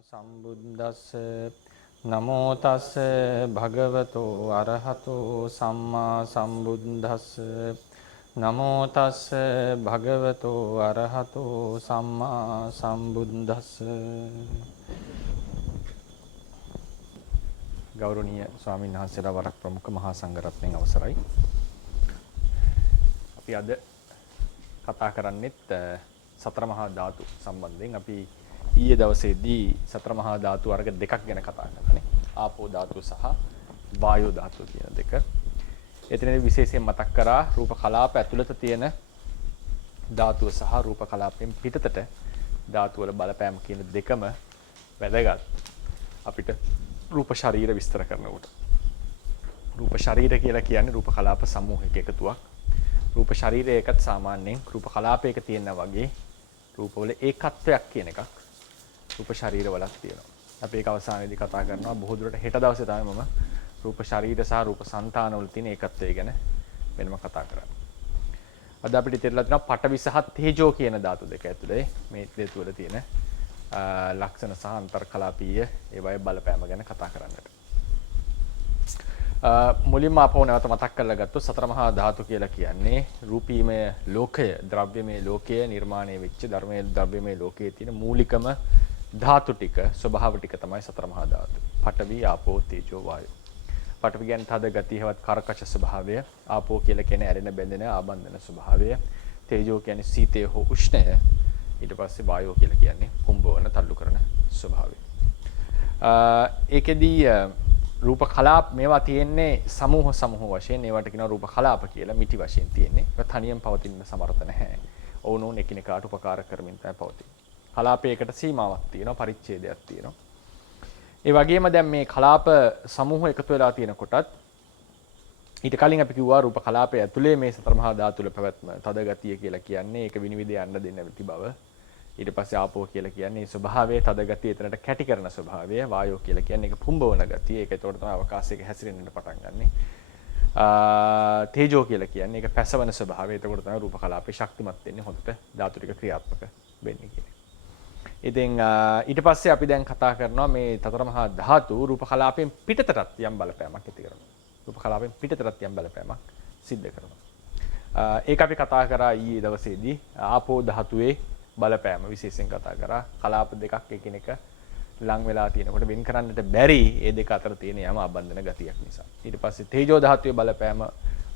සම්බුද්දස්ස නමෝ තස්ස භගවතෝ අරහතෝ සම්මා සම්බුද්දස්ස නමෝ තස්ස භගවතෝ අරහතෝ සම්මා සම්බුද්දස්ස ගෞරවනීය ස්වාමීන් වහන්සේලා වරක් ප්‍රමුඛ මහා සංඝරත්නයන් අවසරයි. අපි අද කතා කරන්නෙත් සතර මහා ධාතු සම්බන්ධයෙන්. අපි ඊයේ දවසේදී සතර මහා ධාතු වර්ග දෙකක් ගැන කතා කරන්නේ. ආපෝ ධාතුව සහ වායෝ ධාතුව කියන දෙක. එතනදී විශේෂයෙන් මතක් කරා රූප කලාප ඇතුළත තියෙන ධාතුව සහ රූප කලාපයෙන් පිටතට ධාතු වල බලපෑම කියන දෙකම වැදගත්. අපිට රූප ශරීර විස්තර කරනකොට. රූප ශරීර කියලා කියන්නේ රූප කලාප සමූහයක එකතුවක්. රූප ශරීරය එකත් සාමාන්‍යයෙන් රූප කලාපයක තියෙනා වගේ රූපවල ඒකත්වයක් කියන එකක් රූප ශරීරවලක් තියෙනවා. අපි ඒක අවසානයේදී කතා කරනවා. බොහෝ දුරට හෙට දවසේ තමයි මම රූප ශරීර සහ රූප సంతානවල තියෙන ඒකත්වය ගැන වෙනම කතා කරන්නේ. අද අපිට ඉතිරිලා තියෙනවා පඨවි සහ තේජෝ කියන ධාතු දෙක ඇතුලේ මේ දෙක තුල තියෙන ලක්ෂණ සහ අන්තර්කලාපීය ඒවායේ බලපෑම ගැන කතා කරන්නට. මුලින්ම අපෝ නැවත මතක් කරලා ගත්තොත් සතර මහා ධාතු කියලා කියන්නේ රූපීමය ලෝකය, ද්‍රව්‍යමය ලෝකය නිර්මාණය වෙච්ච ද්‍රව්‍යමය ලෝකයේ තියෙන මූලිකම ධාතු ටික, ස්වභාව ටික තමයි සතර මහා ධාතු. පඨවි, ආපෝ, තේජෝ, වායෝ. පඨවි කියන්නේ තද ගතියවත් කර්කශ ස්වභාවය, ආපෝ කියලා කියන්නේ ඇරෙන බැඳෙන ආබන්ධන ස්වභාවය, තේජෝ කියන්නේ සීතය හෝ උෂ්ණය, ඊට පස්සේ වායෝ කියලා කියන්නේ කුම්භවන තල්ලු කරන ස්වභාවය. ඒකෙදී රූප කලාප මේවා තියෙන්නේ සමූහ වශයෙන්. ඒවට කියනවා රූප කලාප කියලා. මිටි වශයෙන් තියෙන්නේ. ඒක තනියෙන් පවතින්න සමර්ථ නැහැ. ඔවුනෝන් එකිනෙකාට උපකාර කරමින් තමයි පවතින්නේ. කලාපයකට සීමාවක් තියෙනවා, පරිච්ඡේදයක් තියෙනවා. ඒ වගේම දැන් මේ කලාප සමූහ එකතු වෙලා තියෙන කොටත් ඊට කලින් අපි කිව්වා රූප කලාපය ඇතුලේ මේ සතර මහා ධාතු වල පැවැත්ම තද ගතිය කියලා කියන්නේ ඒක විනිවිද යන්න දෙන්න නැති බව. ඊට පස්සේ ආපෝ කියලා කියන්නේ ස්වභාවයේ තද ගතිය එතනට කැටි කරන ස්වභාවය. වායෝ කියලා කියන්නේ ඒක පුම්බවන ගතිය. ඒක ඒතකොට තමයි අවකාශයක හැසිරෙන්න පටන් ගන්නෙ. තේජෝ කියලා කියන්නේ ඒක පැසවන ස්වභාවය. ඒතකොට තමයි රූප කලාපේ ශක්තිමත් වෙන්නේ, හොඳට ධාතු ටික ක්‍රියාත්මක වෙන්නේ කියන්නේ. ඉතින් ඊට පස්සේ අපි දැන් කතා කරනවා මේ සතර මහා ධාතු රූප කලාපයෙන් පිටතටත් යම් බලපෑමක් ඇති කරනවා. රූප කලාපයෙන් පිටතටත් යම් බලපෑමක් සිද්ධ කරනවා. ඒක අපි කතා කරා ඊයේ දවසේදී ආපෝ ධාතුවේ බලපෑම විශේෂයෙන් කතා කරා. කලාප දෙකක් එකිනෙක ලං වෙලා තියෙනකොට වෙන් කරන්නට බැරි ඒ දෙක අතර තියෙන යම ආබන්ධන ගතියක් නිසා. ඊට පස්සේ තේජෝ ධාතුවේ බලපෑම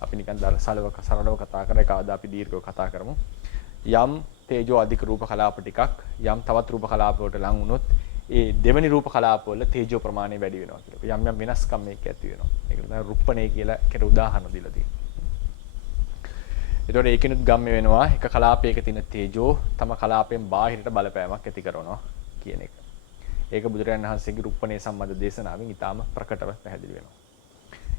අපි නිකන් සරලව කතා කරා. ඒක ආද අපි දීර්ඝව කතා කරමු. යම් තේජෝ අධික රූප කලාප ටිකක් යම් තවත් රූප කලාප වලට ලං වුණොත් ඒ දෙවෙනි රූප කලාප වල තේජෝ ප්‍රමාණය වැඩි වෙනවා කියලා. යම් වෙනස්කම් මේක ඇති වෙනවා. ඒක තමයි රුප්පණේ කියලා කෙට උදාහරණ දීලා තියෙන්නේ. ඒතකොට ඒකිනුත් ගම්ම වෙනවා එක කලාපයක තියෙන තේජෝ තම කලාපයෙන් බාහිරට බලපෑමක් ඇති කරනවා කියන එක. ඒක බුදුරජාණන් වහන්සේගේ රුප්පණේ සම්බන්ධ දේශනාවෙන් ඊටාම ප්‍රකටව පැහැදිලි වෙනවා.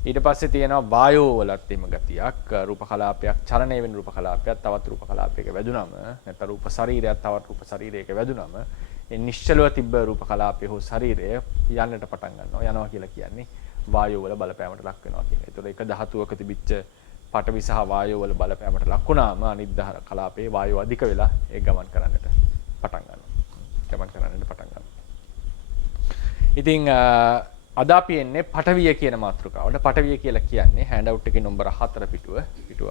ඊට පස්සේ තියෙනවා වායෝ වලත් එම ගතියක්. රූප කලාපයක් චලනය වෙන රූප කලාපයක් තවත් රූප කලාපයක වැදුනම නැත්නම් රූප ශරීරයක් තවත් රූප ශරීරයක වැදුනම ඒ නිශ්චලව තිබ්බ රූප කලාපය හෝ ශරීරය යන්නට පටන් ගන්නවා. යනවා කියලා කියන්නේ වායෝ වල බලපෑමට ලක් වෙනවා කියන එක. ඒතකොට එක ධාතුවක තිබිච්ච පඨවි සහ වායෝ වල බලපෑමට ලක් වුණාම අනිත් කලාපේ වායෝ අධික වෙලා ඒ ගමන් කරන්නට පටන් ගන්නවා. ඉතින් අද අපි එන්නේ පඨවිය කියන මාතෘකාවට. පඨවිය කියලා කියන්නේ හෑන්ඩ් අවුට් එකේ නම්බර 4 පිටුව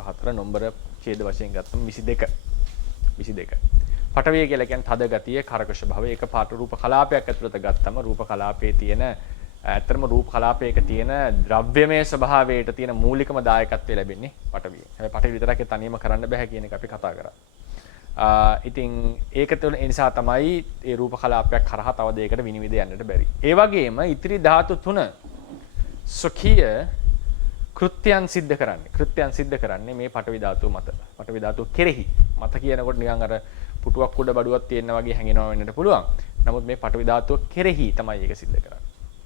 4 නම්බර ඡේද වශයෙන් ගත්තම 22. පඨවිය කියලා කියන්නේ තද ගතිය, කර්කශ භාවය. ඒක පාට රූප කලාපයක් ඇතුළත ගත්තම රූප කලාපයේ තියෙන ඇත්තටම රූප කලාපයක තියෙන ද්‍රව්‍යමය ස්වභාවයට තියෙන මූලිකම දායකත්වය ලැබෙන්නේ පඨවිය. හැබැයි පඨවි විතරක් තනියම කරන්න බෑ කියන එක අපි කතා කරා. ඉතින් ඒක තුළ ඒ නිසා තමයි ඒ රූප කලාපයක් කරහා තව දෙයකට විනිවිද යන්නට බැරි. ඒ වගේම ඉතිරි ධාතු තුන සොකීය කෘත්‍යයන් සිද්ධ කරන්නේ මේ පඨවි ධාතුව මත. පඨවි ධාතුව කෙරෙහි මත කියනකොට නිකන් අර පුටුවක් උඩ බඩුවක් තියෙනා වගේ හැංගෙනවා වෙන්නට පුළුවන්. නමුත් මේ පඨවි ධාතුව කෙරෙහි තමයි ඒක සිද්ධ කරන්නේ.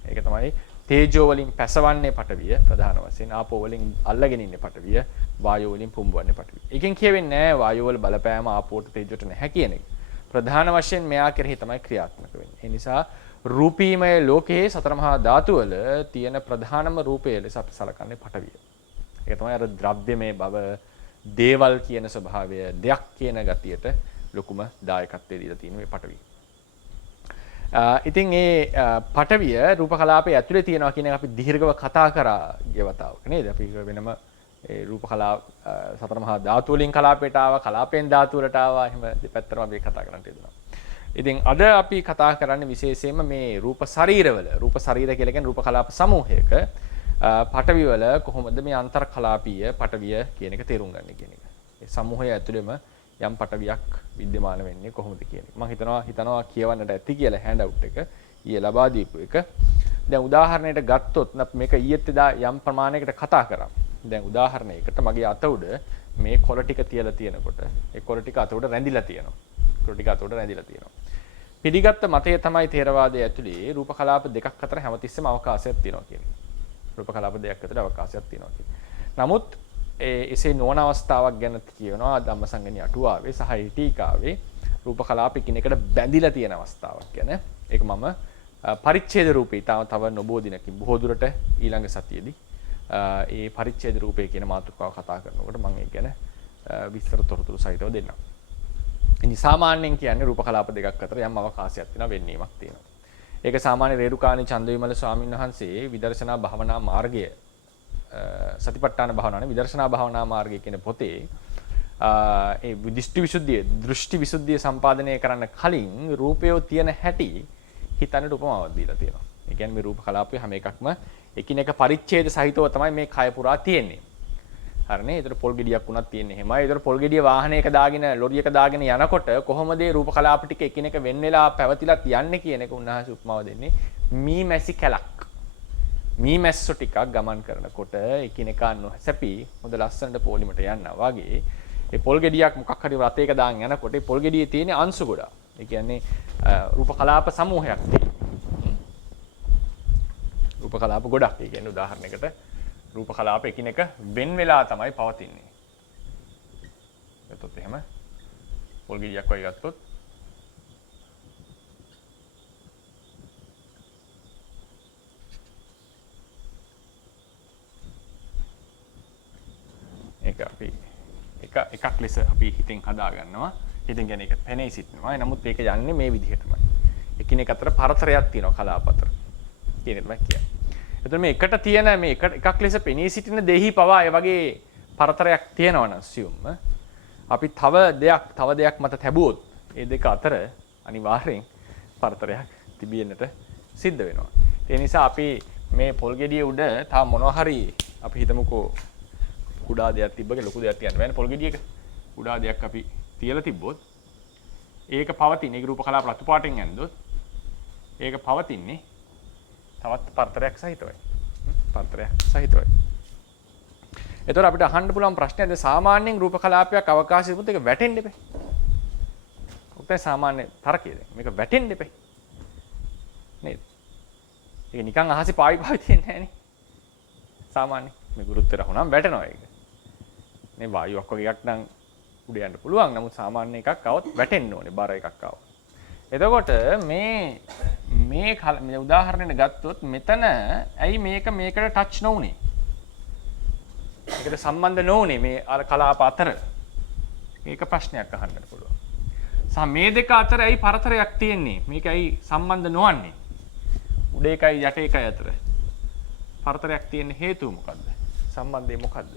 ඒක තමයි තේජෝ වලින් පැසවන්නේ පඨවිය ප්‍රධාන වශයෙන්. ආපෝ වලින් අල්ලගෙන ඉන්නේ පඨවිය. වායෝ වලින් පුම්බවන්නේ පඨවිය. එකෙන් කියවෙන්නේ නැහැ වායෝ වල බලපෑම ආපෝට තේජෝට නැහැ කියන එක. ප්‍රධාන වශයෙන් මෙයා කෙරෙහි තමයි ක්‍රියාත්මක වෙන්නේ. ඒ නිසා රූපීමය ලෝකයේ සතර මහා ධාතු වල තියෙන ප්‍රධානම රූපය ලෙස අපි සලකන්නේ පඨවිය. ඒක තමයි අර ද්‍රව්‍යමය බව, දේවල් කියන ස්වභාවය, දෙයක් කියන ගතියට ලොකුම දායකත්වය දීලා තියෙන මේ පඨවිය. ඉතින් ඒ පටවිය රූප කලාපයේ ඇතුලේ තියෙනවා කියන එක අපි දීර්ඝව කතා කරා ගියවතාවක නේද? අපි වෙනම ඒ රූප කලාප සතර මහා ධාතු වලින් කලාපයට ආවා, කලාපෙන් ධාතු වලට ආවා. එහෙම දෙපැත්තම අපි කතා කරන්න තියෙනවා. ඉතින් අද අපි කතා කරන්නේ විශේෂයෙන්ම මේ රූප ශරීරවල. රූප ශරීර කියලා කියන්නේ රූප කලාප සමූහයක පටවි වල කොහොමද මේ අන්තර් කලාපීය පටවිය කියන එක තේරුම් ගන්න කියන එක. ඒ සමූහය ඇතුළෙම යම් පටවියක් විද්‍යමාන වෙන්නේ කොහොමද කියන එක. මම හිතනවා කියවන්නට ඇති කියලා හෑන්ඩ් අවුට් එක ඊයේ ලබා දීපු එක. දැන් උදාහරණයකට ගත්තොත් මේක ඊයේත් එදා යම් ප්‍රමාණයකට කතා කරා. දැන් උදාහරණයකට මගේ අත උඩ මේ කොළ ටික තියලා තියෙනකොට ඒ කොළ ටික අත උඩ රැඳිලා තියෙනවා. කොළ ටික අත උඩ රැඳිලා තියෙනවා. පිළිගත් මතය තමයි ථේරවාදයේ ඇතුලේ රූප කලාප දෙකක් අතර හැමතිස්සෙම අවකාශයක් තියෙනවා කියන්නේ. රූප කලාප දෙකක් අතර අවකාශයක් තියෙනවා කියන්නේ. නමුත් එසේ නොවන අවස්ථාවක් ගැන කියනවා ධම්මසංගණී අටුවාවේ සහ ටීකාවේ රූප කලාප එකිනෙකට බැඳිලා තියෙන අවස්ථාවක් ගැන. ඒක මම පරිච්ඡේද රූපේ තව නොබෝ දිනකින් බොහෝ දුරට ඊළඟ සතියේදී ඒ පරිච්ඡේද රූපේ කියන මාතෘකාව කතා කරනකොට මම ඒක ගැන විස්තර තොරතුරු සහිතව දෙන්නම්. ඉතින් සාමාන්‍යයෙන් කියන්නේ රූප කලාප දෙකක් අතර යම් අවකාශයක් තියෙනවා වෙන්නීමක් තියෙනවා. ඒක සාමාන්‍ය රේරුකාණී චන්දවිමල ස්වාමීන් වහන්සේ විදර්ශනා භාවනා මාර්ගය සතිපට්ඨාන භාවනාවේ විදර්ශනා භාවනා මාර්ගය කියන පොතේ ඒ දෘෂ්ටි විසුද්ධිය සම්පාදනය කරන්න කලින් රූපය තියෙන හැටි හිතන්නට උපමාවක් දීලා තියෙනවා. ඒ කියන්නේ මේ රූප කලාපයේ හැම එකක්ම එකිනෙක පරිච්ඡේද සහිතව තමයි මේ කය පුරා තියෙන්නේ. හරිනේ. ඒතර පොල් ගෙඩියක් වුණත් තියෙන්නේ එහෙමයි. ඒතර පොල් ගෙඩිය වාහනයක දාගෙන ලොරියක දාගෙන යනකොට කොහොමද මේ රූප කලාප ටික එකිනෙක වෙන් වෙලා පැවතිලා තියන්නේ කියන එක උන්වහන්සේ උපමාව දෙන්නේ මී මැසි කැලක්. මී මැස්සෝ ටිකක් ගමන් කරනකොට එකිනෙකා නොසැපී හොඳ ලස්සනට පොලිමට යනවා වගේ ඒ පොල් ගෙඩියක් මොකක් හරි රතේක දාන් යනකොට ඒ පොල් ගෙඩියේ තියෙන අංශු ගොඩක්. ඒ කියන්නේ රූප කලාප සමූහයක් තියෙනවා. රූප කලාප ගොඩක්. ඒ කියන්නේ උදාහරණයකට රූප කලාප එකිනෙක වෙන් වෙලා තමයි පවතින්නේ. එතකොට එහෙම පොල් ගෙඩියක් වගේ ගත්තොත් ඒක අපි එකක් ලෙස අපි හිතෙන් හදා ගන්නවා. හිතෙන් කියන්නේ ඒක පෙනී සිටිනවා. නමුත් ඒක යන්නේ මේ විදිහටමයි. එකිනෙක අතර පරතරයක් තියෙනවා කලාප අතර. කියන එක තමයි කියන්නේ. එතකොට මේ එකට තියෙන මේ එකක් ලෙස පෙනී සිටින දෙහි පවා ඒ වගේ පරතරයක් තියෙනවා නම් සියුම්ම අපි තව දෙයක් මත තැබුවොත් ඒ දෙක අතර අනිවාර්යෙන් පරතරයක් තිබෙන්නට සිද්ධ වෙනවා. ඒ නිසා අපි මේ පොල් ගෙඩිය උඩ තව මොනවා හරි අපි හිතමුකෝ කුඩා දෙයක් තිබ්බගේ ලොකු දෙයක් තියන්න බෑනේ පොල් ගෙඩියක. කුඩා දෙයක් අපි තියලා තිබ්බොත් ඒක පවතින. ඒක රූප කලාප රතු පාටෙන් ඇන්දොත් ඒක පවතින්නේ තවත් පරතරයක් සහිතවයි. පරතරයක් සහිතවයි. එතකොට අපිට අහන්න පුළුවන් ප්‍රශ්නයද සාමාන්‍යයෙන් රූප කලාපයක් අවකාශයේ තිබුත් ඒක වැටෙන්න එපේ. ඔක්තේ සාමාන්‍ය තරකයේද මේක වැටෙන්න එපේ. නේද? ඒක නිකන් අහසේ පාවි තියන්නේ නැහනේ. සාමාන්‍ය මේ ගුරුත්වයට හුනම් වැටෙනවා ඒක. මේ වායුවක් වගේ එකක් නම් උඩ යන්න පුළුවන්. නමුත් සාමාන්‍ය එකක් આવොත් වැටෙන්න ඕනේ බර එකක් આવොත්. එතකොට මේ උදාහරණයක් ගත්තොත් මෙතන ඇයි මේකට ටච් නොවුනේ? ඒකට සම්බන්ධ නොවුනේ මේ කලාප අතර. මේක ප්‍රශ්නයක් අහන්න පුළුවන්. සහ මේ දෙක අතර ඇයි පරතරයක් තියෙන්නේ? මේක ඇයි සම්බන්ධ නොවන්නේ? උඩ එකයි යට එකයි අතර පරතරයක් තියෙන හේතුව මොකද්ද? සම්බන්ධය මොකද්ද?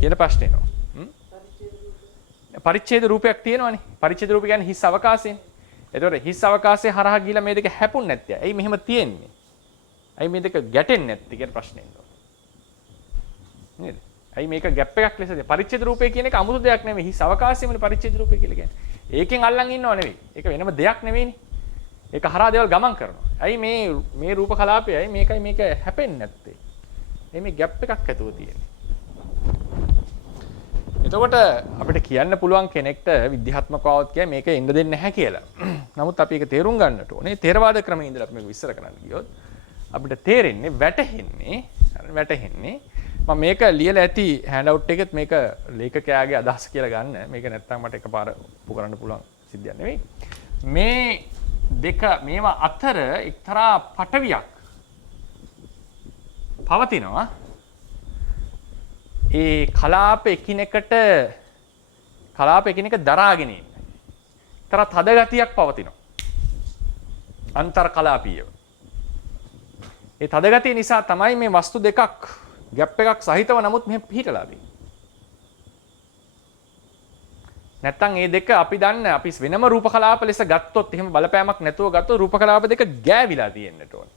කියන ප්‍රශ්නේ නෝ. පරිච්ඡේද රූපයක් තියෙනවනේ. පරිච්ඡේද රූපය කියන්නේ හිස් අවකාශයෙන්. එතකොට හිස් අවකාශයේ හරහා ගිහලා මේ දෙක හැපුන්නේ නැත්තේ. ඇයි මෙහෙම තියෙන්නේ? ඇයි මේ දෙක ගැටෙන්නේ නැත්තේ කියන ප්‍රශ්නේ නෝ. නේද? ඇයි මේක ગેප් එකක් ලෙසද? පරිච්ඡේද රූපය කියන එක අමුතු දෙයක් නෙමෙයි. හිස් අවකාශයේමනේ පරිච්ඡේද රූපය කියලා කියන්නේ. ඒකෙන් අල්ලන් ඉන්නව නෙවෙයි. ඒක වෙනම දෙයක් නෙවෙයිනේ. ඒක හරහා දේවල් ගමන් කරනවා. ඇයි මේ රූප කලාපයයි මේකයි මේක හැපෙන්නේ නැත්තේ? මේ ગેප් එකක් ඇතුව තියෙන්නේ. එතකොට අපිට කියන්න පුළුවන් කෙනෙක්ට විද්‍යාත්මකවවත් කිය මේක එන්න දෙන්නේ නැහැ කියලා. නමුත් අපි ඒක තේරුම් ගන්නට ඕනේ. ථේරවාද ක්‍රමයේ ඉඳලා අපි මේක විස්තර කරන්න ගියොත් අපිට තේරෙන්නේ වැටහෙන්නේ මම මේක ලියලා ඇති හෑන්ඩ් අවුට් එකෙත් මේක ලේඛකයාගේ අදහස කියලා ගන්න. මේක නැත්තම් මට එකපාර ඔප්පු කරන්න පුළුවන් සිද්ධියක් නෙවෙයි. මේ දෙක මේවා අතර එක්තරා පටවියක් පවතිනවා. ඒ කලාප එකිනෙක දරාගෙන ඉන්න. එක්තරා තද ගතියක් පවතිනවා. අන්තර්කලාපීයව. ඒ තද ගතිය නිසා තමයි මේ වස්තු දෙකක් ගැප් එකක් සහිතව නමුත් මෙහෙම පිහිටලා තියෙන්නේ. නැත්තම් මේ දෙක අපි දන්න අපි වෙනම රූප කලාප ලෙස ගත්තොත් එහෙම බලපෑමක් නැතුව ගත්තොත් රූප කලාප දෙක ගෑවිලා තියෙන්නට ඕනේ.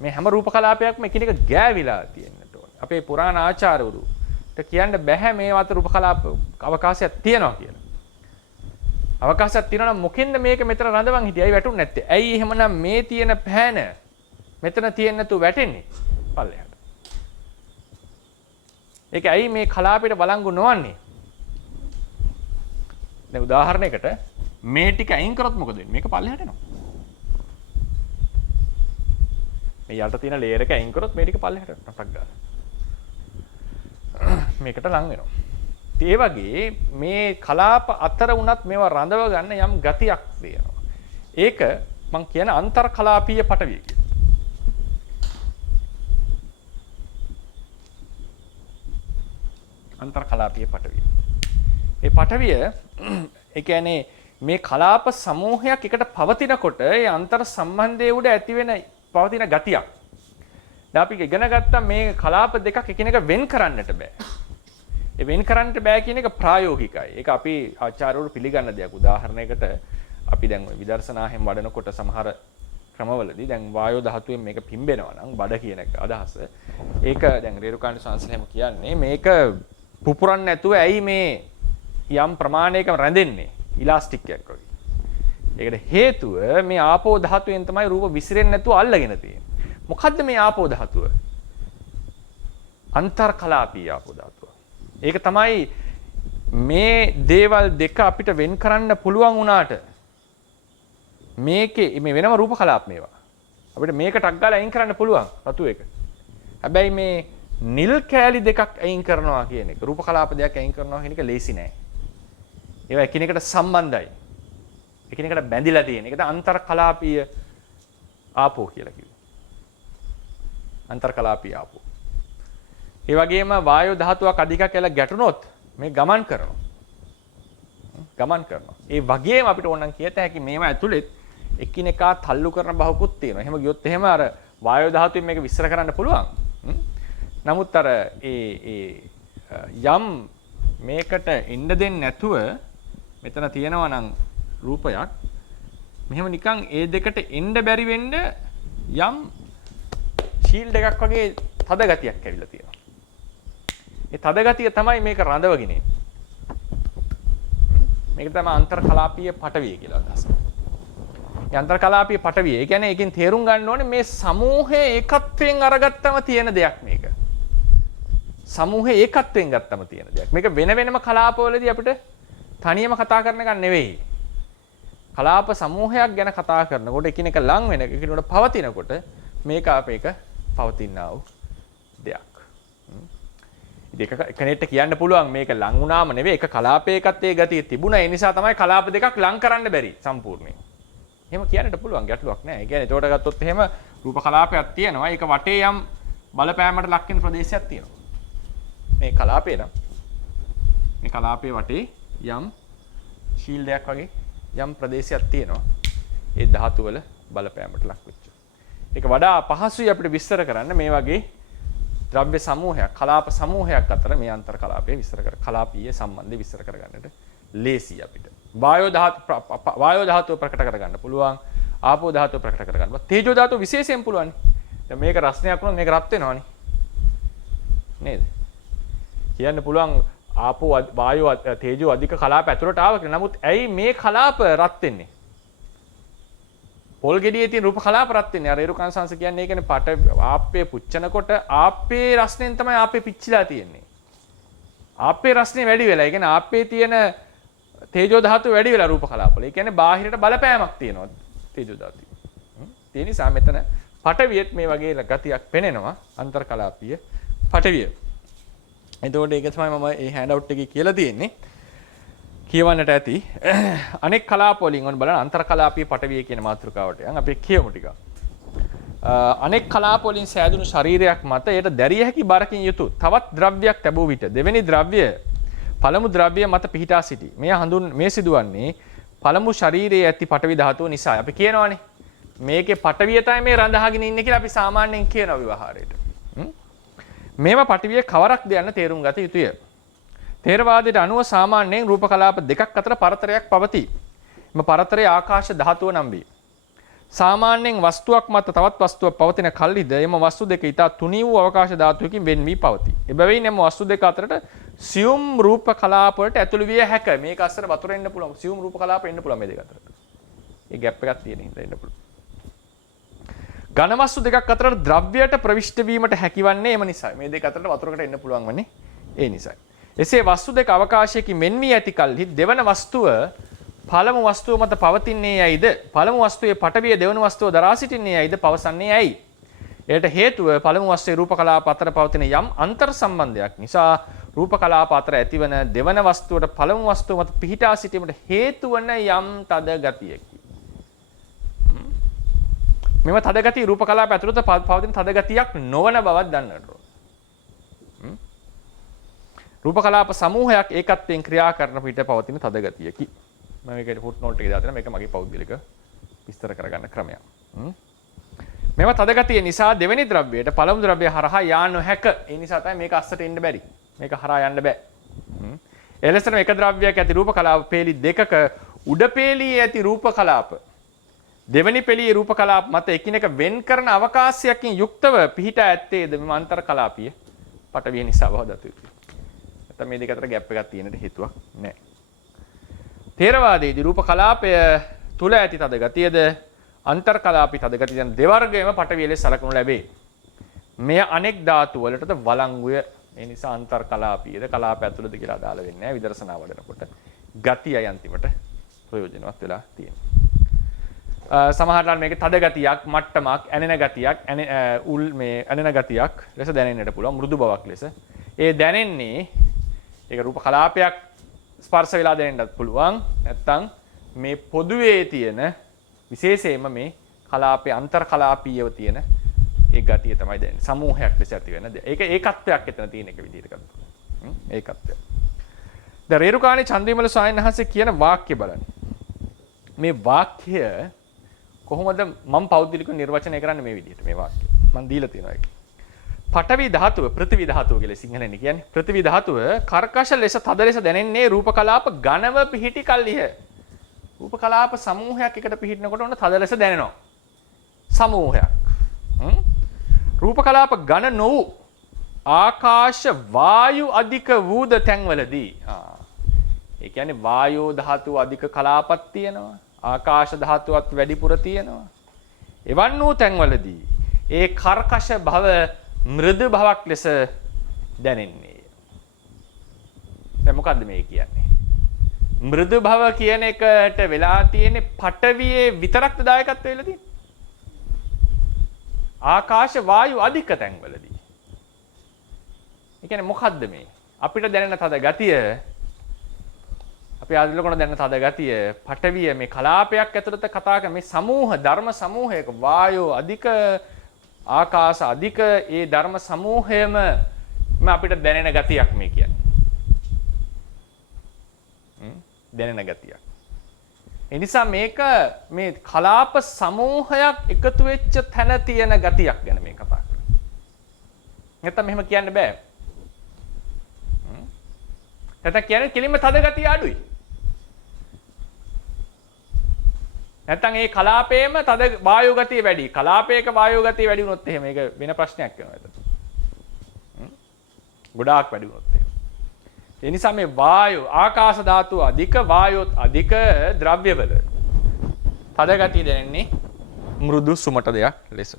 මේ හැම රූප කලාපයක්ම එකිනෙක ගෑවිලා තියෙන්නට ඕනේ. අපේ පුරාණ ආචාර්යවරුට කියන්න බෑ මේ අතර රූප කලාප අවකාශයක් තියෙනවා කියලා. අවකාශයක් තියෙනවා නම් මොකෙන්ද මේක මෙතන රඳවන් හිටියයි වැටුන්නේ නැත්තේ? ඇයි එහෙමනම් මේ තියෙන පෑන මෙතන තියෙන්නේ නැතුව වැටෙන්නේ? පල්ලෙහාට. ඒක ඇයි මේ කලාපයට බලංගු නොවන්නේ? දැන් උදාහරණයකට මේ ටික අයින් කරොත් මොකද වෙන්නේ? මේක පල්ලෙහාට එනවා. මේ යට තියෙන ලේයර් එක අයින් කරොත් මේ ටික පල්ලෙහාට යනවා ටක් ගාලා. මේකට ලං වෙනවා. ඒ වගේ මේ කලාප අතර උනත් මේවා රඳව ගන්න යම් ගතියක් තියෙනවා. ඒක මම කියන අන්තර් කලාපීය පටවිය කියලා. අන්තර් කලාපීය පටවිය. ඒ පටවිය ඒ කියන්නේ මේ කලාප සමූහයක් එකට පවතිනකොට ඒ අන්තර් සම්බන්ධයේ උඩ ඇති වෙන පවතින ගතියක්. දැන් අපි ඉගෙන ගත්තා මේ කලාප දෙකක් එකිනෙක වෙන් කරන්නට බෑ. ඒ වෙන් කරන්නට බෑ කියන එක ප්‍රායෝගිකයි. ඒක අපි ආචාර්යවරු පිළිගන්න දෙයක්. උදාහරණයකට අපි දැන් ওই විදර්ශනාහෙන් වඩනකොට සමහර ක්‍රමවලදී දැන් වායෝ ධාතුවෙන් මේක පිම්බෙනවා නම් බඩ කියන එක අදහස. ඒක දැන් රේරුකාණ්ඩ සංස්ලේම කියන්නේ මේක පුපුරන්නේ නැතුව ඇයි මේ යම් ප්‍රමාණයක රැඳෙන්නේ ඉලාස්ටික් එකක් වගේ. ඒකට හේතුව මේ ආපෝ ධාතුවෙන් තමයි රූප විසිරෙන්නේ නැතුව අල්ලගෙන තියෙන්නේ. මොකද්ද මේ ආපෝ ධාතුව? අන්තර්කලාපීය ආපෝ ධාතුව. ඒක තමයි මේ දේවල් දෙක අපිට වෙන් කරන්න පුළුවන් වුණාට මේකේ මේ වෙනම රූප කලාප මේවා. අපිට මේක ටක් ගාලා අයින් කරන්න පුළුවන් රතු එක. හැබැයි මේ නිල් කෑලි දෙකක් අයින් කරනවා කියන එක රූප කලාප දෙකක් අයින් කරනවා කියන එක ලේසි නෑ. ඒවා එකිනෙකට සම්බන්ධයි. එකිනෙකට බැඳිලා තියෙන. ඒකට අන්තර්කලාපීය ආපෝ කියලා කිව්වා. අන්තර්කලාපීය ආපෝ. ඒ වගේම වායෝ ධාතුවක් අධිකක් කියලා ගැටුනොත් මේ ගමන් කරනවා. ගමන් කරනවා. ඒ වගේම අපිට ඕනනම් කියත හැකි මේවා ඇතුළෙත් එකිනෙකා තල්ලු කරන බහකුත් තියෙනවා. එහෙම ගියොත් එහෙම අර වායෝ ධාතුවෙන් මේක විස්තර කරන්න පුළුවන්. නමුත් අර යම් මේකට එන්න දෙන්නේ නැතුව මෙතන තියෙනවා නම් රූපයක් මෙහෙම නිකන් ඒ දෙකට එන්න බැරි වෙන්න යම් ෂීල්ඩ් එකක් වගේ තද ගතියක් ඇවිල්ලා තියෙනවා. ඒ තද ගතිය තමයි මේක රඳවගෙන ඉන්නේ. මේක තමයි අන්තර්කලාපීය පටවිය කියලා අදහස්. ඒ අන්තර්කලාපීය පටවිය. ඒ කියන්නේ ඒකෙන් තේරුම් ගන්න ඕනේ මේ සමූහයේ ඒකත්වයෙන් අරගත්තම තියෙන දෙයක් මේක. සමූහයේ ඒකත්වයෙන් ගත්තම තියෙන දෙයක්. මේක වෙන වෙනම කලාපවලදී අපිට තනියම කතා කරන එක නෙවෙයි. කලාප සමූහයක් ගැන කතා කරනකොට එකිනෙක ලං වෙන එකිනෙකට පවතිනකොට මේක අපේක පවතිනා වූ දෙයක්. ඒක කනෙක්ට් කියන්න පුළුවන් මේක ලං වුණාම නෙවෙයි එක කලාපයකත් ඒ ගතිය තිබුණා. ඒ නිසා තමයි කලාප දෙකක් ලං කරන්න බැරි සම්පූර්ණයෙන්. එහෙම කියන්නට පුළුවන් ගැටලුවක් නෑ. ඒ කියන්නේ ඒකට ගත්තොත් එහෙම රූප කලාපයක් තියෙනවා. ඒක වටේ යම් බලපෑමකට ලක් වෙන ප්‍රදේශයක් තියෙනවා. මේ කලාපේ නම් මේ කලාපේ වටේ යම් ශීල්ඩයක් වගේ යම් ප්‍රදේශයක් තියෙනවා. ඒ ධාතු වල බලපෑමකට ලක් වෙච්ච. ඒක වඩා පහසුයි අපිට විස්තර කරන්න මේ වගේ ද්‍රව්‍ය සමූහයක් කලාප සමූහයක් අතර මේ අන්තර් කලාපයේ විස්තර කර කලාපීය සම්බන්ධය විස්තර කරගන්නට ලේසි අපිට. වායෝ ධාතුව ප්‍රකට කරගන්න පුළුවන්. ආපෝ ධාතුව ප්‍රකට කරගන්න. තේජෝ ධාතුව විශේෂයෙන් පුළුවන්. දැන් මේක රස්නයක් වුණොත් මේක රත් වෙනවනේ. නේද? කියන්න පුළුවන් ආපෝ වායෝ තේජෝ අධික කලාප ඇතුළට ආව කියලා. නමුත් ඇයි මේ කලාප රත් වෙන්නේ? පොල් ගෙඩියේ තියෙන රූප කලාප රත් වෙන්නේ. අර ඒරුකන් සංස කියන්නේ ඒකනේ පට ආප්පේ පුච්චනකොට ආප්පේ රස්නෙන් තමයි ආප්පේ පිච්චිලා තියෙන්නේ. ආප්පේ රස්නේ වැඩි වෙලා. ඒ කියන්නේ ආප්පේ තියෙන තේජෝ ධාතුව වැඩි වෙලා රූප කලාපවල. ඒ කියන්නේ බාහිරට බලපෑමක් තියෙනවා තේජෝ ධාතුවේ. ඒ නිසා මෙතන පටවියෙත් මේ වගේ ගතියක් පෙනෙනවා අන්තර්කලාපීය පටවිය. එතකොට ඒක තමයි මම මේ හෑන්ඩ් අවුට් එකේ කියලා තියෙන්නේ. කියවන්නට ඇති. අනෙක් කලාප වලින් ඔන්න බලන්න අන්තර්කලාපීය පටවිය කියන මාතෘකාවට යන් අපි කියමු ටික. අනෙක් කලාප වලින් සෑදුණු ශරීරයක් මත ඒට දැරිය හැකි බරකින් යුතු තවත් ද්‍රව්‍යයක් ලැබුව විට දෙවෙනි ද්‍රව්‍ය පළමු ද්‍රව්‍ය මත පිහිටා සිටි. මේ සිදුවන්නේ පළමු ශරීරයේ ඇති පටවි ධාතුව නිසා. අපි කියනවානේ මේකේ පටවිය තමයි මේ රඳාගෙන ඉන්නේ කියලා අපි සාමාන්‍යයෙන් කියන විවහාරයට. මේවා පටවිය කවරක්ද යන්න තේරුම් ගත යුතුය. තේරවාදයට අනුව සාමාන්‍යයෙන් රූප කලාප දෙකක් අතර පරතරයක් පවතී. එම පරතරය ආකාශ ධාතුව නම් වේ. සාමාන්‍යයෙන් වස්තුවක් මත තවත් වස්තුවක් පවතින කල්හිද එම වස්තු දෙක ඊට තුනී වූ අවකාශ ධාතුවකින් වෙන් වී පවතී. එබැවින් එම වස්තු දෙක අතරට සියුම් රූප කලාප වලට ඇතුළු විය හැක. මේක අස්සර වතුර එන්න පුළුවන්. සියුම් රූප කලාප එන්න පුළුවන් මේ දෙක අතරට. ඒ ગેප් එකක් තියෙන හින්දා එන්න පුළුවන්. ඝන වස්තු දෙකක් අතර ද්‍රව්‍යයට ප්‍රවිෂ්ඨ වීමට හැකිවන්නේ එම නිසායි. මේ දෙක අතරට වතුරකට එන්න පුළුවන් වන්නේ ඒ නිසායි. එසේ වස්තු දෙක අවකාශයකින් මෙන් වී ඇති කල්හි දෙවන වස්තුව පළමු වස්තුව මත පවතින්නේ යයිද පළමු වස්තුවේ පටවිය දෙවන වස්තුව දරා සිටින්නේ යයිද පවසන්නේ ඇයි? එයට හේතුව පළමු වස්තුවේ රූප කලාප අතර පවතින යම් අන්තර් සම්බන්ධයක් නිසා රූප කලාප අතර ඇතිවන දෙවන වස්තුවට පළමු වස්තුව මත පිහිටා සිටීමට හේතු වන යම් තද ගතියකි. මෙම තද ගතිය රූප කලාප ඇතුළත පවතින තද ගතියක් නොවන බවක් දන්නට ඕන. රූප කලාප සමූහයක් ඒකත්වයෙන් ක්‍රියා කරන පිට පවතින තද ගතියකි. මම මේකට ෆුට් නෝට් එක දාලා තියෙනවා. මේක මගේ පෞද්ගලික විස්තර කරගන්න ක්‍රමයක්. මේව තද ගතිය නිසා දෙවෙනි ද්‍රව්‍යයට පළමු ද්‍රව්‍යය හරහා යා නොහැක. ඒ නිසා තමයි මේක අස්සට එන්න බැරි. මේක හරහා යන්න බෑ. එලෙසම එක ද්‍රව්‍යයක් ඇති රූප කලාප පේලි දෙකක උඩ පේලියේ ඇති රූප කලාප දෙවෙනි පෙළියේ රූප කලාප මත එකිනෙක වෙන් කරන අවකාශයකින් යුක්තව පිහිටා ඇත්තේද මෙම අන්තර් කලාපීය පටවිය නිසා බව දත යුතුයි. නැත්නම් මේ දෙක අතර ગેප් එකක් තියෙනට හේතුවක් නැහැ. තේරවාදයේදී රූප කලාපය තුල ඇති තද ගතියද අන්තර් කලාපී තද ගතිය යන දෙවර්ගයම පටවිය ලෙස සලකනු ලැබේ. මෙය අනෙක් ධාතු වලටද වළංගුය. ඒ නිසා අන්තර් කලාපීයද කලාප ඇතුළත කියලා අදාළ වෙන්නේ නැහැ. විදර්ශනා වඩනකොට ගතියයි අන්තිමට ප්‍රයෝජනවත් වෙලා තියෙනවා. සමහරවිට මේක තද ගතියක්, මට්ටමක්, ඇනෙන ගතියක්, ඇනෙන ගතියක් ලෙස දැනෙන්නට පුළුවන් මෘදු බවක් ලෙස. ඒ දැනෙන්නේ ඒක රූප කලාපයක් ස්පර්ශ වෙලා දැනෙන්නත් පුළුවන්. නැත්තම් මේ පොදුවේ තියෙන විශේෂයෙන්ම මේ කලාපයේ අන්තර් කලාපීයව තියෙන ඒ ගතිය තමයි දැනෙන්නේ. සමූහයක් ලෙස ඇති වෙන දේ. ඒක ඒකත්වයක් එතන තියෙන එක විදිහට ගන්නවා. ඒකත්වය. දැන් රේරුකාණේ චන්ද්‍රවිමල ස්වාමීන් වහන්සේ කියන වාක්‍ය බලන්න. මේ වාක්‍ය කොහොමද මම පෞද්ගලිකව නිර්වචනය කරන්නේ මේ විදිහට මේ වාක්‍ය. මම දීලා තියෙනවා ඒක. පඨවි ධාතුව පෘථිවි ධාතුව කියලා සිංහලෙන් කියන්නේ. පෘථිවි ධාතුව කර්කශ ලෙස තද ලෙස දැනෙන්නේ රූප කලාප ඝනව පිහිටි කල්හිය. රූප කලාප සමූහයක් එකට පිහිටනකොට ඔන්න තද ලෙස දැනෙනවා. සමූහයක්. රූප කලාප ඝන නොවු ආකාශ වායු අධික වූද තැන්වලදී ඒ කියන්නේ වායෝ ධාතුව අධික කලාපක් තියෙනවා. ආකාශ ධාතුවත් වැඩිපුර තියෙනවා. එවන් වූ තැන්වලදී ඒ කර්කශ භව මෘදු භවක් ලෙස දැනෙන්නේ. දැන් මොකද්ද මේ කියන්නේ? මෘදු භව කියන එකට වෙලා තියෙන්නේ පඨවියේ විතරක්ද දායකත්වය වෙලා තියෙන්නේ? ආකාශ වායු අධික තැන්වලදී. ඒ කියන්නේ මොකද්ද මේ? අපිට දැනෙන තද ගතිය අපි ආදිලකොට දැනෙන තද ගතිය පඨවිය මේ කලාපයක් ඇතුළත කතා කරන මේ සමූහ ධර්ම සමූහයක වායෝ අධික ආකාශ අධික ඒ ධර්ම සමූහයම අපිට දැනෙන ගතියක් මේ කියන්නේ. දැනෙන ගතියක්. ඒ නිසා මේක මේ කලාප සමූහයක් එකතු වෙච්ච තැන තියෙන ගතියක් ගැන මේ කතා කරන්නේ. නැත්තම් මෙහෙම කියන්න බෑ. නැත්තම් කියන්නේ කෙලින්ම තද ගතිය අඩුයි. නැත්තම් ඒ කලාපේම තද වායු ගතිය වැඩි. කලාපයක වායු ගතිය වැඩි වුණොත් එහෙම ඒක වෙන ප්‍රශ්නයක් වෙනවා එතන. ගොඩාක් වැඩි වුණොත් එහෙම. ඒ නිසා මේ වායු ආකාශ ධාතුව අධික වායුත් අධික ද්‍රව්‍යවල තද ගතිය දැනෙන්නේ මෘදු සුමට දෙයක් ලෙස.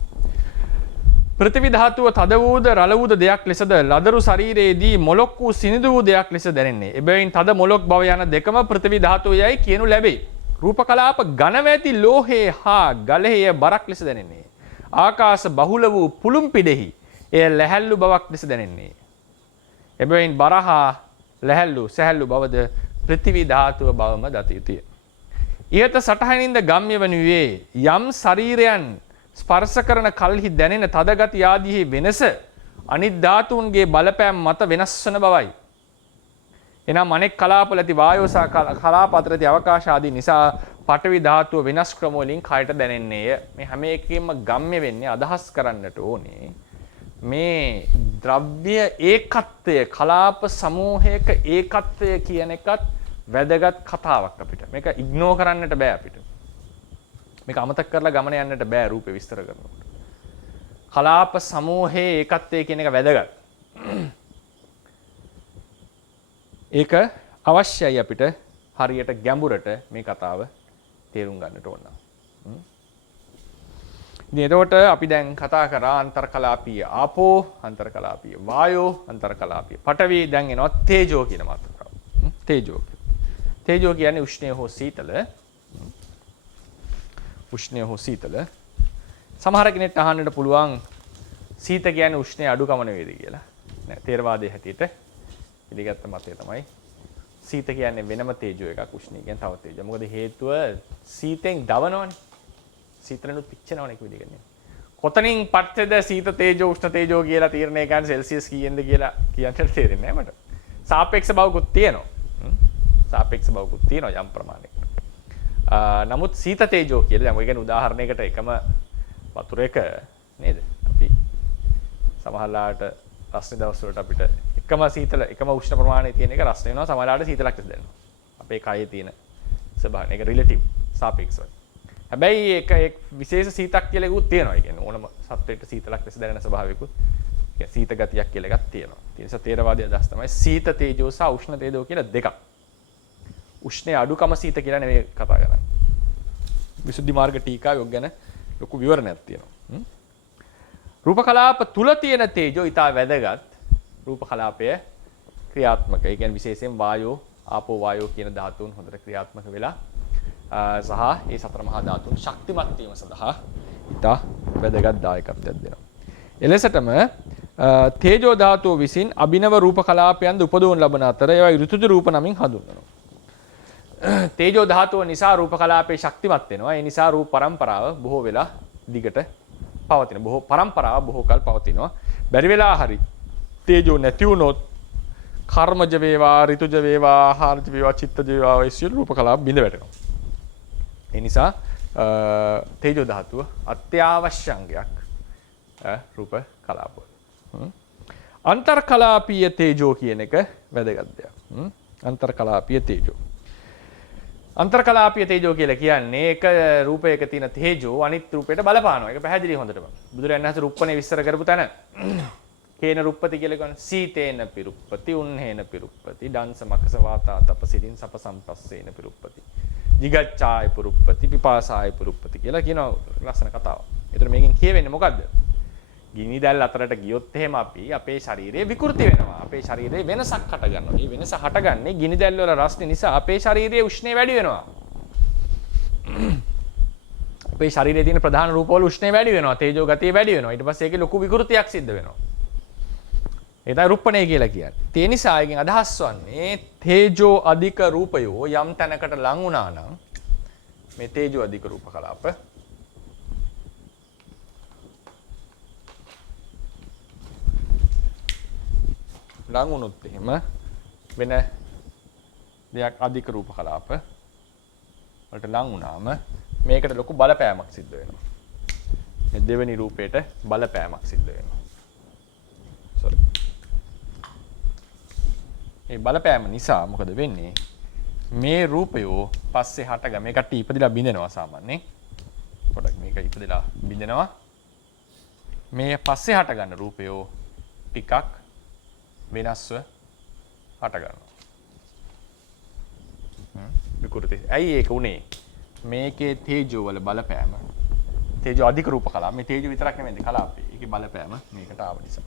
පෘථිවි ධාතුව තද වූද රළ වූද දෙයක් ලෙසද ලදරු ශරීරයේදී මොලොක් වූ සිනිඳු වූ දෙයක් ලෙස දැනෙන්නේ. එබැවින් තද මොලොක් බව යන දෙකම පෘථිවි ධාතුවයයි කියනු ලැබේ. රූප කලාප ඝනව ඇති ලෝහයේ හා ගලෙහි බරක් ලෙස දැනෙන්නේ. ආකාශ බහුල වූ පුළුම් පිටෙහි එය ලැහැල්ලු බවක් ලෙස දැනෙන්නේ. එබැවින් බරහා ලැහැල්ලු සැහැල්ලු බවද පෘථිවි ධාතුව බවම දත යුතුය. ඉහත සටහනින්ද ගම්‍ය වනුයේ යම් ශරීරයන් ස්පර්ශ කරන කල්හි දැනෙන තද ගති ආදී වෙනස අනිත් ධාතුන්ගේ බලපෑම් මත වෙනස් වන බවයි. එනම් අනෙක් කලාපවල ඇති වායෝ සහ කලාප අතර ඇති අවකාශ ආදී නිසා පඨවි ධාතුව වෙනස් ක්‍රම වලින් කයට දැනෙන්නේය. මේ හැම එකකින්ම ගම්ම්‍ය වෙන්නේ අදහස් කරන්නට ඕනේ. මේ ද්‍රව්‍ය ඒකත්වය කලාප සමූහයක ඒකත්වය කියන එකත් වැදගත් කතාවක් අපිට. මේක ඉග්නෝ කරන්නට බෑ අපිට. මේක අමතක කරලා ගමන යන්නට බෑ රූපේ විස්තර කරනකොට. කලාප සමූහයේ ඒකත්වය කියන එක වැදගත්. ඒක අවශ්‍යයි අපිට හරියට ගැඹුරට මේ කතාව තේරුම් ගන්නට ඕන. ඉතින් එතකොට අපි දැන් කතා කරා අන්තර්කලාපීය ආපෝ, අන්තර්කලාපීය වායෝ, අන්තර්කලාපීය පඨවි. දැන් එනවා තේජෝ කියන මාතෘකාව. තේජෝ. තේජෝ කියන්නේ උෂ්ණය හෝ සීතල. උෂ්ණය හෝ සීතල. සමහර කෙනෙක්ට අහන්නට පුළුවන් සීත කියන්නේ උෂ්ණය අඩුකම නෙවෙයිද කියලා. නෑ, තේරවාදයේ හැටියට පිළිගත්ත මතය තමයි සීත කියන්නේ වෙනම තේජෝ එකක්, උෂ්ණය කියන්නේ තව තේජෝ. මොකද හේතුව සීතෙන් දවනවනේ. සීතලනුත් පිච්චෙනවනේ ඒක විදිහට. කොතනින් පට්ටද සීත තේජෝ උෂ්ණ තේජෝ කියලා තීරණය කරන්න සෙල්සියස් කීයෙන්ද කියලා කියන්න තේරෙන්නේ නැහැ මට. සාපේක්ෂ බවකුත් තියෙනවා. සාපේක්ෂ බවකුත් තියෙනවා යම් ප්‍රමාණයකට. නමුත් සීත තේජෝ කියලා දැන් ඔය කියන්නේ උදාහරණයකට එකම වතුරේක නේද? අපි සමහරලාට රස්නේ දවස් වලට අපිට එකම සීතල එකම උෂ්ණ ප්‍රමාණය තියෙන එක රස්නේ වෙනවා, සමහරලාට සීතලක් දැනෙනවා. අපේ කයේ තියෙන ස්වභාවය. ඒක රිලටිව් සාපේක්ෂයි. හැබැයි ඒක විශේෂ සීතක් කියලා එකකුත් තියෙනවා. ඒ කියන්නේ ඕනම සත්වයකට සීතලක් ලෙස දැනෙන ස්වභාවයකුත් සීත ගතියක් කියලා එකක් තියෙනවා. ඒ නිසා තේරවාදී අදහස් තමයි සීත තේජෝ සහ උෂ්ණ තේජෝ කියලා දෙකක්. උෂ්ණයේ අඩුකම සීත කියලා නෙවෙයි කතා කරන්නේ. විසුද්ධි මාර්ග ටීකාව යොග ගැන ලොකු විවරණයක් තියෙනවා. රූප කලාප තුල තියෙන තේජෝ ඊට වැදගත්. රූප කලාපය ක්‍රියාත්මක. ඒ කියන්නේ විශේෂයෙන් වායෝ, ආපෝ වායෝ කියන ධාතුන් හොඳට ක්‍රියාත්මක වෙලා සහ ඒ සතර මහා ධාතුන් ශක්තිමත් වීම සඳහා ඊට වැදගත් දායකත්වයක් දෙනවා. එලෙසටම තේජෝ ධාතුව විසින් අභිනව රූප කලාපයන් උපදවන ලබන අතර ඒවා ඍතුජ රූප නමින් හඳුන්වනවා. තේජෝ ධාතුව නිසා රූප කලාපේ ශක්තිමත් වෙනවා. ඒ නිසා රූප පරම්පරාව බොහෝ වෙලා දිගට පවතින. බොහෝ කල් පවතිනවා. බැරි වෙලා හරි තේජෝ නැති වුණොත් කර්මජ වේවා, ඍතුජ වේවා, ආහාරජ වේවා, චිත්තජ වේවා ඒ සියලු රූප කලාප බිඳ වැටෙනවා. ඒ නිසා තේජෝ ධාතුව අත්‍යවශ්‍ය අංගයක් රූප කලාපවල. අන්තර්කලාපීය තේජෝ කියන එක වැදගත් දෙයක්. අන්තර්කලාපීය තේජෝ. අන්තර්කලාපීය තේජෝ කියලා කියන්නේ එක රූපයක තියෙන තේජෝ අනිත් රූපයට බලපානවා. ඒක පැහැදිලි හොඳටම. බුදුරජාණන් වහන්සේ රුප්පනේ විස්තර කරපු තැන කේන රුප්පති කියලා කියන්නේ සීතේන පිරුප්පති, උන්නේන පිරුප්පති, දංස මකස වාතා තපසිරින් සප සම්පස්සේන පිරුප්පති. jigacchāya puruppati, pipāsāya puruppati කියලා කියන ලස්සන කතාවක්. ඒතර මේකෙන් කියවෙන්නේ මොකද්ද? ගිනි දැල් අතරට ගියොත් එහෙම අපි අපේ ශරීරයේ විකෘති වෙනවා. අපේ ශරීරයේ වෙනසක් හට ගන්නවා. මේ වෙනස හටගන්නේ ගිනි දැල් වල රස්නේ නිසා අපේ ශරීරයේ උෂ්ණය වැඩි වෙනවා. අපේ ශරීරයේ තියෙන ප්‍රධාන රූප වල උෂ්ණය වැඩි වෙනවා. තේජෝ ගතිය වැඩි වෙනවා. ඊට පස්සේ ඒකේ ලොකු විකෘතියක් සිද්ධ වෙනවා. ඒ තමයි රුප්පණය කියලා කියන්නේ. ඒ නිසා එකෙන් අදහස් වන්නේ තේජෝ අධික රූපයෝ යම් තැනකට ලං වුණා නම් මේ තේජෝ අධික රූප කලාප ලං වුණොත් එහෙම වෙන දෙයක් අධික රූප කලාප වලට ලං වුණාම මේකට ලොකු බලපෑමක් සිද්ධ වෙනවා. මේ දෙවෙනි රූපේට බලපෑමක් සිද්ධ වෙනවා. sorry. ඒ බලපෑම නිසා මොකද වෙන්නේ? මේ රූපයෝ පස්සේ හටගම මේ කට්ටිය ඉපදිලා බින්දෙනවා සාමාන්‍යයෙන්. පොඩක් මේක ඉපදිලා බින්දෙනවා. මේ පස්සේ හටගන්න රූපයෝ ටිකක් වෙනස්ව හට ගන්නවා. විකෘති. ඇයි ඒක උනේ? මේකේ තේජෝ වල බලපෑම. තේජෝ අධික රූප කලාප. මේ තේජෝ විතරක් නෙමෙයි කලාපේ. ඒකේ බලපෑම මේකට ආව නිසා.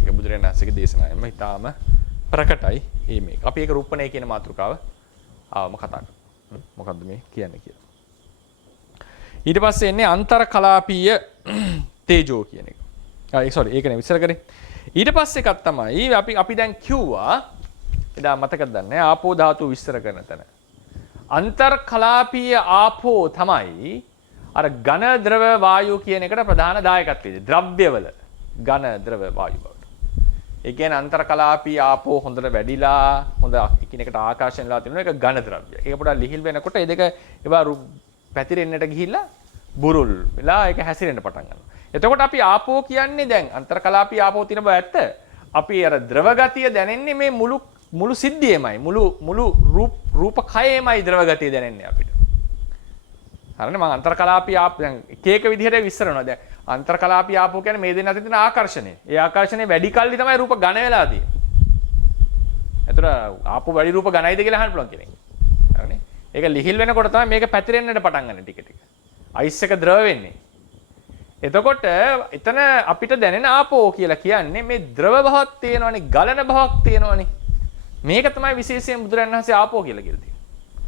ඒක බුදුරජාණන් වහන්සේගේ දේශනාවෙම ඊටාම ප්‍රකටයි. මේක. අපි ඒක රූපණය කියන මාතෘකාව ආවම කතා කරමු. මොකද්ද මේ කියන්නේ කියලා. ඊට පස්සේ එන්නේ අන්තර්කලාපීය තේජෝ කියන එක. sorry ඒක නෙවෙයි ඉස්සර කරේ. ඊට පස්සේ එකක් තමයි අපි දැන් කිව්වා එදා මතකද දන්නේ ආපෝ ධාතු විස්තර කරන තැන. අන්තර්කලාපීය ආපෝ තමයි අර ඝන ද්‍රව වායු කියන එකට ප්‍රධාන දායකත්වය. ද්‍රව්‍යවල ඝන ද්‍රව වායු බවට. ඒ කියන්නේ අන්තර්කලාපී ආපෝ හොඳට වැඩිලා හොඳ එකිනෙකට ආකර්ෂණය වෙලා තියෙනවා. ඒක ඝන ද්‍රව්‍ය. ඒක පොඩ්ඩක් ලිහිල් වෙනකොට ඒ දෙක ඒවා පැතිරෙන්නට ගිහිල්ලා බුරුල් වෙලා ඒක හැසිරෙන්න පටන් ගන්නවා. එතකොට අපි ආපෝ කියන්නේ දැන් අන්තර්කලාපී ආපෝ තියෙන බව ඇත්ත. අපි අර ද්‍රව ගතිය දැනෙන්නේ මේ මුළු සිද්ධියමයි. මුළු රූප කයෙමයි ද්‍රව ගතිය දැනෙන්නේ අපිට. හරිනේ මම අන්තර්කලාපී ආපෝ දැන් එක විදිහට විස්තර කරනවා. දැන් අන්තර්කලාපී ආපෝ කියන්නේ මේ දෙන්න අතර තියෙන ආකර්ෂණය. ඒ ආකර්ෂණය වැඩි කල්ලි තමයි රූප ඝන වෙලා තියෙන්නේ. එතකොට ආපෝ වැඩි රූප ඝනයිද කියලා අහන්න පුළුවන් කෙනෙක්. හරිනේ. ඒක ලිහිල් වෙනකොට තමයි මේක පැතිරෙන්නට පටන් ගන්න ටික ටික. අයිස් එක ද්‍රව වෙන්නේ. එතකොට එතන අපිට දැනෙන ආපෝ කියලා කියන්නේ මේ ද්‍රව බවක් තියෙනවනේ, ගලන බවක් තියෙනවනේ. මේක තමයි විශේෂයෙන් බුදුරජාණන් වහන්සේ ආපෝ කියලා තියෙන්නේ.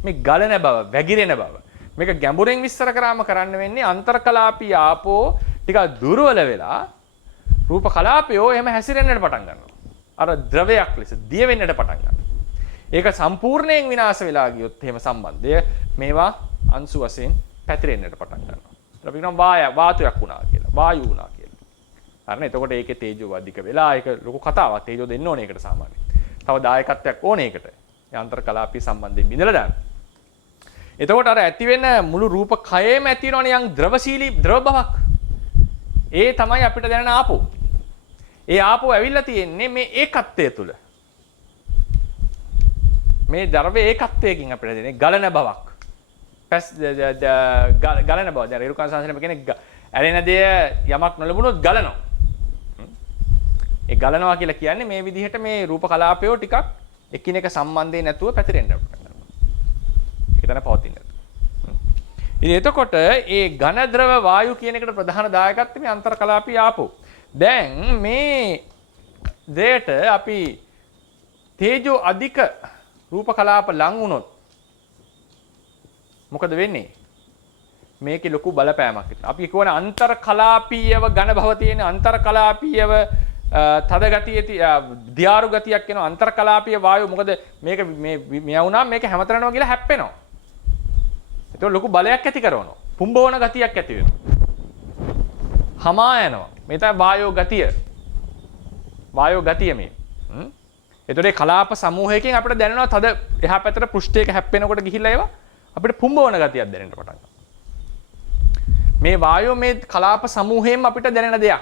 මේ ගලන බව, වැగిරෙන බව. මේක ගැඹුරෙන් විස්තර කරාම කරන්න වෙන්නේ අන්තර්කලාපී ආපෝ ටිකක් දුර්වල වෙලා රූප කලාපයෝ එහෙම හැසිරෙන්නට පටන් ගන්නවා. අර ද්‍රවයක් ලෙස දිය වෙන්නට පටන් ගන්නවා. ඒක සම්පූර්ණයෙන් විනාශ වෙලා ගියොත් එහෙම සම්බන්ධය මේවා අංශු වශයෙන් පැතිරෙන්නට පටන් ගන්නවා. අපි කියනවා වාතයක් වුණා කියලා. වායු වුණා කියලා. හරිනේ. එතකොට ඒකේ තේජෝ අධික වෙලා ඒක ලොකු කතාවක්. තේජෝ දෙන්න ඕනේ ඒකට සාමාන්‍යයෙන්. තව දායකත්වයක් ඕනේ ඒකට. යන්ත්‍රකලාපී සම්බන්ධයෙන් බිඳලා දාන්න. එතකොට අර ඇති වෙන මුළු රූප කයෙම ඇති වෙනවනේ යම් ද්‍රවශීලී ද්‍රව බවක්. ඒ තමයි අපිට දැනෙන ආපෝ. ඒ ආපෝ ඇවිල්ලා තියෙන්නේ මේ ඒකත්වය තුල. මේ ද්‍රවයේ ඒකත්වයකින් අපිට දෙන්නේ ගලන බවක්. ගලන බව. දැන් රේරුකාණ සංසාරෙම කියන්නේ ඇලෙන දේ යමක් නොලැබුණොත් ගලනවා. ඒ ගලනවා කියලා කියන්නේ මේ විදිහට මේ රූප කලාපයෝ ටිකක් එකිනෙක සම්බන්ධේ නැතුව පැතිරෙන්න පටන් ගන්නවා. ඒක තමයි පවතින්නේ. ඉතින් එතකොට ඒ ඝන ද්‍රව වායු කියන එකට ප්‍රධාන දායකත්වය මේ අන්තර්කලාපී ආපෝ. දැන් මේ දෙයට අපි තේජෝ අධික රූප කලාප ලං වුණොත් මොකද වෙන්නේ? මේකේ ලොකු බලපෑමක් හිටිනවා. අපි කියවනේ අන්තර්කලාපීයව ඝන භව තියෙන අන්තර්කලාපීයව තද ගතිය දියාරු ගතියක් වෙනවා. අන්තර්කලාපීය වායු මොකද මේක මේ වුණාම මේක හැමතැනම ගිහලා හැප්පෙනවා. ඒක ලොකු බලයක් ඇති කරනවා. පුම්බවන ගතියක් ඇති වෙනවා. හමා යනවා. මේ තමයි වායෝ ගතිය. වායෝ ගතිය මේ. එතකොට මේ කලාප සමූහයකින් අපිට දැනෙනවා තද එහා පැත්තට පෘෂ්ඨයක හැප්පෙනකොට ගිහිල්ලා ඒවා අපිට පුම්බවන ගතියක් දැනෙන්න පටන් ගන්නවා. මේ වායෝ මේ කලාප සමූහයෙන් අපිට දැනෙන දෙයක්.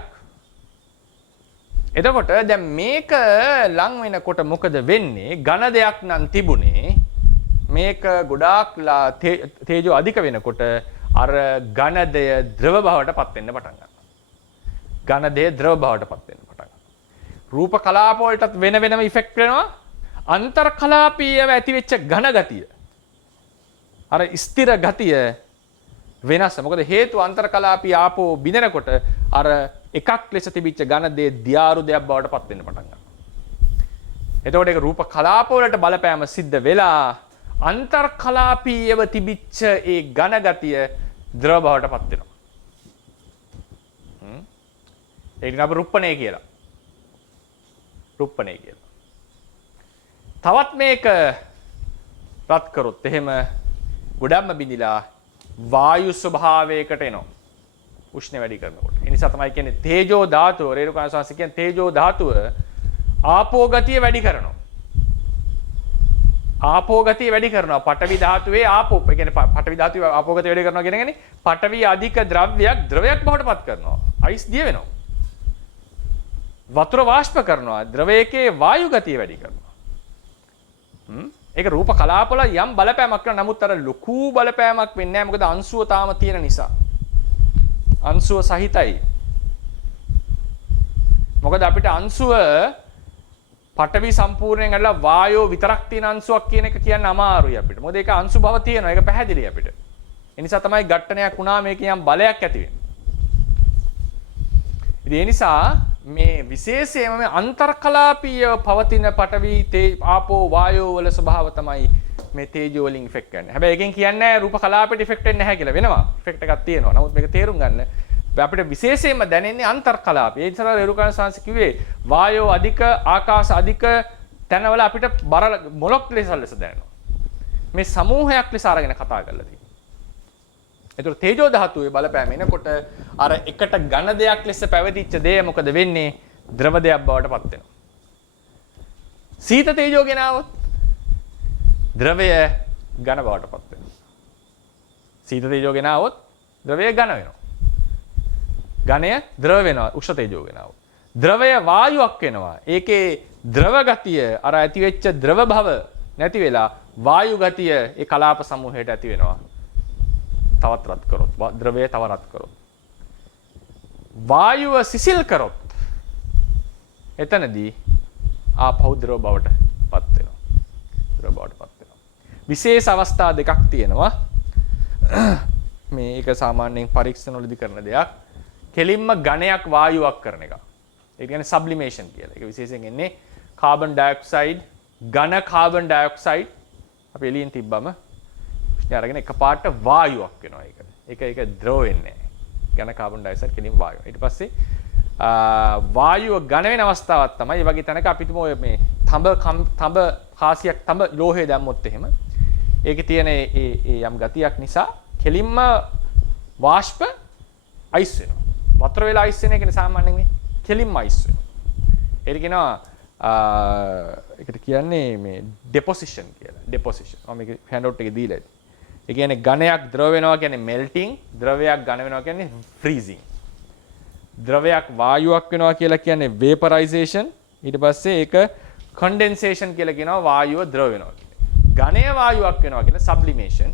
එතකොට දැන් මේක ලං වෙනකොට මොකද වෙන්නේ? ඝන දෙයක් නම් තිබුණේ මේක ගොඩාක් තේජෝ අධික වෙනකොට අර ඝන දෙය ද්‍රව බවට පත් වෙන්න පටන් ගන්නවා. ඝන දෙය ද්‍රව බවට පත් වෙන්න පටන් ගන්නවා. රූප කලාප වලටත් වෙන වෙනම ඉෆෙක්ට් වෙනවා. අන්තර් කලාපීයව ඇති වෙච්ච ඝන ගතිය. අර ස්ථිර ගතිය වෙනස්. මොකද හේතු අන්තර් කලාපී ආපෝ බිඳනකොට අර එකක් ලෙස තිබිච්ච ඝන දේ දියාරු දෙයක් බවට පත් වෙන්න පටන් ගන්නවා. එතකොට ඒක රූප කලාප වලට බලපෑම සිද්ධ වෙලා අන්තර් කලාපීයව තිබිච්ච ඒ ඝන ගතිය ද්‍රව බවට පත් වෙනවා. ඒක අපි රුප්පණේ කියලා. රුප්පණේ කියලා. තවත් මේක රත් කරොත් එහෙම ගොඩක්ම බිඳිලා වායු ස්වභාවයකට එනවා. උෂ්ණ වැඩි කරනකොට. ඒ නිසා තමයි කියන්නේ තේජෝ ධාතුව රේරුකාණ සංස්කෘතිය කියන්නේ තේජෝ ධාතුව ආපෝ ගතිය වැඩි කරනවා. ආපෝ ගතිය වැඩි කරනවා. පඨවි ධාතුවේ ආපෝ. ඒ කියන්නේ පඨවි ධාතුවේ ආපෝ ගතිය වැඩි කරනවා කියන්නේ පඨවි අධික ද්‍රවයක් බවට පත් කරනවා. අයිස් දිය වෙනවා. වතුර වාෂ්ප කරනවා. ද්‍රවයකේ වායු ගතිය වැඩි කරනවා. ඒක රූප කලාපවල යම් බලපෑමක් කරනවා. නමුත් අර ලොකු බලපෑමක් වෙන්නේ නැහැ. මොකද අංශුව තාම තියෙන නිසා. අංශුව සහිතයි. මොකද අපිට අංශුව පඨවි සම්පූර්ණයෙන් අරලා වායෝ විතරක් තියෙන අංශුවක් කියන එක කියන්න අමාරුයි අපිට. මොකද ඒක අංශු බව තියෙනවා. ඒක පැහැදිලි අපිට. ඒ නිසා තමයි ඝට්ටනයක් වුණා මේක යම් බලයක් ඇති වෙන්නේ. ඉතින් ඒ නිසා මේ විශේෂයෙන්ම මේ අන්තර්කලාපීය පවතින පඨවි ආපෝ වායෝ වල ස්වභාව තමයි මේ තේජෝ වලින් ඉෆෙක්ට් කරන්නේ. හැබැයි එකෙන් කියන්නේ රූප කලාපෙට ඉෆෙක්ට් වෙන්නේ නැහැ කියලා. වෙනවා. ඉෆෙක්ට් එකක් තියෙනවා. නමුත් මේක තේරුම් ගන්න අපිට විශේෂයෙන්ම දැනෙන්නේ අන්තර්කලාපය. ඒ නිසා රේරුකාණ සංස්කෘතිය කිව්වේ වායෝ අධික ආකාශ අධික තැනවල අපිට බර මොලොක් ලෙස දැනෙනවා. මේ සමූහයක් ලෙස අරගෙන කතා කරලා තියෙනවා. ඒතර තේජෝ ධාතුවේ බලපෑම එනකොට අර එකට ඝන දෙයක් ලෙස පැවතිච්ච දේ මොකද වෙන්නේ? ද්‍රව දෙයක් බවට පත් වෙනවා. සීත තේජෝ ගෙනාවොත් ද්‍රවය ඝන බවට පත් වෙනවා. සීත තේජෝ ගෙනාවොත් ද්‍රවය ඝන වෙනවා. ඝනය ද්‍රව වෙනවා උෂ්ණ තේජෝ ගෙනාවොත්. ද්‍රවය වායුවක් වෙනවා. ඒකේ ද්‍රව ගතිය අර ඇති වෙච්ච ද්‍රව භව නැති වෙලා වායු ගතිය ඒ කලාප සමූහයට ඇති වෙනවා. තවත් රත් කරොත් ද්‍රවය තව රත් කරොත්. වායුව සිසිල් කරොත් එතනදී ආපහු ද්‍රව බවට පත් වෙනවා. ද්‍රව බවට පත් වෙනවා. විශේෂ අවස්ථා දෙකක් තියෙනවා. මේක සාමාන්‍යයෙන් පරීක්ෂණ වලදී කරන දෙයක්. කෙලින්ම ඝනයක් වායුවක් කරන එක. ඒ කියන්නේ සබ්ලිමේෂන් කියලා. ඒක විශේෂයෙන් එන්නේ කාබන් ඩයොක්සයිඩ් ඝන කාබන් ඩයොක්සයිඩ් අපි එළියෙන් තිබ්බම ඉතින් අරගෙන එකපාරට වායුවක් වෙනවා ඒක. ඒක ද්‍රව වෙන්නේ නැහැ. ඝන කාබන් ඩයොක්සයිඩ් කෙලින් වායුව. ඊට පස්සේ වායුව ඝන වෙන අවස්ථාවක් තමයි. මේ වගේ තැනක අපි තුමු මේ තඹ කාසියක් තඹ ලෝහය දැම්මොත් එහෙම ඒකේ තියෙන ඒ යම් ගතියක් නිසා කෙලින්ම වාෂ්ප අයිස් වෙනවා. වතුර වෙලා අයිස් වෙන එකනේ සාමාන්‍යයෙන් කෙලින්ම අයිස් වෙනවා. ඒක කියනවා ඒකට කියන්නේ මේ ඩෙපොසිෂන් කියලා. ඩෙපොසිෂන්. මම මේක හෑන්ඩ් අවුට් එකේ දීලා ඉතින්. ඒ කියන්නේ ඝනයක් ද්‍රව වෙනවා කියන්නේ මෙල්ටිං, ද්‍රවයක් ඝන වෙනවා කියන්නේ ෆ්‍රීසිං. ද්‍රවයක් වායුවක් වෙනවා කියලා කියන්නේ වේපරයිසේෂන්. ඊට පස්සේ ඒක කන්ඩෙන්සේෂන් කියලා කියනවා වායුව ද්‍රව වෙනවා කියන්නේ. ඝනය වායුවක් වෙනවා කියන්නේ සබ්ලිමේෂන්.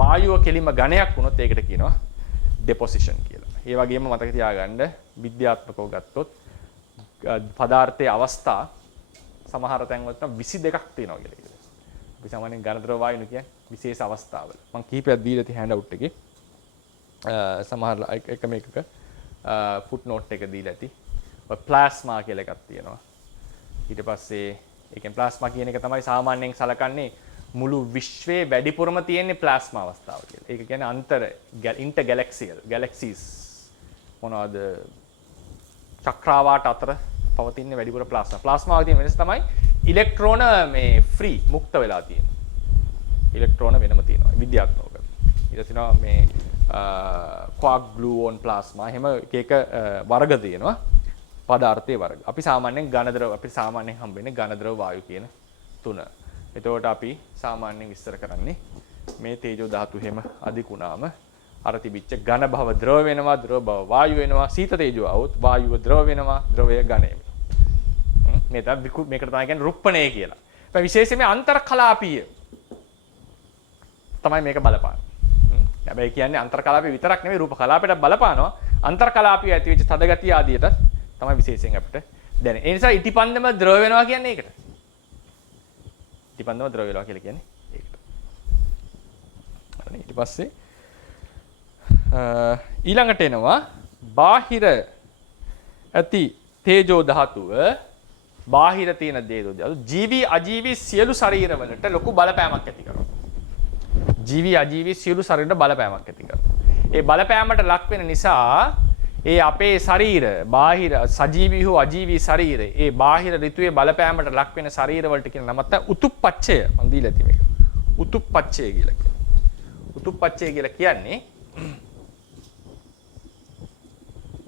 වායුව කෙලින්ම ඝනයක් වුණොත් ඒකට කියනවා ඩෙපොසිෂන් කියලා. ඒ වගේම මතක තියාගන්න විද්‍යාත්මකව ගත්තොත් පදාර්ථයේ අවස්ථා සමහර තැන්වල 22ක් තියෙනවා කියලා කියනවා. අපි සාමාන්‍යයෙන් ඝන ද්‍රව වායුන කියන්නේ විශේෂ අවස්ථාවල. මම කීපයක් දීලා තියෙන හෑන්ඩ් අවුට් එකේ. සමහර එකම එකක ෆුට් නෝට් එක දීලා ඇති. ඔය ප්ලාස්මා කියලා එකක් තියෙනවා. ඊට පස්සේ ඒකෙන් ප්ලාස්මා කියන එක තමයි සාමාන්‍යයෙන් සලකන්නේ මුළු විශ්වයේ වැඩිපුරම තියෙන්නේ ප්ලාස්මා අවස්ථාව කියලා. ඒක කියන්නේ ඉන්ටර් ගැලැක්සියල් ගැලැක්සීස් මොනවාද චක්‍රාවාට අතර පවතින වැඩිපුර ප්ලාස්මා. ප්ලාස්මාවක තියෙන වෙනස තමයි ඉලෙක්ට්‍රෝන මේ ෆ්‍රී මුක්ත වෙලා තියෙනවා. ඉලෙක්ට්‍රෝන වෙනම තියෙනවා විද්‍යාත්මකව. ඊට තියෙනවා මේ ක්වාක් ග්ලූෝන් ප්ලාස්මා එහෙම එක වර්ග තියෙනවා. පදාර්ථයේ වර්ග. අපි සාමාන්‍යයෙන් ඝන ද්‍රව අපි සාමාන්‍යයෙන් හම්බෙන්නේ ඝන ද්‍රව වායු කියන තුන. එතකොට අපි සාමාන්‍යයෙන් විස්තර කරන්නේ මේ තේජෝ ධාතු හැම අධික වුණාම අර තිබිච්ච ඝන භව ද්‍රව වෙනවා, ද්‍රව භව වායු වෙනවා, සීත තේජෝ આવොත් වායුව ද්‍රව වෙනවා, ද්‍රවය ඝන වෙනවා. මේකට තමයි කියන්නේ රුප්පණය කියලා. ඒ විශේෂයෙන්ම අන්තර්කලාපීය තමයි මේක බලපාන්නේ. හැබැයි කියන්නේ අන්තර්කලාපීය විතරක් නෙවෙයි රූප කලාපයට බලපානවා. අන්තර්කලාපීය ඇති වෙච්ච තද ගතිය ආදියට තමයි විශේෂයෙන් අපිට දැනෙන්නේ. ඒ නිසා ඉටිපන්දම ද්‍රව වෙනවා කියන්නේ ඒකට. ඉටිපන්දම ද්‍රව වෙනවා කියලා කියන්නේ ඒකට. හරි ඊට පස්සේ ඊළඟට එනවා බාහිර ඇති තේජෝ ධාතුව බාහිර තියෙන තේජෝ ධාතුව ජීවි අජීවි සියලු ශරීරවලට ලොකු බලපෑමක් ඇති කරනවා. ජීවි අජීවි සියලු ශරීරවලට බලපෑමක් ඇති කරනවා. ඒ බලපෑමට ලක් වෙන නිසා ඒ අපේ ශරීර බාහිර සජීවී හෝ අජීවී ශරීර ඒ බාහිර ඍතුවේ බලපෑමට ලක් වෙන ශරීරවලට කියන නම තමයි උතුප්පච්චය. මම දීලා තියෙන එක. උතුප්පච්චය කියලා කියනවා. උතුප්පච්චය කියලා කියන්නේ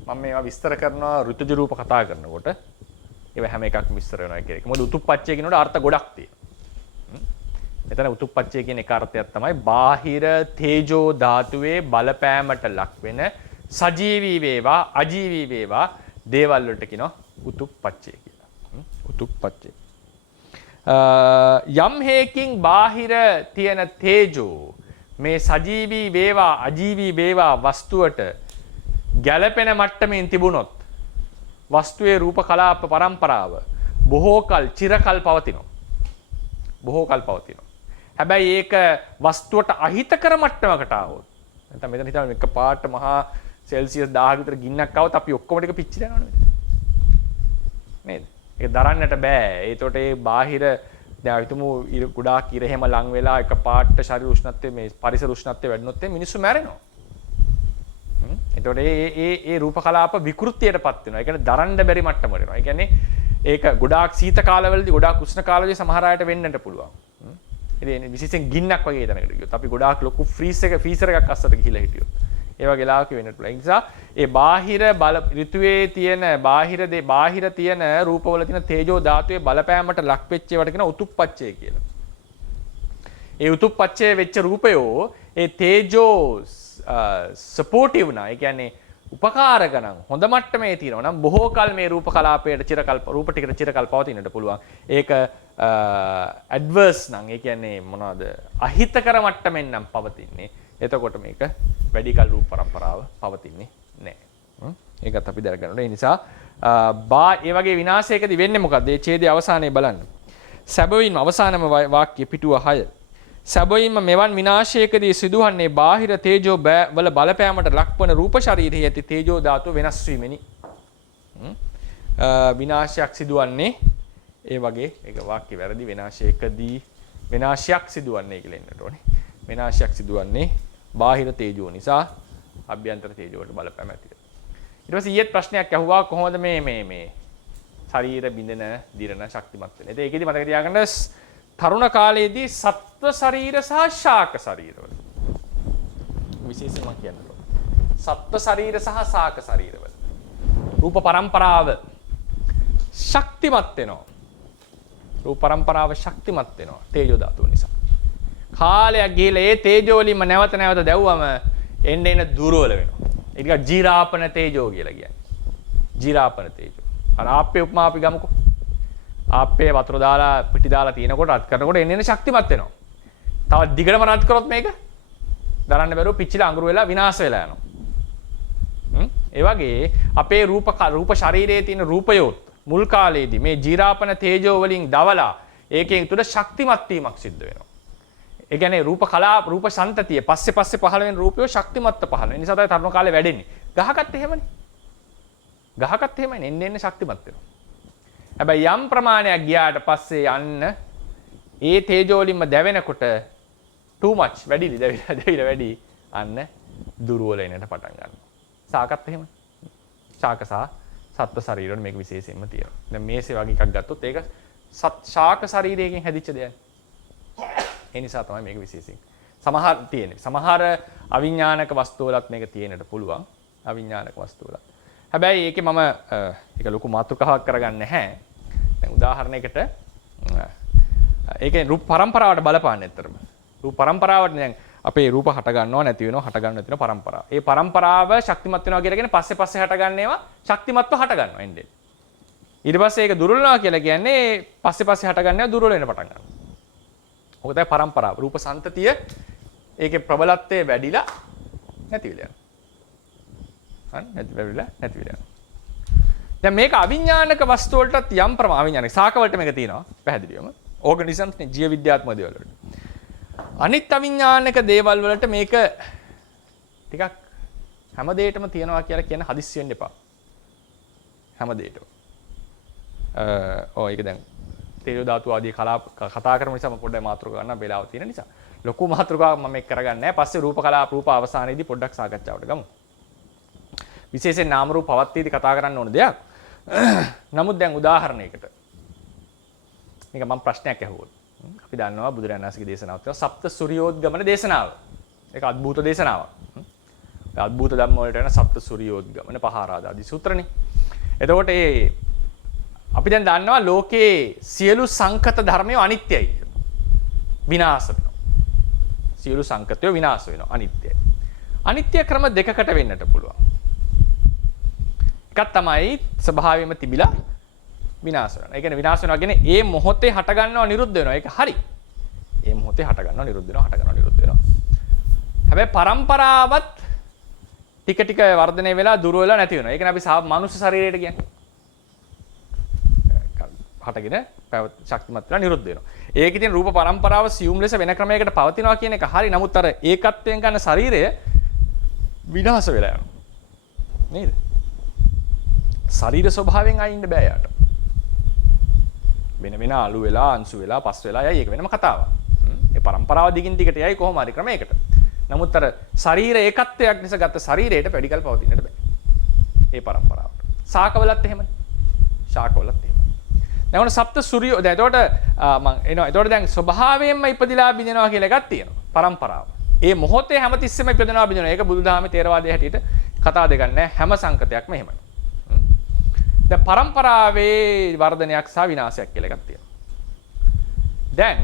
මම මේවා විස්තර කරනවා ඍතුජ රූප කතා කරනකොට ඒවා හැම එකක්ම විස්තර වෙනවා කියන එක. මොකද උතුප්පච්චය කියනකොට අර්ථ ගොඩක් තියෙනවා. එතන උතුප්පච්චය කියන එක අර්ථයක් තමයි බාහිර තේජෝ ධාතුවේ බලපෑමට ලක් වෙන සජීවී වේවා අජීවී වේවා දේවල් වලට කියනවා උතුප්පච්චය කියලා. උතුප්පච්චය. යම් හේකින් බාහිර තියෙන තේජෝ මේ සජීවී වේවා අජීවී වේවා වස්තුවට ගැළපෙන මට්ටමින් තිබුණොත් වස්තුවේ රූප කලාප පරම්පරාව බොහෝ කල චිරකල් පවතිනවා. බොහෝ කල් පවතිනවා. හැබැයි ඒක වස්තුවට අහිතකර මට්ටමකට ආවොත් නැත්නම් මෙතන හිතන්න එක පාට මහා සෙල්සියස් 1000 විතර ගින්නක් આવත් අපි ඔක්කොම ටික පිච්චිලා යනවනේ. නේද? ඒක දරන්නට බෑ. ඒතකොට ඒ බාහිර දැන් හිතමු ගොඩාක් ඉර හැම ලං වෙලා එක පාට ශරීර උෂ්ණත්වයේ මේ පරිසර උෂ්ණත්වයේ වැඩිනොත් මිනිස්සු මැරෙනවා. එතකොට ඒ රූප කලාප විකෘතියටපත් වෙනවා. ඒ කියන්නේ දරන්න බැරි මට්ටමකට එනවා. ඒ කියන්නේ ඒක ගොඩාක් සීත කාලවලදී ගොඩාක් උෂ්ණ කාලවලදී සමහර අයට වෙන්නට පුළුවන්. ඉතින් විශේෂයෙන් ගින්නක් වගේ තැනකට ගියොත් අපි ගොඩාක් ලොකු ෆ්‍රීසර් එකක් අස්සට ගිහිලා හිටියොත් ඒ වගේ ලාවක වෙන්නට පුළුවන්. ඒ නිසා ඒ බාහිර බල ඍතුවේ තියෙන බාහිර තියෙන රූපවල තියෙන තේජෝ ධාතුවේ බලපෑමට ලක් වෙච්ච ඒවට කියන උතුප්පච්චය කියලා. ඒ උතුප්පච්චය වෙච්ච රූපයෝ ඒ තේජෝ සපෝටිව් නා. ඒ කියන්නේ උපකාරක නම් හොඳ මට්ටමේ තියෙනවා නම් බොහෝ කල මේ රූප කලාපයට රූප ටිකට චිරකල් පවතින්නට පුළුවන්. ඒක ඇඩ්වර්ස් නම් ඒ කියන්නේ මොනවද අහිතකර මට්ටමෙන් නම් පවතින්නේ. එතකොට මේක වැඩි කල රූප පරම්පරාව පවතින්නේ නැහැ. ඒකත් අපි දැනගන්න ඕනේ. ඒ නිසා ඒ වගේ විනාශයකදී වෙන්නේ මොකද්ද? මේ ඡේදයේ අවසානයේ බලන්න. සැබවින්ම අවසානම වාක්‍ය පිටුව 6. සැබවින්ම මෙවන් විනාශයකදී සිදුවන්නේ බාහිර තේජෝ වල බලපෑමට ලක්වන රූප ශරීරයේ ඇති තේජෝ ධාතුව වෙනස් වීමෙනි. විනාශයක් සිදුවන්නේ ඒ වගේ ඒක වාක්‍ය වැරදි විනාශයකදී විනාශයක් සිදුවන්නේ කියලා එන්නට ඕනේ. විනාශයක් සිදුවන්නේ බාහිර තේජෝ නිසා අභ්‍යන්තර තේජෝ වලට බලපෑම ඇති වෙනවා. ඊට පස්සේ ඊයේත් ප්‍රශ්නයක් ඇහුවා කොහොමද මේ ශරීර බිඳෙන දිරන ශක්තිමත් වෙන්නේ. ඒකෙදි මතක තියාගන්න තරුණ කාලයේදී සත්ව ශරීර සහ ශාක ශරීරවල විශේෂයෙන්ම කියනවා. සත්ව ශරීර සහ ශාක ශරීරවල රූප පරම්පරාව ශක්තිමත් වෙනවා. රූප පරම්පරාව ශක්තිමත් වෙනවා තේජෝ ධාතුව නිසා. කාලයක් ගිහලා ඒ තේජෝ වලින්ම නැවත දැව්වම එන්න දුර්වල වෙනවා. ඒක ජීරාපන තේජෝ කියලා කියන්නේ. ජීරාපන තේජෝ. අර ආප්පේ උපමා අපි ගමුකෝ. ආප්පේ වතුර දාලා පිටි දාලා තියෙනකොට රත් කරනකොට එන්න ශක්තිමත් වෙනවා. තවත් දිගටම රත් කරොත් මේක දරන්න බැරුව පිච්චිලා අඟුරු වෙලා විනාශ වෙලා යනවා. ඒ වගේ අපේ රූප ශරීරයේ තියෙන රූපයොත් මුල් කාලයේදී මේ ජීරාපන තේජෝ වලින් දවලා ඒකෙන් තුඩ ශක්තිමත් වීමක් සිද්ධ වෙනවා. ඒ කියන්නේ රූප සංතතිය පස්සේ පහළ වෙන රූපය ශක්තිමත්ව පහළ වෙන නිසා තමයි තරුණ කාලේ වැඩෙන්නේ. ගහකත් එහෙමනේ. ගහකත් එහෙමනේ එන්න ශක්තිමත් වෙනවා. හැබැයි යම් ප්‍රමාණයක් ගියාට පස්සේ යන්න ඒ තේජෝ වලින්ම දැවෙනකොට too much දැවිලා වැඩි අන්න දුර්වල වෙන්නට පටන් ගන්නවා. ශාකත් එහෙමයි. ශාක සහ සත්ත්ව ශරීරවල මේක විශේෂයෙන්ම තියෙනවා. දැන් මේසේ වගේ එකක් ගත්තොත් ඒක ශාක ශරීරයෙන් හැදිච්ච දෙයක්. ඒ නිසා තමයි මේක විශේෂයෙන්. සමහර තියෙන්නේ. සමහර අවිඥානික වස්තු වලත් මේක තියෙන්නට පුළුවන්. අවිඥානික වස්තු වල. හැබැයි ඒකේ මම ඒක ලොකු මාතෘකාවක් කරගන්නේ නැහැ. දැන් උදාහරණයකට ඒකේ රූප පරම්පරාවට බලපාන්නේ ඇත්තටම. රූප පරම්පරාවට දැන් අපේ රූප හට ගන්නව නැති වෙනව හට ගන්න නැති වෙන පරම්පරාව. ඒ පරම්පරාව ශක්තිමත් වෙනවා කියලා කියන්නේ පස්සේ හට ගන්න ඒවා ශක්තිමත්ව හට ගන්නවා එන්නේ. ඊට පස්සේ ඒක දුර්වල වෙනවා කියලා කියන්නේ පස්සේ හට ගන්න ඒවා දුර්වල වෙන්න පටන් ගන්නවා. ඔක තමයි පරම්පරාව. රූප සංතතිය ඒකේ ප්‍රබලත්වය වැඩිලා නැති වෙලා යනවා. නැති වෙලා යනවා. දැන් මේක අවිඥානික වස්තු වලටත් යම් අවිඥානික ශාක වලට මේක තියෙනවා පැහැදිලිවම. ඕගනිසම්ස් නේ ජීව විද්‍යාත්මක දේවල් වලට. අනිත් අවිඥානික දේවල් වලට මේක ටිකක් හැම දෙයකම තියනවා කියලා කියන හදිස්සි වෙන්න එපා. හැම දෙයකම. ඒක දැන් තේජෝ ධාතු ආදී කතා කරන නිසා මම පොඩ්ඩක් මාතෘකාවක් ගන්න වෙලාව තියෙන නිසා. ලොකු මාතෘකාවක් මම මේක කරගන්නේ නැහැ. පස්සේ රූප අවසානයේදී පොඩ්ඩක් සාකච්ඡාවට ගමු. විශේෂයෙන් නාම රූප පවත්වීදී කතා කරන්න ඕන දෙයක්. නමුත් දැන් උදාහරණයකට මේක මම ප්‍රශ්නයක් අහුවොත්. අපි දන්නවා බුදුරජාණන් වහන්සේගේ දේශනාවක් තියෙනවා සප්ත සූර්යෝද්ගමන දේශනාව. ඒක අద్భుත දේශනාවක්. අద్భుත ධම්ම වලට යන සප්ත සූර්යෝද්ගමන පහාරාද ආදී සූත්‍රනේ. එතකොට අපි දැන් දන්නවා ලෝකේ සියලු සංකත ධර්මය අනිත්‍යයි. විනාශ වෙනවා. සියලු සංකතය විනාශ වෙනවා අනිත්‍යයි. අනිත්‍ය ක්‍රම දෙකකට වෙන්නට පුළුවන්. එකක් තමයි ස්වභාවයෙන්ම තිබිලා විනාශ වෙනවා. ඒ කියන්නේ විනාශ වෙනවා කියන්නේ ඒ මොහොතේ හට ගන්නව නිරුද්ධ වෙනවා. ඒක හරි. ඒ මොහොතේ හට ගන්නව නිරුද්ධ වෙනවා, හට ගන්නව නිරුද්ධ වෙනවා. හැබැයි පරම්පරාවත් ටික වර්ධනය වෙලා දුර වෙලා නැති වෙනවා. ඒ කියන්නේ අපි මනුස්ස ශරීරයට කියන්නේ. හටගෙන ශක්තිමත් වෙලා නිරුද්ධ වෙනවා. ඒකේ තියෙන රූප පරම්පරාව සියුම් ලෙස වෙන ක්‍රමයකට පවතිනවා කියන එක හරි. නමුත් අර ඒකත්වයෙන් ගන්න ශරීරය විනාශ වෙලා යනවා. නේද? ශරීර ස්වභාවයෙන් අයින්න බෑ යාට. වෙන අලු වෙලා අංශු වෙලා පස් වෙලා යයි ඒක වෙනම කතාවක්. ඒ පරම්පරාව දිගින් දිගට යයි කොහොම හරි ක්‍රමයකට. නමුත් අර ශරීර ඒකත්වයක් නිසා ගත්ත ශරීරයට පැඩිකල් පවතින්නට බෑ. ඒ පරම්පරාවට. ශාකවලත් එහෙමනේ. ශාකවලත් එහෙමයි. දැන් සප්ත සූර්යෝ දැන් එතකොට මම එනවා. එතකොට දැන් ස්වභාවයෙන්ම ඉපදිලා බිඳිනවා කියලා එකක් තියෙනවා. පරම්පරාව. ඒ මොහොතේ හැමතිස්සෙම ඉපදෙනවා බිඳිනවා. ඒක බුදුදහමේ තේරවාදයේ හැටියට කතා දෙකක් නැහැ. හැම සංකතයක්ම එහෙමයි. දැන් පරම්පරාවේ වර්ධනයක් සහ විනාශයක් කියලා එකක් තියෙනවා. දැන්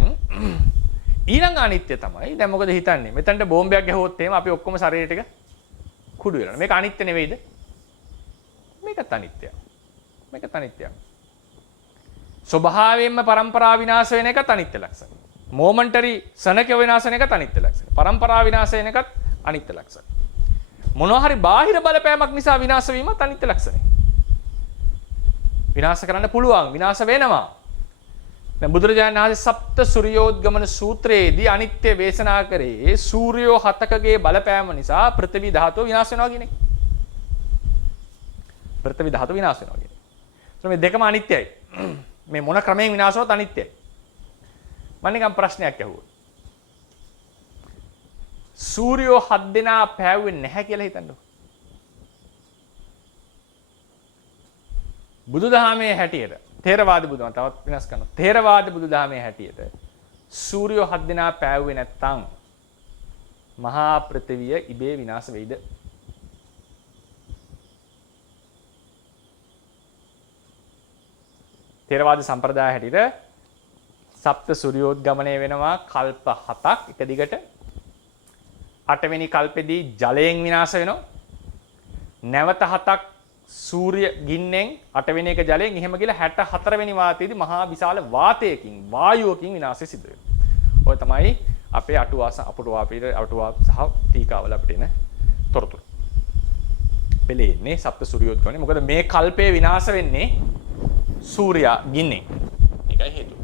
ඊළඟ අනිත්‍ය තමයි. දැන් මොකද හිතන්නේ? මෙතනට බෝම්බයක් ගැහුවොත් එහෙම අපි ඔක්කොම ශරීරය ටික කුඩු වෙනවා. මේක අනිත්‍ය නෙවෙයිද? මේකත් අනිත්‍යයි. මේකත් අනිත්‍යයි. ස්වභාවයෙන්ම පරම්පරාව විනාශ වෙන එකත් අනිත්‍ය ලක්ෂණ. මොමන්ටරි සනක විනාශ වෙන එකත් අනිත්‍ය ලක්ෂණ. පරම්පරාව විනාශ වෙන එකත් අනිත්‍ය ලක්ෂණ. මොනවා හරි බාහිර බලපෑමක් නිසා විනාශ වීමත් අනිත්‍ය ලක්ෂණයි. විනාශ කරන්න පුළුවන්, විනාශ වෙනවා. දැන් බුදුරජාණන් වහන්සේ සප්ත සූර්යෝද්ගමන සූත්‍රයේදී අනිත්‍ය වේශනා කරේ සූර්යෝ හතකගේ බලපෑම නිසා පෘථිවි ධාතුව විනාශ වෙනවා කියන එක. පෘථිවි ධාතුව විනාශ වෙනවා කියන එක. මේ දෙකම අනිත්‍යයි. මේ මොන ක්‍රමයෙන් විනාශ වුණත් අනිත්‍යයි. මම නිකන් ප්‍රශ්නයක් අහුවා. සූර්යෝ 7 දෙනා පෑවුවේ නැහැ කියලා හිතන්නකො. බුදුදහමේ හැටියට තේරවාද බුදුදහම තවත් විනාශ කරනවා. තේරවාද බුදුදහමේ හැටියට සූර්යෝ 7 දෙනා පෑවුවේ නැත්තම් මහා පෘථිවිය ඉබේ විනාශ වෙයිද? තේරවාද සම්ප්‍රදාය හැටියට සප්ත සූර්යෝද්ගමණය වෙනවා කල්ප 7ක් එක දිගට. 8 වෙනි කල්පෙදී ජලයෙන් විනාශ වෙනවා. නැවත 7ක් සූර්ය ගින්නෙන් 8 වෙනි එක ජලයෙන් එහෙම ගිහලා 64 වෙනි වාතයේදී මහා විශාල වාතයකින් වායුවකින් විනාශය සිදු වෙනවා. ඔය තමයි අපේ අටුවා සහ ටීකාවල අපිට එන තොරතුරු. පෙළෙන්නේ සප්ත සූර්යෝද්ගමණය. මොකද මේ කල්පේ විනාශ වෙන්නේ සූර්යා ගින්නෙන්. ඒකයි හේතුව.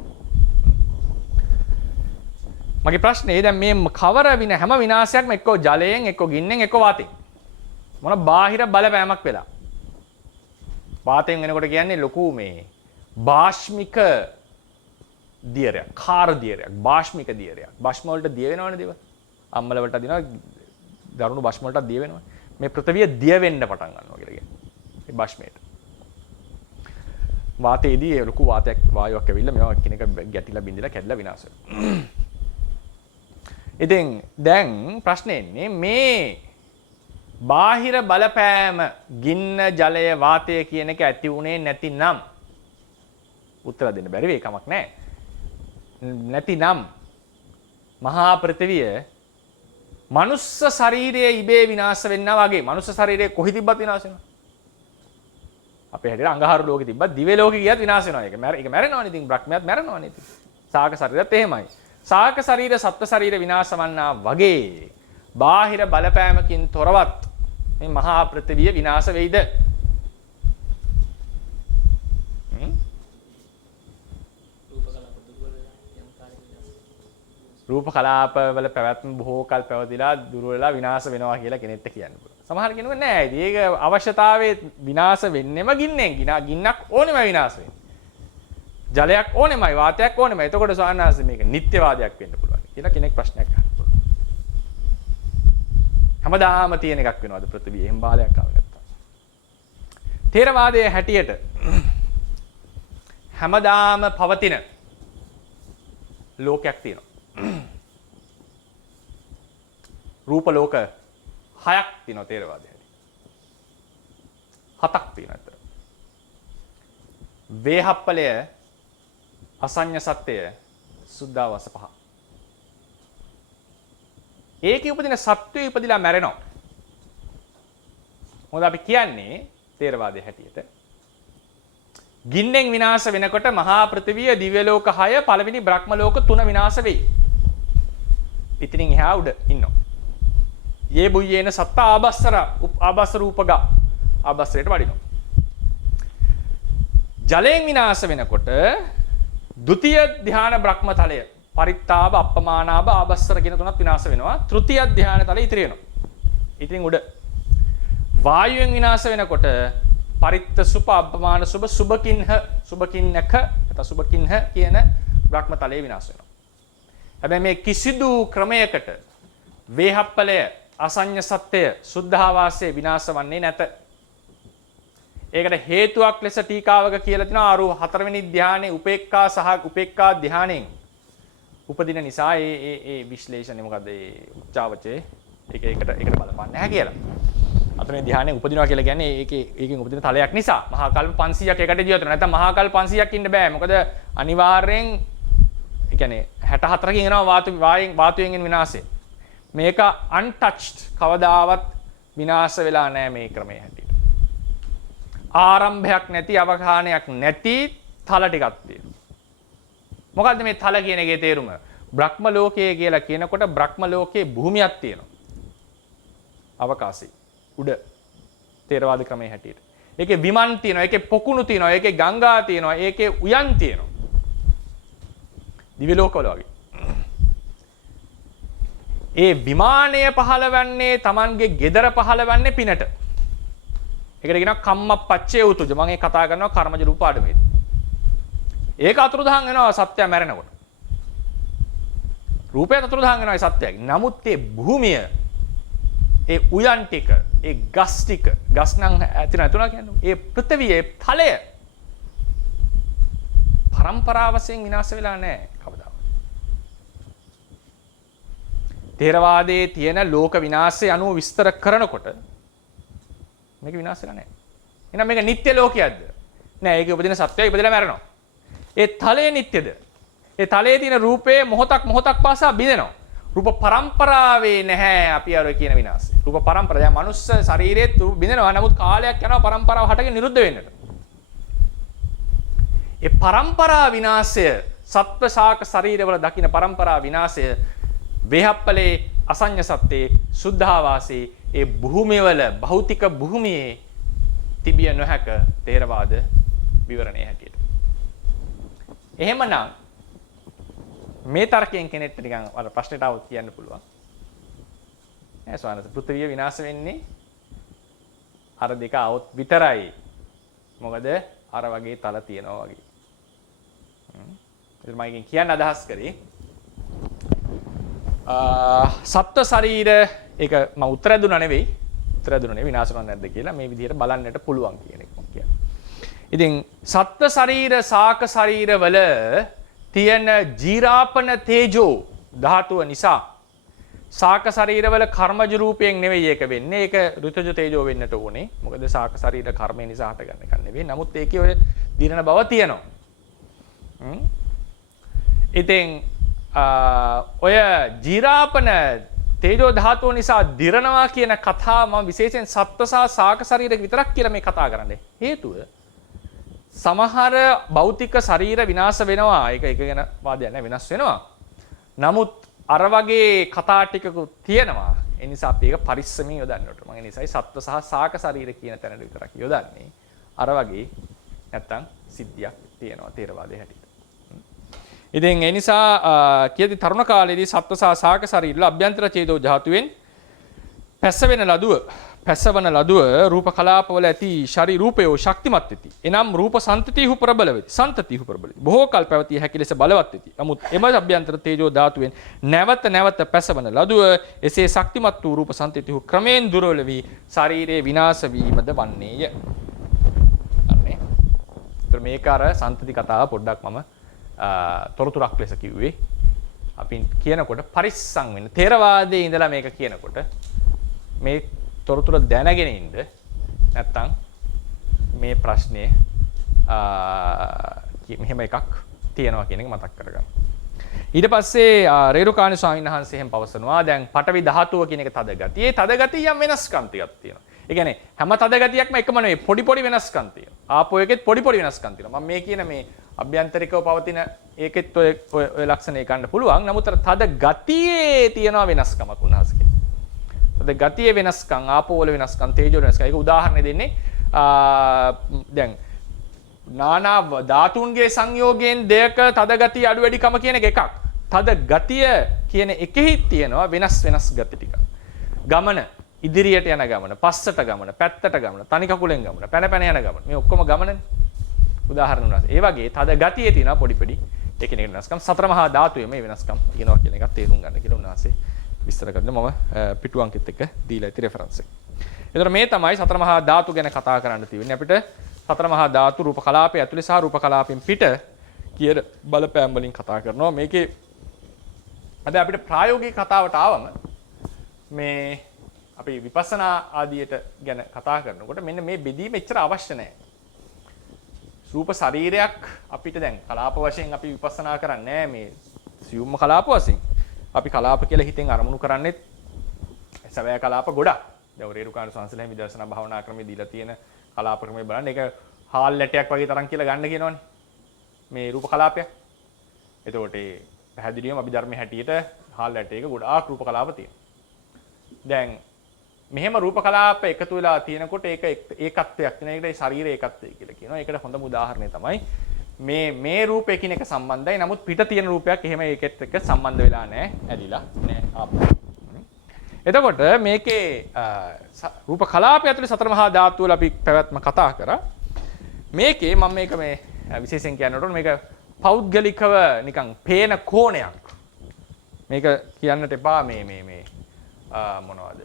මගේ ප්‍රශ්නේ දැන් මේ කවර හැම විනාශයක්ම එක්කෝ ජලයෙන් එක්කෝ ගින්නෙන් එක්කෝ වාතයෙන්. මොන බාහිර බලපෑමක් වෙලා. වාතයෙන් වෙනකොට කියන්නේ ලොකු මේ බාෂ්මික දියරයක්, කාර දියරයක්, බාෂ්මික දියරයක්. බෂ්ම වලට දිය වෙනවනේ දේවල්. අම්මල වලට දිනවා දරුණු බෂ්ම වලට දිය වෙනවා. මේ පෘථිවිය දිය වෙන්න පටන් ගන්නවා කියලා කියන්නේ. මේ බෂ්මයට. වාතයේදී ලොකු වාතයක් වායුවක් ඇවිල්ලා මේවා එකිනෙක ගැටිලා බින්දලා කැඩලා විනාශ වෙනවා. ඉතින් දැන් ප්‍රශ්නේ එන්නේ මේ බාහිර බලපෑම ගින්න ජලය වාතය කියන එක ඇති උනේ නැතිනම් උත්තර දෙන්න බැරි වෙයි කමක් නැහැ. නැතිනම් මහා පෘථිවිය මනුස්ස ශරීරයේ ඉබේ විනාශ වෙන්නා වගේ මනුස්ස ශරීරයේ කොහි තිබ්බත් විනාශ වෙනවා. අපේ හැටියට අඟහරු ලෝකෙ තිබ්බත් දිව්‍ය ලෝකෙ ගියත් විනාශ වෙනවා. ඒක මැරෙනවනේ. ඉතින් බ්‍රහ්මයාත් මැරෙනවනේ. ඉතින් සාක ශරීරයත් එහෙමයි. සාක ශරීර සත්ත්ව ශරීර විනාශ වන්නා වගේ බාහිර බලපෑමකින් තොරවත් මේ මහා පෘථිවිය විනාශ වෙයිද? රූප කලාප වල පැවැත්ම බොහෝ කල් පැවතිලා දුර වෙලා විනාශ වෙනවා කියලා කෙනෙක්ට කියන්න පුළුවන්. සමහර කෙනෙකුට නෑ. ඒක අවශ්‍යතාවයේ විනාශ වෙන්නෙම ගින්නෙන්. ගින්නක් ඕනෙම විනාශ වෙන්නේ. ජලයක් ඕනෙමයි, වාතයක් ඕනෙමයි. එතකොට සාහනහස මේක නිත්‍යවාදයක් වෙන්න පුළුවන් කියලා කෙනෙක් ප්‍රශ්නයක් අහන්න පුළුවන්. හැමදාම තියෙන එකක් වෙනවද පෘථිවියේ එහෙම බාලයක් ආව නැත්තම්? ථේරවාදයේ හැටියට හැමදාම පවතින ලෝකයක් තියෙනවා. රූප ලෝක 6ක් තියෙනවා ථේරවාදයේ හැටියට. 7ක් තියෙනවා අතර. වේහප්පලය, අසඤ්ඤ සත්‍යය, සුද්ධාවාස 5. ඒකේ උපදින සත්වය ඉපදිලා මැරෙනවා. මොකද අපි කියන්නේ ථේරවාදයේ හැටියට ගින්නෙන් විනාශ වෙනකොට මහා පෘථිවිය, දිව්‍ය ලෝක 6, පළවෙනි බ්‍රහ්ම ලෝක 3 විනාශ වෙයි. ඉතින් එහා උඩ ඉන්නවා. යේ බුයේන සත්ත ආබස්ස රූපග ආබස්සරයට වඩිනවා. ජලයෙන් විනාශ වෙනකොට ဒုတိ ය ධ්‍යාන බ්‍රහ්ම තලය පරිත්තාබ අප්පමානාබ ආබස්සර කියන තුනක් විනාශ වෙනවා. තෘතිය ධ්‍යාන තලය ඉතිරි වෙනවා. ඉතින් උඩ වායුවෙන් විනාශ වෙනකොට පරිත්ත සුප අප්පමාන සුබ සුබකින්හ සුබකින්නක නැත්නම් සුබකින්හ කියන බ්‍රහ්ම තලය විනාශ වෙනවා. හැබැයි මේ කිසිදු ක්‍රමයකට වේහප්පලය, අසඤ්ඤ සත්‍යය, සුද්ධාවාසයේ විනාශ වන්නේ නැත. ඒකට හේතුවක් ලෙස ටීකාවක කියලා තිනවා අරු 4 වෙනි ධ්‍යානයේ උපේක්ඛා සහ උපේක්ඛා ධ්‍යානයෙන් උපදින නිසා ඒ විශ්ලේෂණය මොකද්ද ඒ උච්චාවචේ එකට බලපන්නේ නැහැ කියලා. අතනේ ධ්‍යානෙ උපදිනවා කියලා කියන්නේ ඒකෙන් උපදින තලයක් නිසා. මහා කල්ප 500ක් එකට ජීවත් වෙනවා. නැත්නම් මහා කල්ප 500ක් ඉන්න බෑ. මොකද අනිවාර්යෙන් ඒ කියන්නේ 64කින් එනවා වාතයෙන් එන විනාශය. මේක untouched කවදාවත් විනාශ වෙලා නැහැ මේ ක්‍රමයේ හැටියට. ආරම්භයක් නැති අවකාශනයක් නැති තල ටිකක් තියෙනවා. මොකද්ද මේ තල කියන එකේ තේරුම? බ්‍රහ්ම ලෝකයේ කියලා කියනකොට බ්‍රහ්ම ලෝකයේ භූමියක් තියෙනවා. අවකාශي උඩ තේරවාද ක්‍රමයේ හැටියට. ඒකේ විමන් තියෙනවා, ඒකේ පොකුණු තියෙනවා, ඒකේ ගංගා තියෙනවා, ඒකේ උයන් තියෙනවා. දිව්‍ය ලෝකවල වගේ. ඒ විමානය පහළවන්නේ Tamanගේ gedara පහළවන්නේ පිනට. ඒකට කියනවා කම්මප්පච්චේ උතුජ. මම ඒ කතා කරනවා කර්මජ රූප පාඩමේදී. ඒක අතුරුදහන් වෙනවා සත්‍ය මැරෙනකොට. රූපය අතුරුදහන් වෙනවා සත්‍යයි. නමුත් ඒ භූමිය, ඒ උයන් ටික, ඒ ගස් ටික, ගස් නම් ඇති නැතුණා කියන්නේ. ඒ පෘථිවියේ තලය පරම්පරාව වශයෙන් විනාශ වෙලා නැහැ කවදාවත්. තේරවාදයේ තියෙන ලෝක විනාශය අනුව විස්තර කරනකොට මේක විනාශ වෙලා නැහැ. එහෙනම් මේක නිත්‍ය ලෝකයක්ද? නෑ, ඒකේ උපදින සත්‍යය ඉපදලා මැරෙනවා. ඒ තලයේ නිට්ටයද? ඒ තලයේ තියෙන රූපේ මොහොතක් පාසා බිඳෙනවා. රූප පරම්පරාවේ නැහැ අපි අර කියන විනාශය. රූප පරම්පරාව දැන් මනුස්ස ශරීරෙත් බිඳෙනවා. නමුත් කාලයක් යනවා පරම්පරාව හටගෙන නිරුද්ධ වෙන්නට. ඒ පරම්පරා විනාශය සත්ව ශාක ශරීරවල දකින්න පරම්පරා විනාශය වේහප්පලේ අසඤ්ඤ සත්‍යේ සුද්ධාවාසී ඒ භූමියවල භෞතික භූමියේ තිබිය නොහැක තේරවාද විවරණයේ හැටියට. එහෙමනම් මේ තර්කයෙන් කෙනෙක්ට නිකන් අර ප්‍රශ්නෙට આવුත් කියන්න පුළුවන්. නෑ ස්වාමීනි පෘථිවිය විනාශ වෙන්නේ අර දෙක આવුත් විතරයි. මොකද අර වගේ තල තියනවා වගේ. මම කියන්න අදහස් කරේ සත්ත්ව ශරීර ඒක මම උත්තර දුන්නා නෙවෙයි. උත්තර දුන්නා නෙවෙයි විනාශ වෙනවද නැද්ද කියලා මේ විදිහට බලන්නට පුළුවන් කියන එක මම කියන්නේ. ඉතින් සත්ත්ව ශරීර ශාක ශරීරවල තියෙන ජීරාපන තේජෝ ධාතුව නිසා ශාක ශරීරවල කර්මජ රූපයෙන් නෙවෙයි ඒක වෙන්නේ. ඒක ඍතුජ තේජෝ වෙන්නට ඕනේ. මොකද ශාක ශරීර කර්මය නිසා හටගන්න එකක් නෙවෙයි. නමුත් ඒකේ ඔය දිනන බව තියෙනවා. ඉතින් ඔය ජීරාපන තේජෝ ධාතුව නිසා දිරනවා කියන කතාව මම විශේෂයෙන් සත්ත්ව සහ ශාක ශරීර විතරක් කියලා මේ කතා කරන්නේ. හේතුව සමහර භෞතික ශරීර විනාශ වෙනවා. ඒක ගැන වාදයක් නැහැ, වෙනස් වෙනවා. නමුත් අර වගේ කතා ටිකකුත් තියෙනවා. ඒ නිසා අපි ඒක පරිස්සමින් යොදන්න ඕනේ. මම ඒ නිසායි සත්ත්ව සහ ශාක ශරීර කියන තැනට විතරක් යොදන්නේ. අර වගේ නැත්තම් සිද්ධියක් තියෙනවා තේරවාදයේ හැටියට. ඉතින් ඒ නිසා කියති තරුණ කාලයේදී සත්ත්ව සහ ශාක ශරීරවල අභ්‍යන්තර ඡේදෝ ධාතුවෙන් පැසවන ලදුව රූප කලාපවල ඇති ශරීර රූපයෝ ශක්තිමත් වෙති. එනම් රූප සන්තතිහු ප්‍රබල වෙති. සන්තතිහු ප්‍රබල. බොහෝ කල් පැවතිය හැකි ලෙස බලවත් වෙති. නමුත් එම අභ්‍යන්තර තේජෝ ධාතුවෙන් නැවත පැසවන ලදුව එසේ ශක්තිමත් වූ රූප සන්තතිහු ක්‍රමයෙන් දුර්වල වී ශරීරයේ විනාශ වීමද වන්නේය. අනේ. ඒතර මේක අර සන්තති කතාව පොඩ්ඩක් මම තොරතුරක් ලෙස කිව්වේ. අපි කියනකොට පරිස්සම් වෙන්න. තේරවාදයේ ඉඳලා මේක කියනකොට මේ තොරතුර දැනගෙන ඉන්න නැත්තම් මේ ප්‍රශ්නේ මෙහෙම එකක් තියෙනවා කියන එක මතක් කරගන්න. ඊට පස්සේ රේරුකාණි ස්වාමීන් වහන්සේ එහෙම පවසනවා දැන් පඨවි ධාතුව කියන එක තද ගතිය. ඒ තද ගතිය යම් වෙනස්කම් ටිකක් තියෙනවා. ඒ කියන්නේ හැම තද ගතියක්ම එකම නෙවෙයි පොඩි වෙනස්කම් තියෙනවා. ආපෝ එකෙත් පොඩි වෙනස්කම් තියෙනවා. මම මේ කියන මේ අභ්‍යන්තරිකව පවතින ඒකෙත් ඔය ලක්ෂණ ගන්න පුළුවන්. නමුත් තද ගතියේ තියෙනවා වෙනස්කමක් උන්වහන්සේගේ. තද ගතියේ වෙනස්කම්, ආපෝ වල වෙනස්කම්, තේජෝ වෙනස්කම්. ඒක උදාහරණ දෙන්නේ දැන් නානා ධාතුන්ගේ සංයෝගයෙන් දෙයක තද ගතිය අඩු වැඩිකම කියන එකක්. තද ගතිය කියන එකෙහි තියෙනවා වෙනස් ගති ටික. ගමන, ඉදිරියට යන ගමන, පස්සට ගමන, පැත්තට ගමන, තනි කකුලෙන් ගමන, පැන යන ගමන. මේ ඔක්කොම ගමනනේ. උදාහරණ උනස්. ඒ වගේ තද ගතියේ තියෙනවා පොඩි එකිනෙක වෙනස්කම්. සතර මහා ධාතුයේ මේ වෙනස්කම් තියෙනවා කියන එකත් තේරුම් ගන්න කියලා උන්වහන්සේ විස්තර කරනවා. මම පිටු අංකෙත් එක්ක දීලා ඉති රෙෆරන්ස් එක. ඒතර මේ තමයි සතර මහා ධාතු ගැන කතා කරන්න තියෙන්නේ. අපිට සතර මහා ධාතු රූප කලාපයේ ඇතුලේ සහ රූප කලාපයෙන් පිට කියන බලපෑම් වලින් කතා කරනවා. මේකේ හැබැයි අපිට ප්‍රායෝගික කතාවට ආවම මේ අපි විපස්සනා ආදියට ගැන කතා කරනකොට මෙන්න මේ බෙදීම එච්චර අවශ්‍ය නැහැ. රූප ශරීරයක් අපිට දැන් කලාප වශයෙන් අපි විපස්සනා කරන්නේ මේ සියුම්ම කලාප වශයෙන්. අපි කලාප කියලා හිතෙන් අරමුණු කරන්නේ සවැය කලාප ගොඩක්. දැන් රේරුකාණ සංසලෙන් විදර්ශනා භාවනා ක්‍රමයේ දීලා තියෙන කලාප ක්‍රමය බලන්න ඒක හාල් ලැටයක් වගේ තරම් කියලා ගන්න කියනවනේ. මේ රූප කලාපය. එතකොට ඒ පැහැදිලිවම අභිධර්මයේ හැටියට හාල් ලැටයක ගොඩාක් රූප කලාප තියෙනවා. දැන් මෙහෙම රූප කලාප එකතු වෙලා තියෙනකොට ඒක ඒකත්වයක් වෙන එකට ඒ ශරීර ඒකත්වය කියලා කියනවා. ඒකට හොඳම උදාහරණය තමයි මේ රූප එකිනෙක සම්බන්ධයි. නමුත් පිට තියෙන රූපයක් එහෙම ඒකෙත් එක්ක සම්බන්ධ වෙලා නැහැ, ඇලිලා නැහැ ආපහු. එතකොට මේකේ රූප කලාපය ඇතුලේ සතර මහා ධාතු වල අපි පැවැත්ම කතා කරා. මේකේ මම මේක මේ විශේෂයෙන් කියන්නට මේක පෞද්ගලිකව නිකන් පේන කෝණයක්. මේක කියන්නට එපා මේ මොනවද?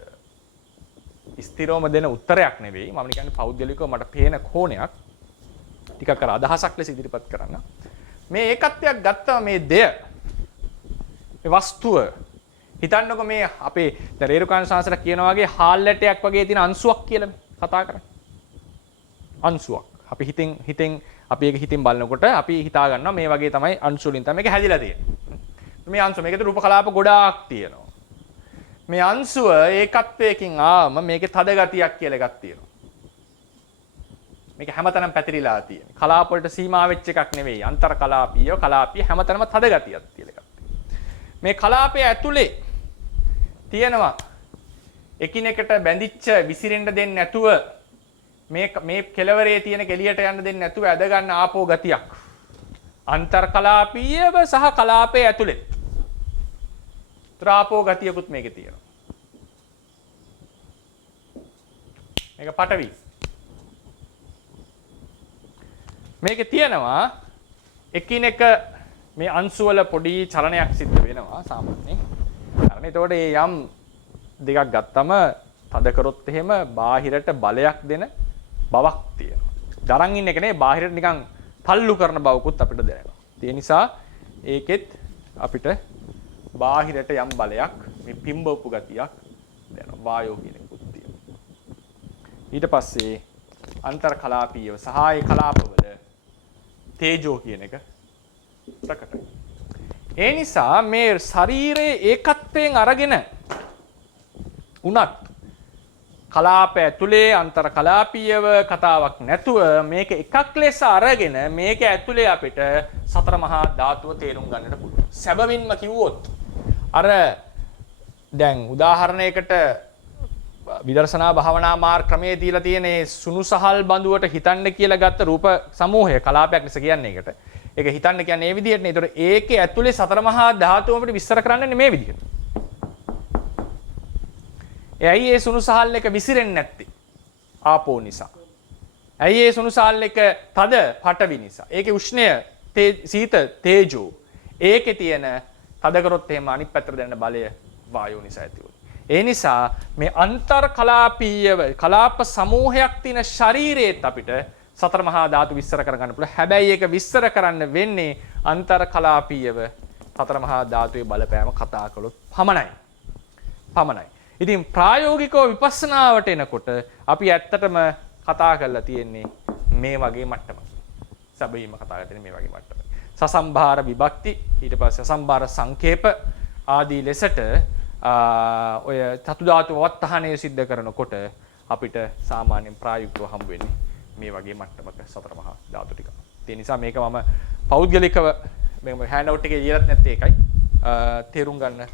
ස්ථිරවම දෙන උත්තරයක් නෙවෙයි. මම කියන්නේ පෞද්ගලිකව මට පේන කෝණයක් ටිකක් අර අදහසක් ලෙස ඉදිරිපත් කරන්න. මේ ඒකත්වයක් ගත්තම මේ දෙය මේ වස්තුව හිතන්නකො මේ අපේ දැන් රේරුකාණ ශාස්ත්‍ර කියන වගේ හාල් ලැටයක් වගේ තියෙන අංශුවක් කියලා කතා කරන්නේ. අංශුවක්. අපි හිතෙන් අපි ඒක හිතින් බලනකොට අපි හිතා ගන්නවා මේ වගේ තමයි අංශු වලින් තමයි මේක හැදිලා තියෙන්නේ. මේ අංශු මේකේ රූප කලාප ගොඩාක් තියෙනවා. මේ අංශුව ඒකත්වයකින් ආවම මේකේ තද ගතියක් කියලා එකක් තියෙනවා. මේක හැමතැනම පැතිරිලා තියෙන. කලාප වලට සීමා වෙච්ච එකක් නෙවෙයි. අන්තර් කලාපීය කලාපීය හැමතැනම තද ගතියක් කියලා එකක් තියෙනවා. මේ කලාපය ඇතුලේ තියෙනවා එකිනෙකට බැඳිච්ච විසිරෙන්න දෙන්නේ නැතුව මේ කෙලවරේ තියෙන කෙලියට යන්න දෙන්නේ නැතුව ඇද ගන්න ආපෝ ගතියක්. අන්තර් කලාපීයව සහ කලාපයේ ඇතුලේ ත්‍රාපෝ ගතියකුත් මේකේ තියෙනවා. මේක පටවි. මේකේ තියෙනවා එකිනෙක මේ අංශු වල පොඩි චලනයක් සිද්ධ වෙනවා සාමාන්‍යයෙන්. හරිනේ. එතකොට මේ යම් දෙකක් ගත්තම තද කරොත් එහෙම බාහිරට බලයක් දෙන බවක් තියෙනවා. දරන් ඉන්න එක නේ බාහිරට නිකන් තල්ලු කරන බවකුත් අපිට දැනෙනවා. ඒ නිසා ඒකෙත් අපිට බාහිරට යම් බලයක් මේ පිම්බවපු ගතියක් දැනෙනවා. වායෝ කියන එකකුත් තියෙනවා. ඊට පස්සේ අන්තර් කලාපීයව සහාය කලාපවල තේජෝ කියන එක ප්‍රකටයි. ඒ නිසා මේ ශරීරයේ ඒකත්වයෙන් අරගෙන උනත් කලාප ඇතුලේ අන්තර් කලාපීයව කතාවක් නැතුව මේක එකක් ලෙස අරගෙන මේක ඇතුලේ අපිට සතර මහා ධාතුව තේරුම් ගන්නට පුළුවන්. සැබවින්ම කිව්වොත් අර දැන් උදාහරණයකට විදර්ශනා භාවනා මාර්ග ක්‍රමයේ දීලා තියෙන සුණු සහල් බඳුවට හිතන්න කියලා ගත්ත රූප සමූහය කලාපයක් ලෙස කියන්නේ ඒකට. ඒක හිතන්න කියන්නේ මේ විදිහට නේ. ඒතකොට ඒකේ ඇතුලේ සතර මහා ධාතුව අපිට විස්තර කරන්නේ මේ විදිහට. ඇයි ඒ සුණු සහල් එක විසිරෙන්නේ නැත්තේ? ආපෝ නිසා. ඇයි ඒ සුණු සහල් එක තද පඨවි නිසා. ඒකේ උෂ්ණය සීත තේජෝ. ඒකේ තියෙන තද කරොත් එහෙම අනිත් පැත්තට දැනෙන බලය වායෝ නිසා ඇති වෙනවා. ඒ නිසා මේ අන්තර් කලාපීයව කලාප සමූහයක් තියෙන ශරීරයේත් අපිට සතර මහා ධාතු විස්තර කරගන්න පුළුවන්. හැබැයි ඒක විස්තර කරන්න වෙන්නේ අන්තර් කලාපීයව සතර මහා ධාතුවේ බලපෑම කතා කළොත් පමණයි. ඉතින් ප්‍රායෝගිකව විපස්සනාවට එනකොට අපි ඇත්තටම කතා කරලා තියෙන්නේ මේ වගේ මට්ටමක. සැබවින්ම කතා කරලා තියෙන්නේ මේ වගේ මට්ටමක. සසම්භාර විභක්ති ඊට පස්සේ සසම්භාර සංකේප ආදී ලෙසට ඔය චතු ධාතු වත්තහණය සිද්ධ කරනකොට අපිට සාමාන්‍යයෙන් ප්‍රායෝගිකව හම්බ වෙන්නේ මේ වගේ මට්ටමක සතර මහා ධාතු ටික. ඒ නිසා මේක මම පෞද්ගලිකව මේ හෑන්ඩ් අවුට් එකේ ලියලත් නැත්තේ ඒකයි. තේරුම් ගන්න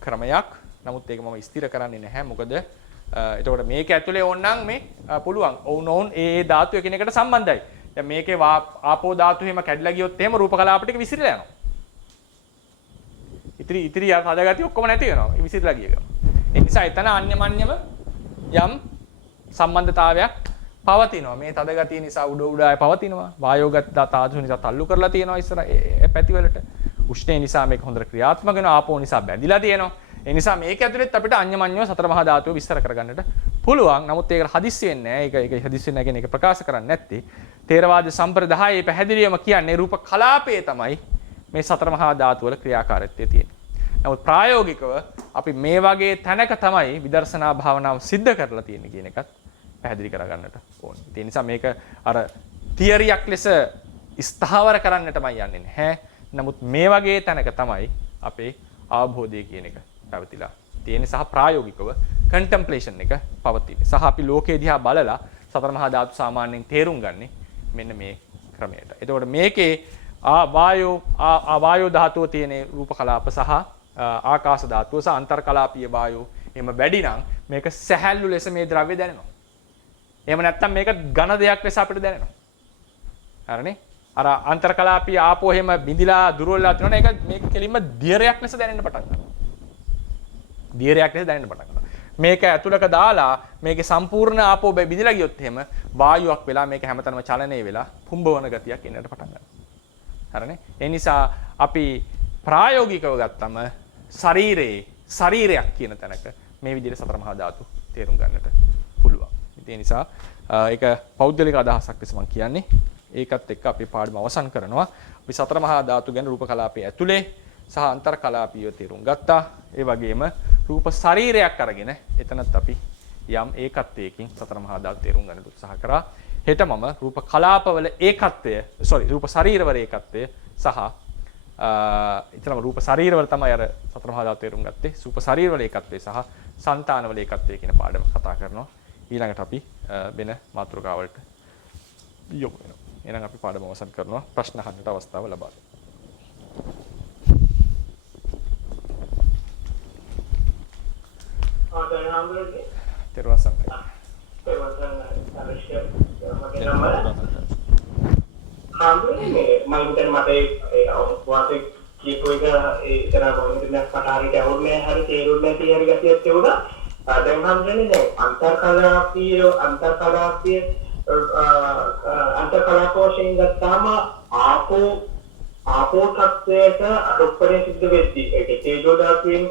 ක්‍රමයක්. නමුත් ඒක මම ස්ථිර කරන්නේ නැහැ. මොකද එතකොට මේක ඇතුලේ ඕනනම් මේ පුළුවන්. ඔවුන් ඒ ධාතු එකිනෙකට සම්බන්ධයි. දැන් මේකේ ආපෝ ධාතු එහෙම කැඩලා ගියොත් එහෙම රූප කලාප ටික විසිරලා යනවා. ඉතිරි හදගතිය ඔක්කොම නැති වෙනවා. ඒ විසිරලා ගිය ගමන්. ඒ නිසා එතන අන්‍යමන්‍යම යම් සම්බන්ධතාවයක් පවතිනවා. මේ තද ගතිය නිසා උඩ පවතිනවා. වායෝ ධාතු නිසා තල්ලු කරලා තියෙනවා ඉස්සර ඒ පැතිවලට. උෂ්ණය නිසා මේක හොඳට ක්‍රියාත්මක වෙනවා. ආපෝ නිසා බැඳිලා තියෙනවා. ඒ නිසා මේක ඇතුළෙත් අපිට අන්‍යමන්‍යව සතර මහා ධාතුව විස්තර කරගන්නට පුළුවන්. නමුත් ඒකට හදිස්සි වෙන්නේ නැහැ. ඒක හදිස්සි වෙන්නේ නැහැ කියන එක ප්‍රකාශ කරන්නේ නැත්තේ. තේරවාද සම්ප්‍රදායේ පැහැදිලිවම කියන්නේ රූප කලාපයේ තමයි මේ සතර මහා ධාතු වල ක්‍රියාකාරීත්වය තියෙන්නේ. නමුත් ප්‍රායෝගිකව අපි මේ වගේ තැනක තමයි විදර්ශනා භාවනාව සිද්ධ කරලා තියෙන්නේ කියන එකත් පැහැදිලි කරගන්නට ඕනේ. ඒ නිසා මේක අර තියරියක් ලෙස ස්ථාවර කරන්නටමයි යන්නේ නැහැ. නමුත් මේ වගේ තැනක තමයි අපේ අවබෝධය කියන එක පැවතිලා තියෙන්නේ සහ ප්‍රායෝගිකව කන්ටෙම්ප්ලේෂන් එක පවතින්නේ. සහ අපි ලෝකේ දිහා බලලා සතර මහා ධාතු සාමාන්‍යයෙන් තේරුම් ගන්නේ මෙන්න මේ ක්‍රමයට. එතකොට මේකේ වායෝ ධාතුව තියෙන රූප කලාප සහ ආකාශ ධාතුව සහ අන්තර් කලාපීය වායෝ එහෙම වැඩි නම් මේක සැහැල්ලු ලෙස මේ ද්‍රව්‍ය දැනෙනවා. එහෙම නැත්නම් මේක ඝන දෙයක් ලෙස අපිට දැනෙනවා. හරිනේ? අර අන්තර් කලාපීය ආපෝ එහෙම බිඳිලා දුරවලා තියෙනවා ඒක මේක කෙලින්ම දියරයක් ලෙස දැනෙන්න පටන් ගන්නවා. දියරයක් ලෙස දැනෙන්න පටන් ගන්නවා. මේක ඇතුළක දාලා මේකේ සම්පූර්ණ ආපෝ බිඳිලා ගියොත් එහෙම වායුවක් වෙලා මේක හැමතැනම චලනය වෙලා පුම්බවන ගතියක් එන්නට පටන් ගන්නවා. හරිනේ? ඒ නිසා අපි ප්‍රායෝගිකව ගත්තම ශරීරයක් කියන තැනක මේ විදිහට සතර මහා ධාතු තේරුම් ගන්නට පුළුවන්. ඒ නිසා ඒක පෞද්ගලික අදහසක් ලෙස මම කියන්නේ. ඒකත් එක්ක අපි පාඩම අවසන් කරනවා. අපි සතර මහා ධාතු ගැන රූප කලාපයේ ඇතුලේ සහ අන්තර් කලාපීය තේරුම් ගත්තා. ඒ වගේම රූප ශරීරයක් අරගෙන එතනත් අපි යම් ඒකත්වයකින් සතර මහා ධාතු තේරුම් ගන්නට උත්සාහ කරා. හෙට මම රූප කලාපවල ඒකත්වය රූප ශරීරවල ඒකත්වය සහ එතරම් රූප ශරීරවල තමයි අර සතර මහා ධාතු තේරුම් ගත්තේ. රූප ශරීරවල ඒකත්වය සහ సంతానවල ඒකත්වය කියන පාඩම කතා කරනවා. ඊළඟට අපි වෙන මාතෘකාවලට යොමු වෙනවා. එහෙනම් අපි පාඩම අවසන් කරනවා. ප්‍රශ්න අහන්නට අවස්ථාව ලබා දෙන්න. තෙරුවන් සරණයි. මම හිතන්නේ මට ඒ වාසේ කියපු එක ඒ තරම් මොනිටර් පටාරිට අවුල්නේ හරි තේරුන්නේ නැති හරි ගැතියක් තියුණා. දැන් මම කියන්නේ දැන් අන්තර් කලාපෝෂයෙන් ගත්තාම ආපෝ තත්ත්වයට අරුප්පණය සිද්ධ වෙද්දී ඒක තේජෝ ධාතුවෙන්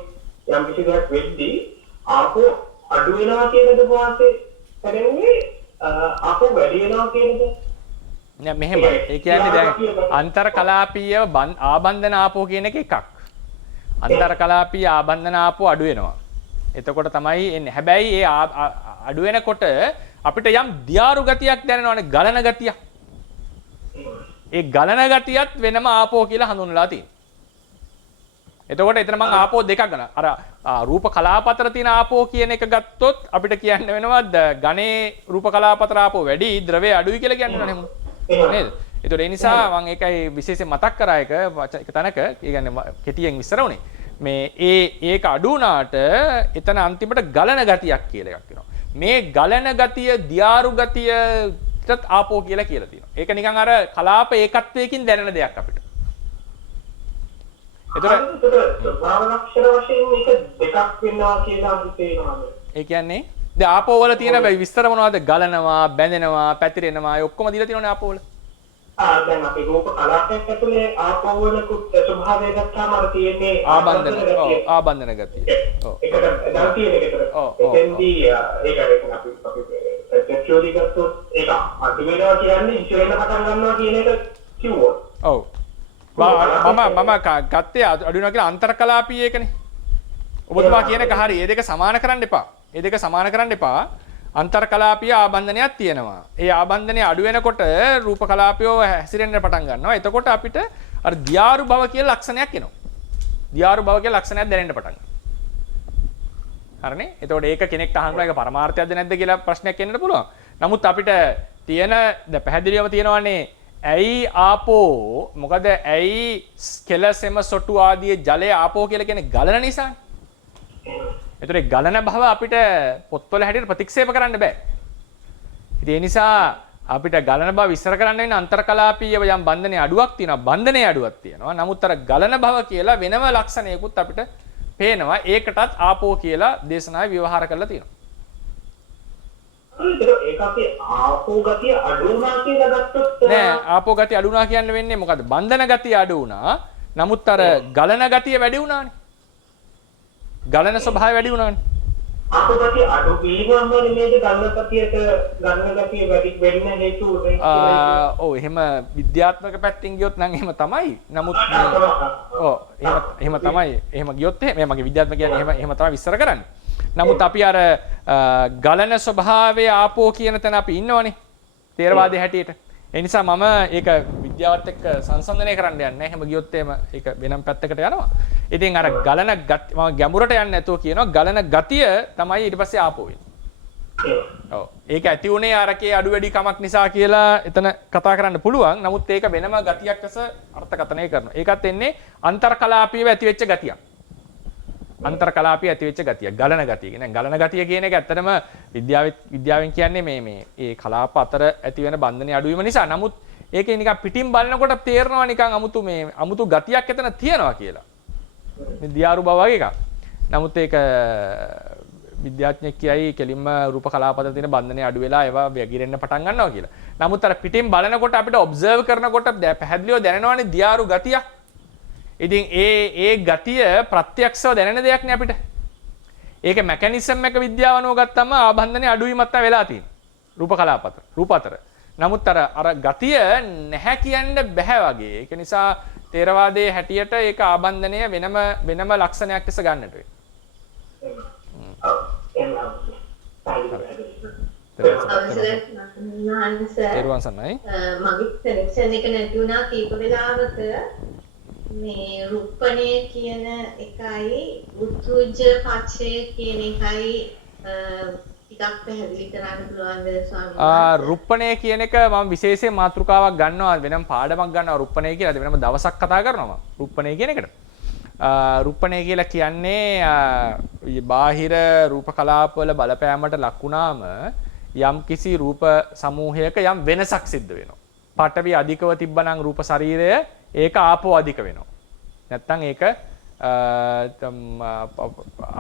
යම් කිසි දෙයක් වෙද්දී ආපෝ අඩු වෙනවා කියනද වාසේ කරන්නේ ආපෝ වැඩි වෙනවා කියනද නෑ මෙහෙමයි. ඒ කියන්නේ දැන් අන්තර් කලාපීය ආබන්ධන ආපෝ කියන එක එකක්. අන්තර් කලාපීය ආබන්ධන ආපෝ අඩු වෙනවා. එතකොට තමයි එන්නේ. හැබැයි ඒ අඩු වෙනකොට අපිට යම් දියාරු ගතියක් දැනෙනවානේ ගලන ගතියක්. ඒ ගලන ගතියත් වෙනම ආපෝ කියලා හඳුන්වලා තියෙනවා. එතකොට එතන මම ආපෝ දෙකක් ගන්න. අර රූප කලාප අතර තියෙන ආපෝ කියන එක ගත්තොත් අපිට කියන්න වෙනවා ඝනේ රූප කලාප අතර ආපෝ වැඩි ද්‍රවය අඩුයි කියලා කියන්න ඕනේ නේද? ඒතකොට ඒ නිසා මම ඒකයි විශේෂයෙන් මතක් කරා එක තැනක ඒ කියන්නේ කෙටියෙන් විස්තර වුණේ. මේ ඒක අඩු වුණාට එතන අන්තිමට ගලන ගතියක් කියලා එකක් වෙනවා. මේ ගලන ගතිය දියාරු ගතියටත් ආපෝ කියලා තියෙනවා. ඒක නිකන් අර කලාප ඒකත්වයකින් දැනෙන දෙයක් අපිට. එතකොට භාවනාක්ෂර වශයෙන් මේක දෙකක් වෙනවා කියලා හිතේනවා. ඒ කියන්නේ දැන් ආපෝ වල තියෙන විස්තර මොනවද? ගලනවා, බැඳෙනවා, පැතිරෙනවා. ඒ ඔක්කොම දීලා තියෙනවනේ ආපෝ වල. දැන් අපි රූප කලාපයක් ඇතුලේ ආපෝ වල ස්වභාවය ගත්තාම අර තියෙන්නේ ආබන්ධන ගතිය. ඔව්. ඒකට දැන් තියෙන එකට. එතෙන්දී ඒක අපි ප්‍රත්‍යක්ෂෝලි ගත්තොත් ඒක අඩු වෙනවා කියන්නේ ඉස්සෙල්ලා පටන් ගන්නවා කියන එක කිව්වොත්. ඔව්. මම ගත්තේ අඩු වෙනවා කියලා අන්තර් කලාපීය එකනේ. ඔබතුමා කියන එක හරි. මේ දෙක සමාන කරන්න එපා. අන්තර් කලාපීය ආබන්ධනයක් තියෙනවා. ඒ ආබන්ධනය අඩු වෙනකොට රූප කලාපයව හැසිරෙන්න පටන් ගන්නවා. එතකොට අපිට අර දියාරු භව කියලා ලක්ෂණයක් එනවා. දියාරු භව කියලා ලක්ෂණයක් දැනෙන්න පටන් ගන්නවා. හරිනේ? එතකොට ඒක කෙනෙක්ට අහන්න ඒක පරමාර්ථයක්ද නැද්ද කියලා ප්‍රශ්නයක් එන්නත් පුළුවන්. නමුත් අපිට තියෙන පැහැදිලිවම තියෙනවානේ ඇයි ආපෝ මොකද ඇයි කෙලසෙම සොටු ආදී ජලය ආපෝ කියලා කියන්නේ ගලන නිසානේ. ඒතර ඒ ගලන භව අපිට පොත්වල හැටියට ප්‍රතික්ෂේප කරන්න බෑ. ඉතින් ඒ නිසා අපිට ගලන භව විස්තර කරන්න වෙන අන්තර් කලාපීය යම් බන්ධනයේ අඩුවක් තියෙනවා. බන්ධනයේ අඩුවක් තියෙනවා. නමුත් අර ගලන භව කියලා වෙනම ලක්ෂණයකුත් අපිට පේනවා. ඒකටත් ආපෝ කියලා දේශනාවේ ව්‍යවහාර කරලා තියෙනවා. ඒක අපි ආපෝ ගතිය අඩු වුණා කියලා ගත්තොත් නෑ ආපෝ ගතිය අඩු වුණා කියන්නේ වෙන්නේ මොකද්ද? බන්ධන ගතිය අඩු වුණා. නමුත් අර ගලන ගතිය වැඩි වුණානේ. ගලන ස්වභාවය වැඩි වුණානේ. ආපෝ ගතිය අඩු වීමම නෙමෙයිද ගන්න ගතිය වැඩි වෙන්න හේතු වෙන්නේ කියලා. ඔව් එහෙම විද්‍යාත්මක පැත්තෙන් ගියොත් නම් එහෙම තමයි. නමුත් ඔව් එහෙම තමයි. එහෙම ගියොත් එහෙම මගේ විද්‍යාත්මක කියන්නේ එහෙම තමයි විස්තර කරන්නේ. නමුත් අපි අර ගලන ස්වභාවයේ ආපෝ කියන තැන අපි ඉන්නවනේ. තේරවාදයේ හැටියට. ඒ නිසා මම ඒක විද්‍යාවත් එක්ක සංසන්දනය කරන්න යන්නේ නැහැ. එහෙම ගියොත් එහෙම ඒක වෙනම පැත්තකට යනවා. ඉතින් අර ගලන ගතිය මම ගැඹුරට යන්නේ නැතුව කියනවා ගලන ගතිය තමයි ඊට පස්සේ ආපෝ වෙන්නේ. ඔව්. ඒක ඇති උනේ අරකේ අඩු වැඩි කමක් නිසා කියලා එතන කතා කරන්න පුළුවන්. නමුත් ඒක වෙනම ගතියක් ලෙස අර්ථකථනය කරනවා. ඒකත් එන්නේ අන්තර්කලාපීව ඇති වෙච්ච ගතියක්. අන්තර්කලාපී ඇති වෙච්ච ගතිය ගලන ගතිය කියන්නේ ගලන ගතිය කියන එක ඇත්තටම විද්‍යාවෙන් කියන්නේ මේ කලාප අතර ඇති වෙන බන්ධනයේ අඩුවීම නිසා. නමුත් ඒකේ නිකන් පිටින් බලනකොට තේරෙනවා නිකන් අමුතු ගතියක් එතන තියෙනවා කියලා. මේ දියාරු බව වගේ එකක්. නමුත් ඒක විද්‍යාඥයෙක් කියයි කෙලින්ම රූප කලාප අතර තියෙන බන්ධනයේ අඩු වෙලා ඒවා වැగిරෙන්න පටන් ගන්නවා කියලා. නමුත් අර පිටින් බලනකොට අපිට ඔබ්සර්ව් කරනකොට පැහැදිලිව දැනෙනවානේ දියාරු ගතියක්. ඉතින් ඒ ගතිය ප්‍රත්‍යක්ෂව දැනෙන දෙයක් නේ අපිට. ඒක මෙකැනිසම් එක විද්‍යාව අනුව ගත්තම ආබන්ධනයේ අඩුවීමක් තමයි වෙලා තියෙන්නේ. රූප කලාප අතර, රූප අතර. නමුත් අර ගතිය නැහැ කියන්න බෑ වගේ. ඒක නිසා තේරවාදයේ හැටියට ඒක ආබන්ධනය වෙනම ලක්ෂණයක් ලෙස ගන්නට වෙයි. තේරුවන් සන්නයි. මගේ සෙලෙක්ෂන් එක නැති වුණා කීප වෙලාවක මේ රුප්පණය කියන එකයි උත්තුජ පච්චය කියන එකයි ටිකක් පැහැදිලි කරන්න පුළුවන්ද ස්වාමීන් වහන්සේ? රුප්පණය කියන එක මම විශේෂයෙන් මාතෘකාවක් ගන්නවා වෙනම පාඩමක් ගන්නවා රුප්පණය කියලා. වෙනම දවසක් කතා කරනවා මම රුප්පණය කියන එකට. රුප්පණය කියලා කියන්නේ බාහිර රූප කලාපවල බලපෑමට ලක් වුණාම යම් කිසි රූප සමූහයක යම් වෙනසක් සිද්ධ වෙනවා. පඨවි අධිකව තිබ්බනම් රූප ශරීරය ඒක ආපෝ අධික වෙනවා. නැත්තම් ඒක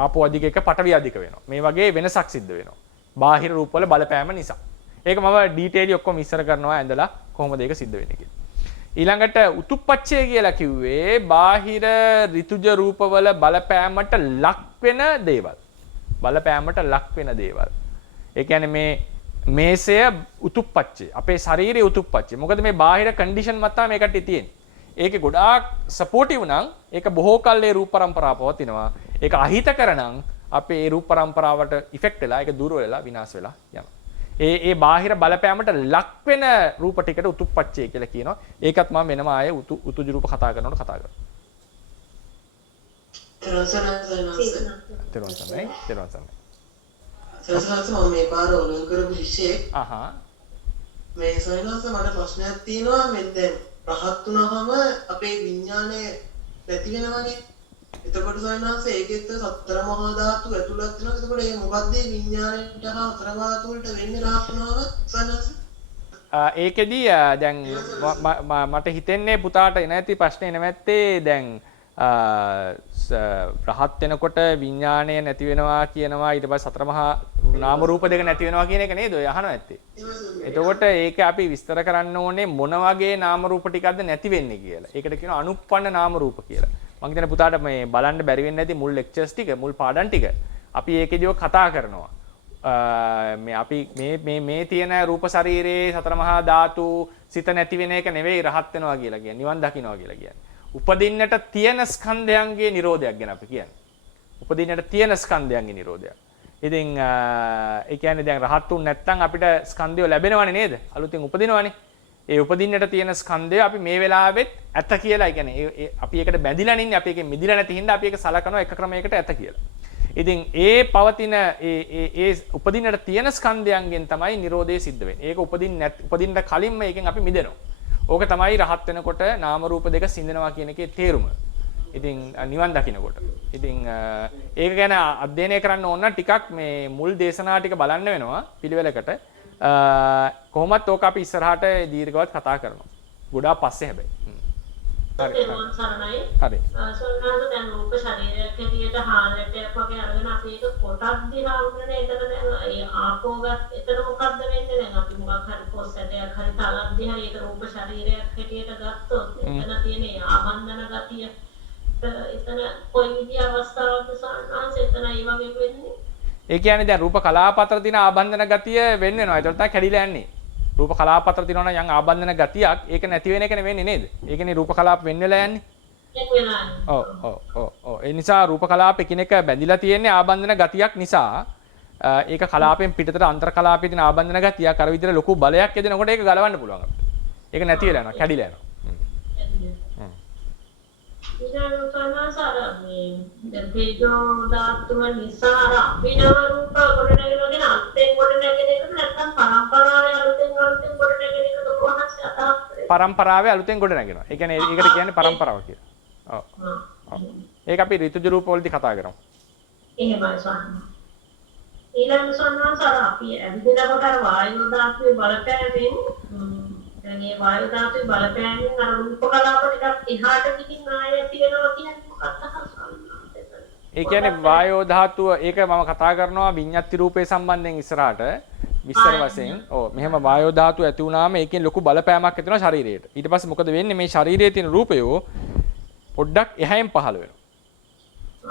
ආපෝ අධික එක පඨවි අධික වෙනවා. මේ වගේ වෙනසක් සිද්ධ වෙනවා. බාහිර රූප වල බලපෑම නිසා. ඒක මම ඩීටේලි ඔක්කොම විස්තර කරනවා ඇඳලා කොහොමද ඒක සිද්ධ වෙන්නේ කියලා. ඊළඟට උතුප්පච්චය කියලා කිව්වේ බාහිර ඍතුජ රූපවල බලපෑමට ලක් වෙන දේවල්. බලපෑමට ලක් වෙන දේවල්. ඒ කියන්නේ මේසය උතුප්පච්චය. අපේ ශරීරයේ උතුප්පච්චය. මොකද මේ බාහිර කන්ඩිෂන් මත තමයි මේකට තියෙන්නේ. ඒක ගොඩාක් සපෝටිව් නම් ඒක බොහෝ කල් ඒ රූප පරම්පරාව පවතිනවා. ඒක අහිතකර නම් අපේ ඒ රූප පරම්පරාවට ඉෆෙක්ට් වෙලා ඒක දුර වෙලා විනාශ වෙලා යනවා. ඒ බාහිර බලපෑමට ලක් වෙන රූප ටිකට උතුප්පච්චය කියලා කියනවා. ඒකත් මම වෙනම ආයේ උතුජ රූප කතා කරනකොට කතා කරනවා. තෙරුවන් සරණයි. සසහස මම මේ පාර ඔලුම් කරපු විශේෂ මේ සයනස මට ප්‍රශ්නයක් තියෙනවා මෙන්න දැන් රහත් වුණාම අපේ විඥානය නැති වෙනවනේ. එතකොට සයනස ඒකෙත් සතර මහා ධාතු ඇතුළත් වෙනවා. එතකොට මේ මොකද්ද මේ විඥානයට හා සතර ධාතු වලට වෙන්නේ රහත් වුණාම සයනස? ඒකෙදී දැන් මට හිතෙන්නේ පුතාට එන ඇති ප්‍රශ්නේ නැමැත්තේ දැන් රහත් වෙනකොට විඥාණය නැති වෙනවා කියනවා ඊට පස්සේ සතර මහා නාම රූප දෙක නැති වෙනවා කියන එක නේද ඔය අහනවා ඇත්තේ. එතකොට ඒක අපි විස්තර කරන්න ඕනේ මොන වගේ නාම රූප ටිකක්ද නැති වෙන්නේ කියලා. ඒකට කියනවා අනුප්පන්න නාම රූප කියලා. මම හිතන්නේ පුතාට මේ බලන්න බැරි වෙන්නේ නැති මුල් ලෙක්චර්ස් ටික මුල් පාඩම් ටික අපි ඒකේදීව කතා කරනවා. මේ අපි මේ තියෙන රූප ශරීරයේ සතර මහා ධාතු සිත නැති වෙන එක නෙවෙයි රහත් වෙනවා කියලා කියන්නේ. නිවන් දකින්නවා කියලා කියන්නේ. උපදින්නට තියෙන ස්කන්ධයන්ගේ නිරෝධයක් ගැන අපි කියන්නේ. උපදින්නට තියෙන ස්කන්ධයන්ගේ නිරෝධයක්. ඉතින් ඒ කියන්නේ දැන් රහත් වුන් නැත්නම් අපිට ස්කන්ධය ලැබෙනවනේ නේද? අලුතෙන් උපදිනවනේ. ඒ උපදින්නට තියෙන ස්කන්ධය අපි මේ වෙලාවෙත් ඇත කියලා. ඒ කියන්නේ අපි ඒකට බැඳිලා නින්නේ. අපි ඒකෙන් මිදිලා නැති හින්දා අපි ඒක සලකනවා එක ක්‍රමයකට ඇත කියලා. ඉතින් ඒ පවතින ඒ උපදින්නට තියෙන ස්කන්ධයන්ගෙන් තමයි නිරෝධය සිද්ධ වෙන්නේ. ඒක උපදින්න කලින්ම ඒකෙන් අපි මිදෙනවා. ඕක තමයි රහත් වෙනකොට නාම රූප දෙක සිඳනවා කියන එකේ තේරුම. ඉතින් නිවන් දකින්නකොට. ඉතින් ඒක ගැන අධ්‍යයනය කරන්න ඕන ටිකක් මේ මුල් දේශනා ටික බලන්න වෙනවා පිළිවෙලකට. කොහොමත් ඕක අපි ඉස්සරහට දීර්ඝවත් කතා කරනවා. ගොඩාක් පස්සේ හැබැයි. හරි. හරි. සෝනාද දැන් රූප ශරීරයක් හැටියට හාල්ලටයක් වගේ අරගෙන අපි ඒක කොටක් දිහා උන්නනේ එතන දැන් ඒ ආපෝගත් එතන මොකද්ද වෙන්නේ දැන් අපි මොකක් හරි පොස්සටයක් හරි තලක් දිහා ඒක රූප ශරීරයක් හැටියට ගත්තොත් එතන තියෙන ආබන්ධන ගතිය එතන කොයි විදිහ අවස්ථාවකද සාමාන්‍යයෙන් එතන ඒ වගේ වෙන්නේ ඒ කියන්නේ දැන් රූප කලාප අතර තියෙන ආබන්ධන ගතිය වෙන වෙනවා. ඒතකොට තමයි කැඩිලා යන්නේ. රූප කලාප අතර තියෙනවා නම් යම් ආබන්ධන ගතියක් ඒක නැති වෙන එකනේ වෙන්නේ නේද? ඒ කියන්නේ රූප කලාප වෙන වෙලා යන්නේ. ඔව්. ඒ නිසා රූප කලාප එකිනෙක බැඳිලා තියෙන්නේ ආබන්ධන ගතියක් නිසා ඒක කලාපයෙන් පිටතට අන්තර් කලාපයේ තියෙන ආබන්ධන ගතියක් අර විදිහට ලොකු බලයක් යදෙනකොට ඒක ගලවන්න පුළුවන් අපිට. ඒක නැති වෙලා යනවා, කැඩිලා යනවා. ඊළඟ සමාසාරන්නේ දැන් තේජෝ ධාතුව නිසා විනව රූප ගොඩනැගෙනගෙන අත්යෙන් ගොඩනැගෙන එක නැත්නම් පරම්පරාවේ අලුතෙන් ගොඩනැගෙන එකද කොහොමද අදහස්? පරම්පරාවේ අලුතෙන් ගොඩනැගෙනවා. ඒ කියන්නේ ඒකට කියන්නේ පරම්පරාව කියලා. ඔව්. ඒක අපි ඍතුජ රූප වලදී කතා කරමු. එහෙමයි ස්වාමී. ඊළඟ සමාසාර අපි ඇවිදිනකොට වායු ධාතුවේ බලපෑමෙන් දැන් මේ වායු ධාතුවේ බලපෑමෙන් අර රූප කලාප ටිකක් එහාට ගිහින් ආයෙ ඇති වෙනවා කියන්නේ මොකක්ද හසුරුවන්නේ? ඒ කියන්නේ වායෝ ධාතුව ඒක මම කතා කරනවා විඤ්ඤාති රූපේ සම්බන්ධයෙන් ඉස්සරහට විස්තර වශයෙන්. ඔව් මෙහෙම වායෝ ධාතුව ඇති වුණාම ඒකෙන් ලොකු බලපෑමක් ඇති වෙනවා ශරීරයට. ඊට පස්සේ මොකද වෙන්නේ මේ ශරීරයේ තියෙන රූපය පොඩ්ඩක් එහායින් පහළ වෙනවා.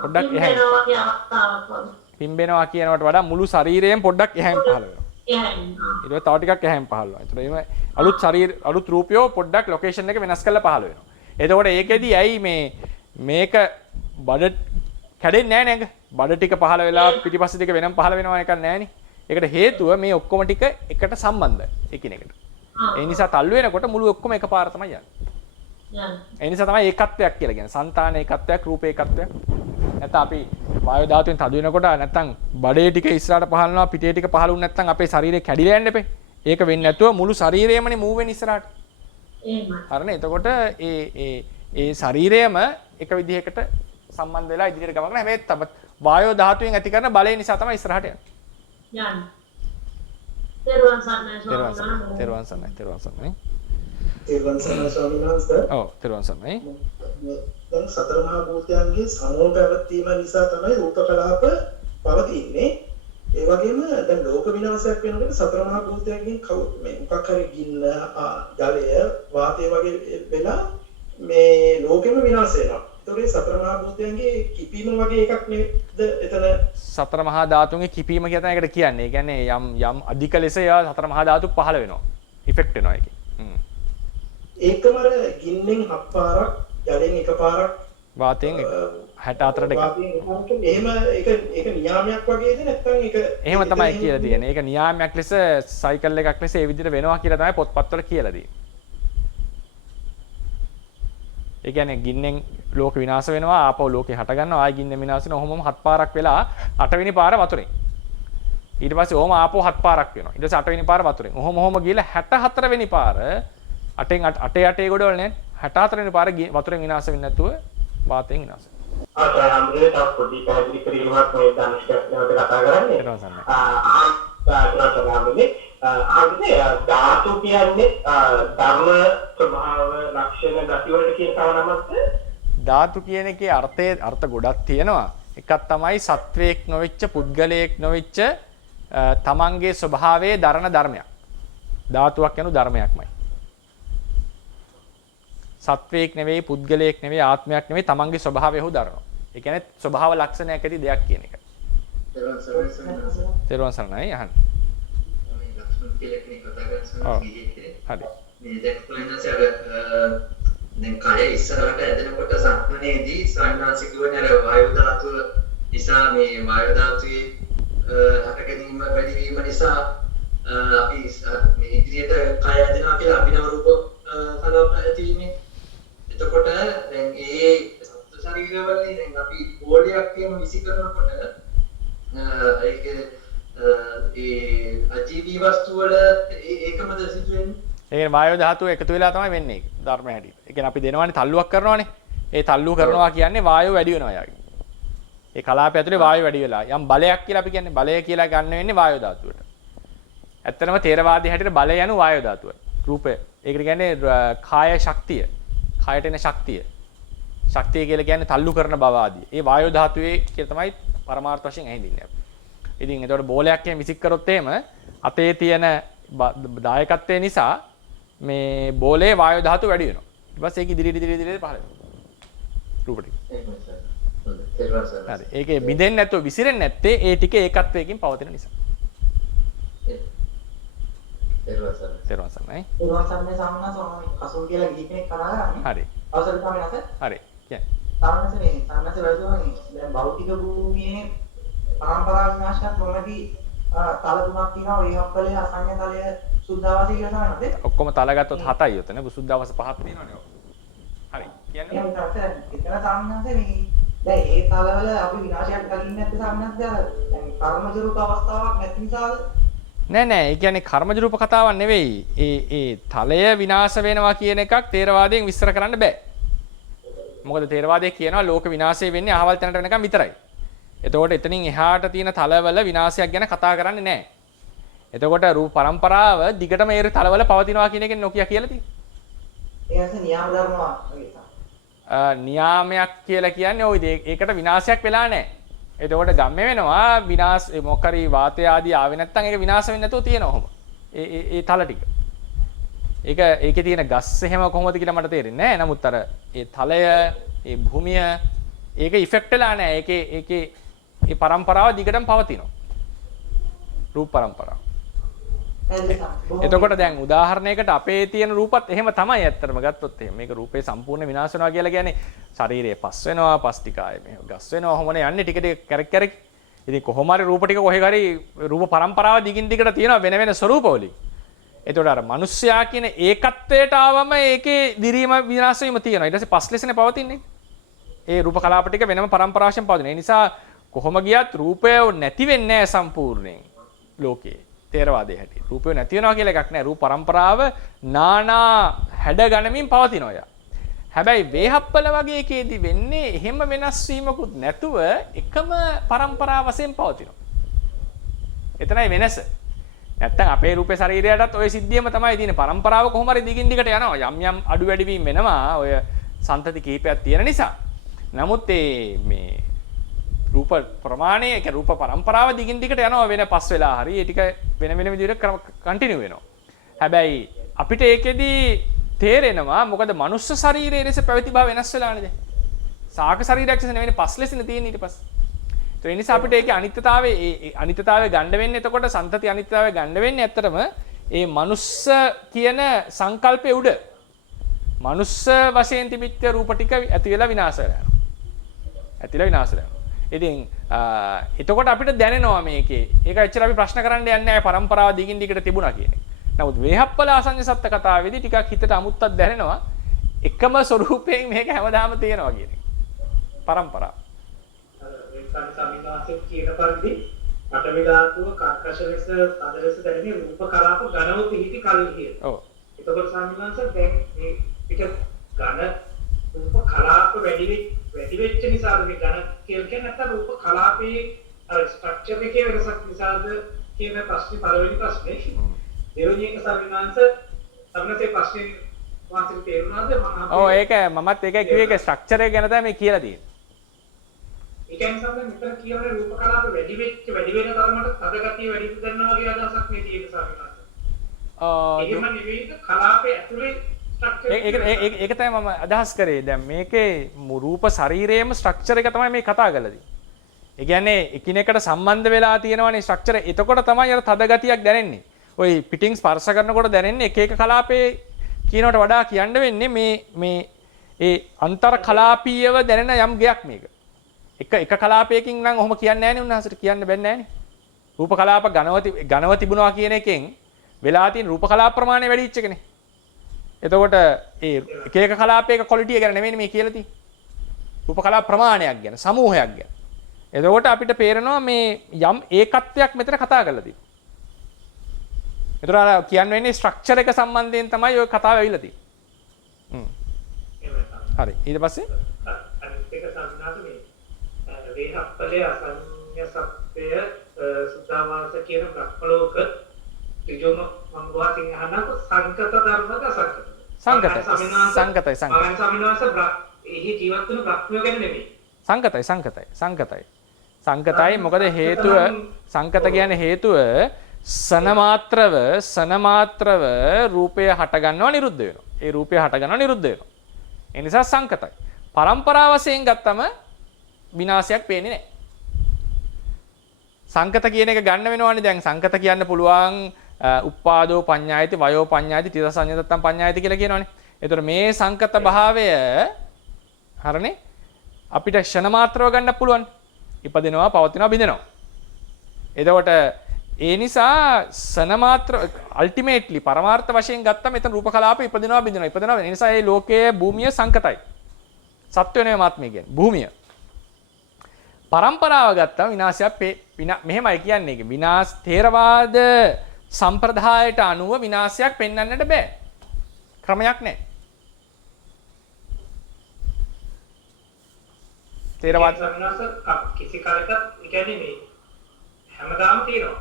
පොඩ්ඩක් එහායින් පිම්බෙනවා කියනවට වඩා මුළු ශරීරයෙන් පොඩ්ඩක් එහායින් පහළ වෙනවා. ඊට පස්සේ තව ටිකක් එහායින් පහළ වෙනවා. ඒතර එහෙම අලුත් රූපය පොඩ්ඩක් ලොකේෂන් එක වෙනස් කරලා පහළ වෙනවා. එතකොට ඒකෙදි ඇයි මේක බඩ කැඩෙන්නේ නැහැ නේද? බඩ ටික පහළ වෙලා පිටිපස්ස ටික වෙනම පහළ වෙනවා එකක් නැහැ නේ. ඒකට හේතුව මේ ඔක්කොම ටික එකට සම්බන්ධයි එකිනෙකට. ඒ නිසා තල්ලු වෙනකොට මුළු ඔක්කොම එකපාර තමයි යන්නේ. ඒ නිසා තමයි ඒකත්වයක් කියලා කියන්නේ. సంతాන ඒකත්වයක්, රූප ඒකත්වයක්. නැත්නම් අපි වායු ධාතුවෙන් තද වෙනකොට නැත්නම් බඩේ ටික ඉස්සරහට පහළනවා, පිටේ ටික පහළුනේ නැත්නම් අපේ ශරීරය කැඩිලා යන්න එපේ. ඒක වෙන්නේ නැතුව මුළු ශරීරයමනේ මූව් වෙන්නේ ඉස්සරහට. එහෙමයි. හරිනේ. එතකොට ඒ ශරීරයම එක විදිහකට සම්බන්ධ වෙලා ඉදිරියට ගමන් කරන හැබැයි වායෝ ධාතුවෙන් ඇති කරන බලය නිසා තමයි ඉස්සරහට යන්නේ. යන්නේ. තෙරුවන් සරණයි. තෙරුවන් සරණයි. තෙරුවන් සරණයි ස්වාමීන් වහන්සේ. ඔව් තෙරුවන් සරණයි. දැන් සතර මහා භූතයන්ගේ සමෝහ පැවැත්වීම නිසා තමයි රූප කලාප පවතින්නේ. ඒ වගේම දැන් ලෝක විනාශයක් වෙනකොට සතර මහා භූතයන්ගෙන් මේ මොකක් හරි ගින්න, ජලය, වාතය වගේ වෙලා මේ ලෝකෙම විනාශ වෙනවා. ඒතකොට සතර මහා භූතයන්ගේ කිපීම වගේ එකක් නේද එතන? සතර මහා ධාතුන්ගේ කිපීම කියන එකට කියන්නේ. ඒ කියන්නේ යම් අධික ලෙස ඒවා සතර මහා ධාතු පහළ වෙනවා. ඉෆෙක්ට් වෙනවා ඒකේ. ඒකම අර ගින්නෙන් 7 පාරක්, ජලයෙන් 1 පාරක්, වාතයෙන් 64ට එක. එහෙම ඒක නියාමයක් වගේද නැත්නම් ඒක එහෙම තමයි කියලා තියෙන්නේ. ඒක නියාමයක් ලෙස සයිකල් එකක් ලෙස ඒ විදිහට වෙනවා කියලා තමයි පොත්පත්වල කියලා තියෙන්නේ. ඒ කියන්නේ ගින්නෙන් ලෝක විනාශ වෙනවා, ආපහු ලෝකේ හට ගන්නවා, ආයි ගින්නෙන් විනාශ වෙනවා. ඔහොමම 7 පාරක් වෙලා 8 වෙනි පාර වතුරෙන්. ඊට පස්සේ ඔහොම ආපහු 7 පාරක් වෙනවා. ඊට පස්සේ 8 වෙනි පාර වතුරෙන්. ඔහොම ගිහලා 64 වෙනි පාර 8 ගොඩවල නේ 64 වෙනි පාර වතුරෙන් විනාශ වෙන්නේ නැතුව වාතයෙන් විනාශ වෙනවා. ආම්බුලේ තා පොඩි පැහැදිලි කිරීමක් මේ ධනුෂ්කත්වයට කතා කරන්නේ. ආම්බුලේ ධාතු කියන්නේ ධර්ම ස්වභාව ලක්ෂණ ගති වලට කියන නමක්ද? ධාතු කියන එකේ අර්ථ ගොඩක් තියෙනවා. එකක් තමයි සත්වයක් නොවෙච්ච පුද්ගලයෙක් නොවෙච්ච තමන්ගේ ස්වභාවයේ දරන ධර්මයක්. ධාතුවක් යනු ධර්මයක්මයි. සත්වයක් නෙවෙයි, පුද්ගලයෙක් නෙවෙයි, ආත්මයක් නෙවෙයි, තමන්ගේ ස්වභාවය හො දරනවා. ඒ කියන්නේ ස්වභාව ලක්ෂණයක් ඇති දෙයක් කියන එක. තෙරුවන් සරණයි අහන්න. හරි. මේ දැක්කලනස අර දැන් කය ඉස්සරහට ඇදෙනකොට සක්මනේදී සංඥාසික වෙන අර වායු ධාතුව නිසා මේ වායු ධාතුවේ හටගැනීම වැඩි වීම නිසා අපි මේ ඉදිරියට කය ඇදෙනවා කියලා අභිනව රූප කලාප ඇතිවීමේ එතකොට දැන් ඒ සත්ත්ව ශරීරවලදී දැන් අපි ගෝලයක් කියන විසි කරනකොට ඒක ඒ අජීවී වස්තු වල ඒකමද සිදු වෙන්නේ? ඒ කියන්නේ වායෝ ධාතුව එකතු වෙලා තමයි වෙන්නේ ඒක ධර්ම හැටියට. ඒ කියන්නේ අපි දෙනවනේ තල්ලුවක් කරනවානේ. ඒ තල්ලුව කරනවා කියන්නේ වායෝ වැඩි වෙනවා යාගේ. ඒ කලාපය ඇතුලේ වායෝ වැඩි වෙලා යම් බලයක් කියලා අපි කියන්නේ බලය කියලා ගන්න වෙන්නේ වායෝ ධාතුවට. ඇත්තටම තේරවාදී හැටියට බලය යනු වායෝ ධාතුවයි. රූපය. ඒකට කියන්නේ කාය ශක්තිය. කායට එන ශක්තිය. ශක්තිය කියලා කියන්නේ තල්ලු කරන බව ආදී. ඒ වායෝ ධාතුවේ කියලා තමයි පරමාර්ථ වශයෙන් ඇහිඳින්නේ අපි. ඉතින් ඒතකොට බෝලයක් කියන විසික් කරොත් එහෙම අතේ තියෙන දායකත්වය නිසා මේ බෝලේ වායෝ ධාතුව වැඩි වෙනවා. ඊට පස්සේ ඒක ඉදිරියට පහළ වෙනවා. රූප ටික. හරි. ඒකේ බිඳෙන්නේ නැතුව විසිරෙන්නේ නැත්තේ ඒ ටික ඒකත්වයකින් පවතින නිසා. තේරුම් ගන්නයි. ඒවා සම්මේ සම්මත කසුන් කියලා ගිහි කෙනෙක් කතා කරන්නේ. හරි. අවසර තමයි නැත. හරි. කියන්නේ. සම්මත මේ සම්මත වැදගන්නේ දැන් භෞතික භූමියේ පරම්පරා විනාශයක් නොමැති තල තුනක් තියෙනවා. ඒ හප්පලේ අසංඥ තලය සුද්ධාවාසී කියලා තමයි නේද? ඔක්කොම තල ගත්තොත් 7යි උතන. සුද්ධාවාස 5ක් තියෙනවනේ. හරි. කියන්නේ. එහෙනම් එතන සම්මත මේ දැන් ඒ තලවල අපි විනාශයක් දකින්නේ නැත්te සම්මත දැන් කර්මජ රූප අවස්ථාවක් නැති නිසාද? නෑ ඒ කියන්නේ කර්මජ රූප කතාවක් නෙවෙයි. ඒ තලය විනාශ වෙනවා කියන එකක් තේරවාදයෙන් විස්තර කරන්න බෑ. මොකද තේරවාදයේ කියනවා ලෝක විනාශය වෙන්නේ අහවල් තැනට වෙනකම් විතරයි. එතකොට එතනින් එහාට තියෙන තලවල විනාශයක් ගැන කතා කරන්නේ නෑ. එතකොට රූප පරම්පරාව දිගටම ඒ තලවල පවතිනවා කියන එකෙන් නොකිය කියලා තියෙනවා. ඒකස නියම ධර්මවා වගේ නියාමයක් කියලා කියන්නේ ওই ඒකට විනාශයක් වෙලා නෑ. එතකොට ගම්ම වෙනවා විනාශ මොකරි වාතය ආදී ආවේ නැත්නම් ඒක විනාශ වෙන්නේ නැතුව තියෙනවා ඔහොම. ඒ තල ටික. ඒකේ තියෙන ගස් එහෙම කොහොමද කියලා මට තේරෙන්නේ නැහැ. නමුත් අර ඒ තලය, ඒ භූමිය ඒක ඉෆෙක්ට් වෙලා නැහැ. ඒකේ ඒ පරම්පරාව දිගටම පවතිනවා. රූප පරම්පරාව. එතකොට දැන් උදාහරණයකට අපේ තියෙන රූපත් එහෙම තමයි ඇත්තටම ගත්තොත් එහෙම. මේක රූපේ සම්පූර්ණ විනාශ වෙනවා කියලා කියන්නේ ශරීරයේ පස් වෙනවා, පස් ටික ආයේ මේ ගස් වෙනවා. ඔහොමනේ යන්නේ ටික ටික කැරක් කැරක්. ඉතින් කොහොම හරි රූප ටික කොහෙ හරි රූප පරම්පරාව දිගින් දිගට තියෙනවා වෙන වෙන ස්වරූපවලින්. එතකොට අර මිනිස්සයා කියන ඒකත්වයට ආවම ඒකේ දිරීම විනාශ වීම තියෙනවා. ඊට පස්සේ පස් ලෙසනේ පවතින්නේ. ඒ රූප කලාප ටික වෙනම පරම්පරාවශයෙන් පවතින. ඒ නිසා කොහොම ගියත් රූපය නැති වෙන්නේ නැහැ සම්පූර්ණයෙන් ලෝකේ. තේරවාදයේ හැටියට. රූපය නැති වෙනවා කියලා එකක් නැහැ. රූප පරම්පරාව නානා හැඩ ගණමින් පවතිනවා. හැබැයි වේහප්පල වගේ එකේදී වෙන්නේ එහෙම වෙනස් වීමකුත් නැතුව එකම පරම්පරාව වශයෙන් පවතිනවා. එතනයි වෙනස. නැත්තම් අපේ රූපේ ශරීරයටත් ওই සිද්ධියම තමයි තියෙන්නේ. පරම්පරාව කොහොම හරි දිගින් දිගට යනවා. යම් අඩු වැඩි වීම වෙනවා. ඔය සන්තති කීපයක් තියෙන නිසා. නමුත් මේ රූප ප්‍රමාණය ඒක රූප පරම්පරාව දිගින් දිගට යනවා වෙන පස් වෙලා හරි ඒ ටික වෙන වෙන විදිහට කන්ටිනියු වෙනවා. හැබැයි අපිට ඒකෙදි තේරෙනවා මොකද මනුස්ස ශරීරයේ ලෙස පැවති බව වෙනස් වෙලා නේද? සාක ශරීරයක් ලෙස නෙවෙයි පස් ලෙසනේ තියෙන්නේ ඊට පස්සේ. ඒ නිසා අපිට ඒකේ අනිත්‍යතාවය ගන්න වෙන්නේ එතකොට සන්තති අනිත්‍යතාවය ගන්න වෙන්නේ ඇත්තටම ඒ මනුස්ස කියන සංකල්පයේ උඩ. මනුස්ස වශයෙන් තිබිච්ච රූප ටික ඇති වෙලා විනාශ වෙනවා. ඇතිලා විනාශ වෙනවා. ඉතින් එතකොට අපිට දැනෙනවා මේකේ. ඒක ඇත්තට අපි ප්‍රශ්න කරන්න යන්නේ නැහැ පරම්පරාව දිගින් දිගට තිබුණා කියන එක. නමුත් වේහප්පල ආසඤ්ඤ සත්ත්‍ය කතාවේදී ටිකක් හිතට අමුත්තක් දැනෙනවා. එකම ස්වරූපයෙන් මේක හැමදාම තියෙනවා කියන එක. පරම්පරාව. සමිනාසෙ කියන පරිදි පඨවි ධාතුව කර්කශ ලෙස තද ලෙස දැනෙන රූප කලාප ඝනව පිහිටි කල්හි. ඔව්. එතකොට සමිනාස දැන් මේ පිට ඝන රූප කලාප වැඩි වෙච්ච නිසාද මේ ඝන කියන්නේ නැත්නම් රූප කලාපේ අර ස්ට්‍රක්චර් එකේ වෙනසක් නිසාද කියන ප්‍රශ්නේ පළවෙනි ප්‍රශ්නේ. දෙවෙනි එක සමිනාස සමිනාසේ ප්‍රශ්නේ වාසිත තේරුණාද මම ඔව් ඒක මමත් ඒකයි කිව්වේ ඒක ස්ට්‍රක්චර් එක ගැන තමයි මේ කියලා තියෙන්නේ. ඒ කියන්නේ සම්මත මෙතන කියවනේ රූප කලාප වැඩි වෙන තරමට තද ගතිය වැඩි කරනවා වගේ අදහසක් මේ තියෙන සාමිනාස. එහෙම නෙවෙයි කලාපේ ඇතුලේ ස්ට්‍රක්චර් ඒක තමයි මම අදහස් කරේ. දැන් මේකේ රූප ශරීරයේම ස්ට්‍රක්චර් එක තමයි මේ කතා කරලා තියෙන්නේ. ඒ කියන්නේ එකිනෙකට සම්බන්ධ වෙලා තියෙනවනේ ස්ට්‍රක්චර්. එතකොට තමයි අර තද ගතියක් දැනෙන්නේ. ওই පිටින් ස්පර්ශ කරනකොට දැනෙන්නේ එක එක කලාපේ කියනකට වඩා කියන්න වෙන්නේ මේ ඒ අන්තර් කලාපීයව දැනෙන යම් ගයක් මේක. එක කලාපයකින් නම් ඔහොම කියන්නේ නැහැ නේ උන්වහන්සේට කියන්න බැන්නේ නැහැ නේ. රූප කලාප ඝනව තිබුණා කියන එකෙන් වෙලා තියෙන රූප කලාප ප්‍රමාණය වැඩි වෙච්ච එකනේ. එතකොට ඒ එක කලාපයක ක්වොලිටි එක ගැන නෙමෙයි මේ කියලා තියෙන්නේ. රූප කලාප ප්‍රමාණයක් ගැන, සමූහයක් ගැන. එතකොට අපිට පේරෙනවා මේ යම් ඒකත්වයක් මෙතන කතා කරලා තියෙන්නේ. ඒතර අර කියන්නේ වෙන්නේ ස්ට්‍රක්චර් එක සම්බන්ධයෙන් තමයි ඔය කතාව ඇවිල්ලා තියෙන්නේ. හරි. ඊට පස්සේ අනිත් එක සම්මානනේ වේහප්පලේ අසඤ්ඤ සත්‍යය සුද්ධාවාස කියන බ්‍රහ්මලෝක ඍජුම මංගවා සිංහනක සංකත ධර්මක සංකතයි සමිනාස එහි ජීවත් වෙන බ්‍රහ්මයෝ ගැන නෙමෙයි සංකතයි මොකද හේතුව සංකත කියන්නේ හේතුව සනමාත්‍රව රූපය හට ගන්නවා නිරුද්ධ වෙනවා. ඒ රූපය හට ගන්නවා නිරුද්ධ වෙනවා. ඒ නිසා සංකතයි. පරම්පරාව වශයෙන් ගත්තම විනාශයක් පේන්නේ නැහැ. සංකත කියන එක ගන්න වෙනවනේ දැන් සංකත කියන්න පුළුවන් උප්පාදෝ පඤ්ඤායති වයෝ පඤ්ඤායති තිරසඤ්ඤතත්තම් පඤ්ඤායති කියලා කියනවනේ. ඒතකොට මේ සංකත භාවය හරනේ අපිට ක්ෂණ මාත්‍රව ගන්න පුළුවන්. ඉපදිනවා පවතිනවා බිඳිනවා. එතකොට ඒ නිසා සන මාත්‍ර අල්ටිමේට්ලි පරමාර්ථ වශයෙන් ගත්තම එතන රූප කලාප ඉපදිනවා බිඳිනවා. ඉපදිනවා. ඒ නිසා මේ ලෝකයේ භූමිය සංකතයි. සත්‍ය නෙවෙයි මාත්මය කියන්නේ. භූමිය. පරම්පරාව ගත්තම විනාශයක් මෙහෙමයි කියන්නේ. ඒක විනාශ ථේරවාද සම්ප්‍රදායට අනුව විනාශයක් පෙන්වන්නට බෑ. ක්‍රමයක් නැහැ. තේරවාද කිසි කාලයක ඒ කියන්නේ මේ හැමදාම තියෙනවා.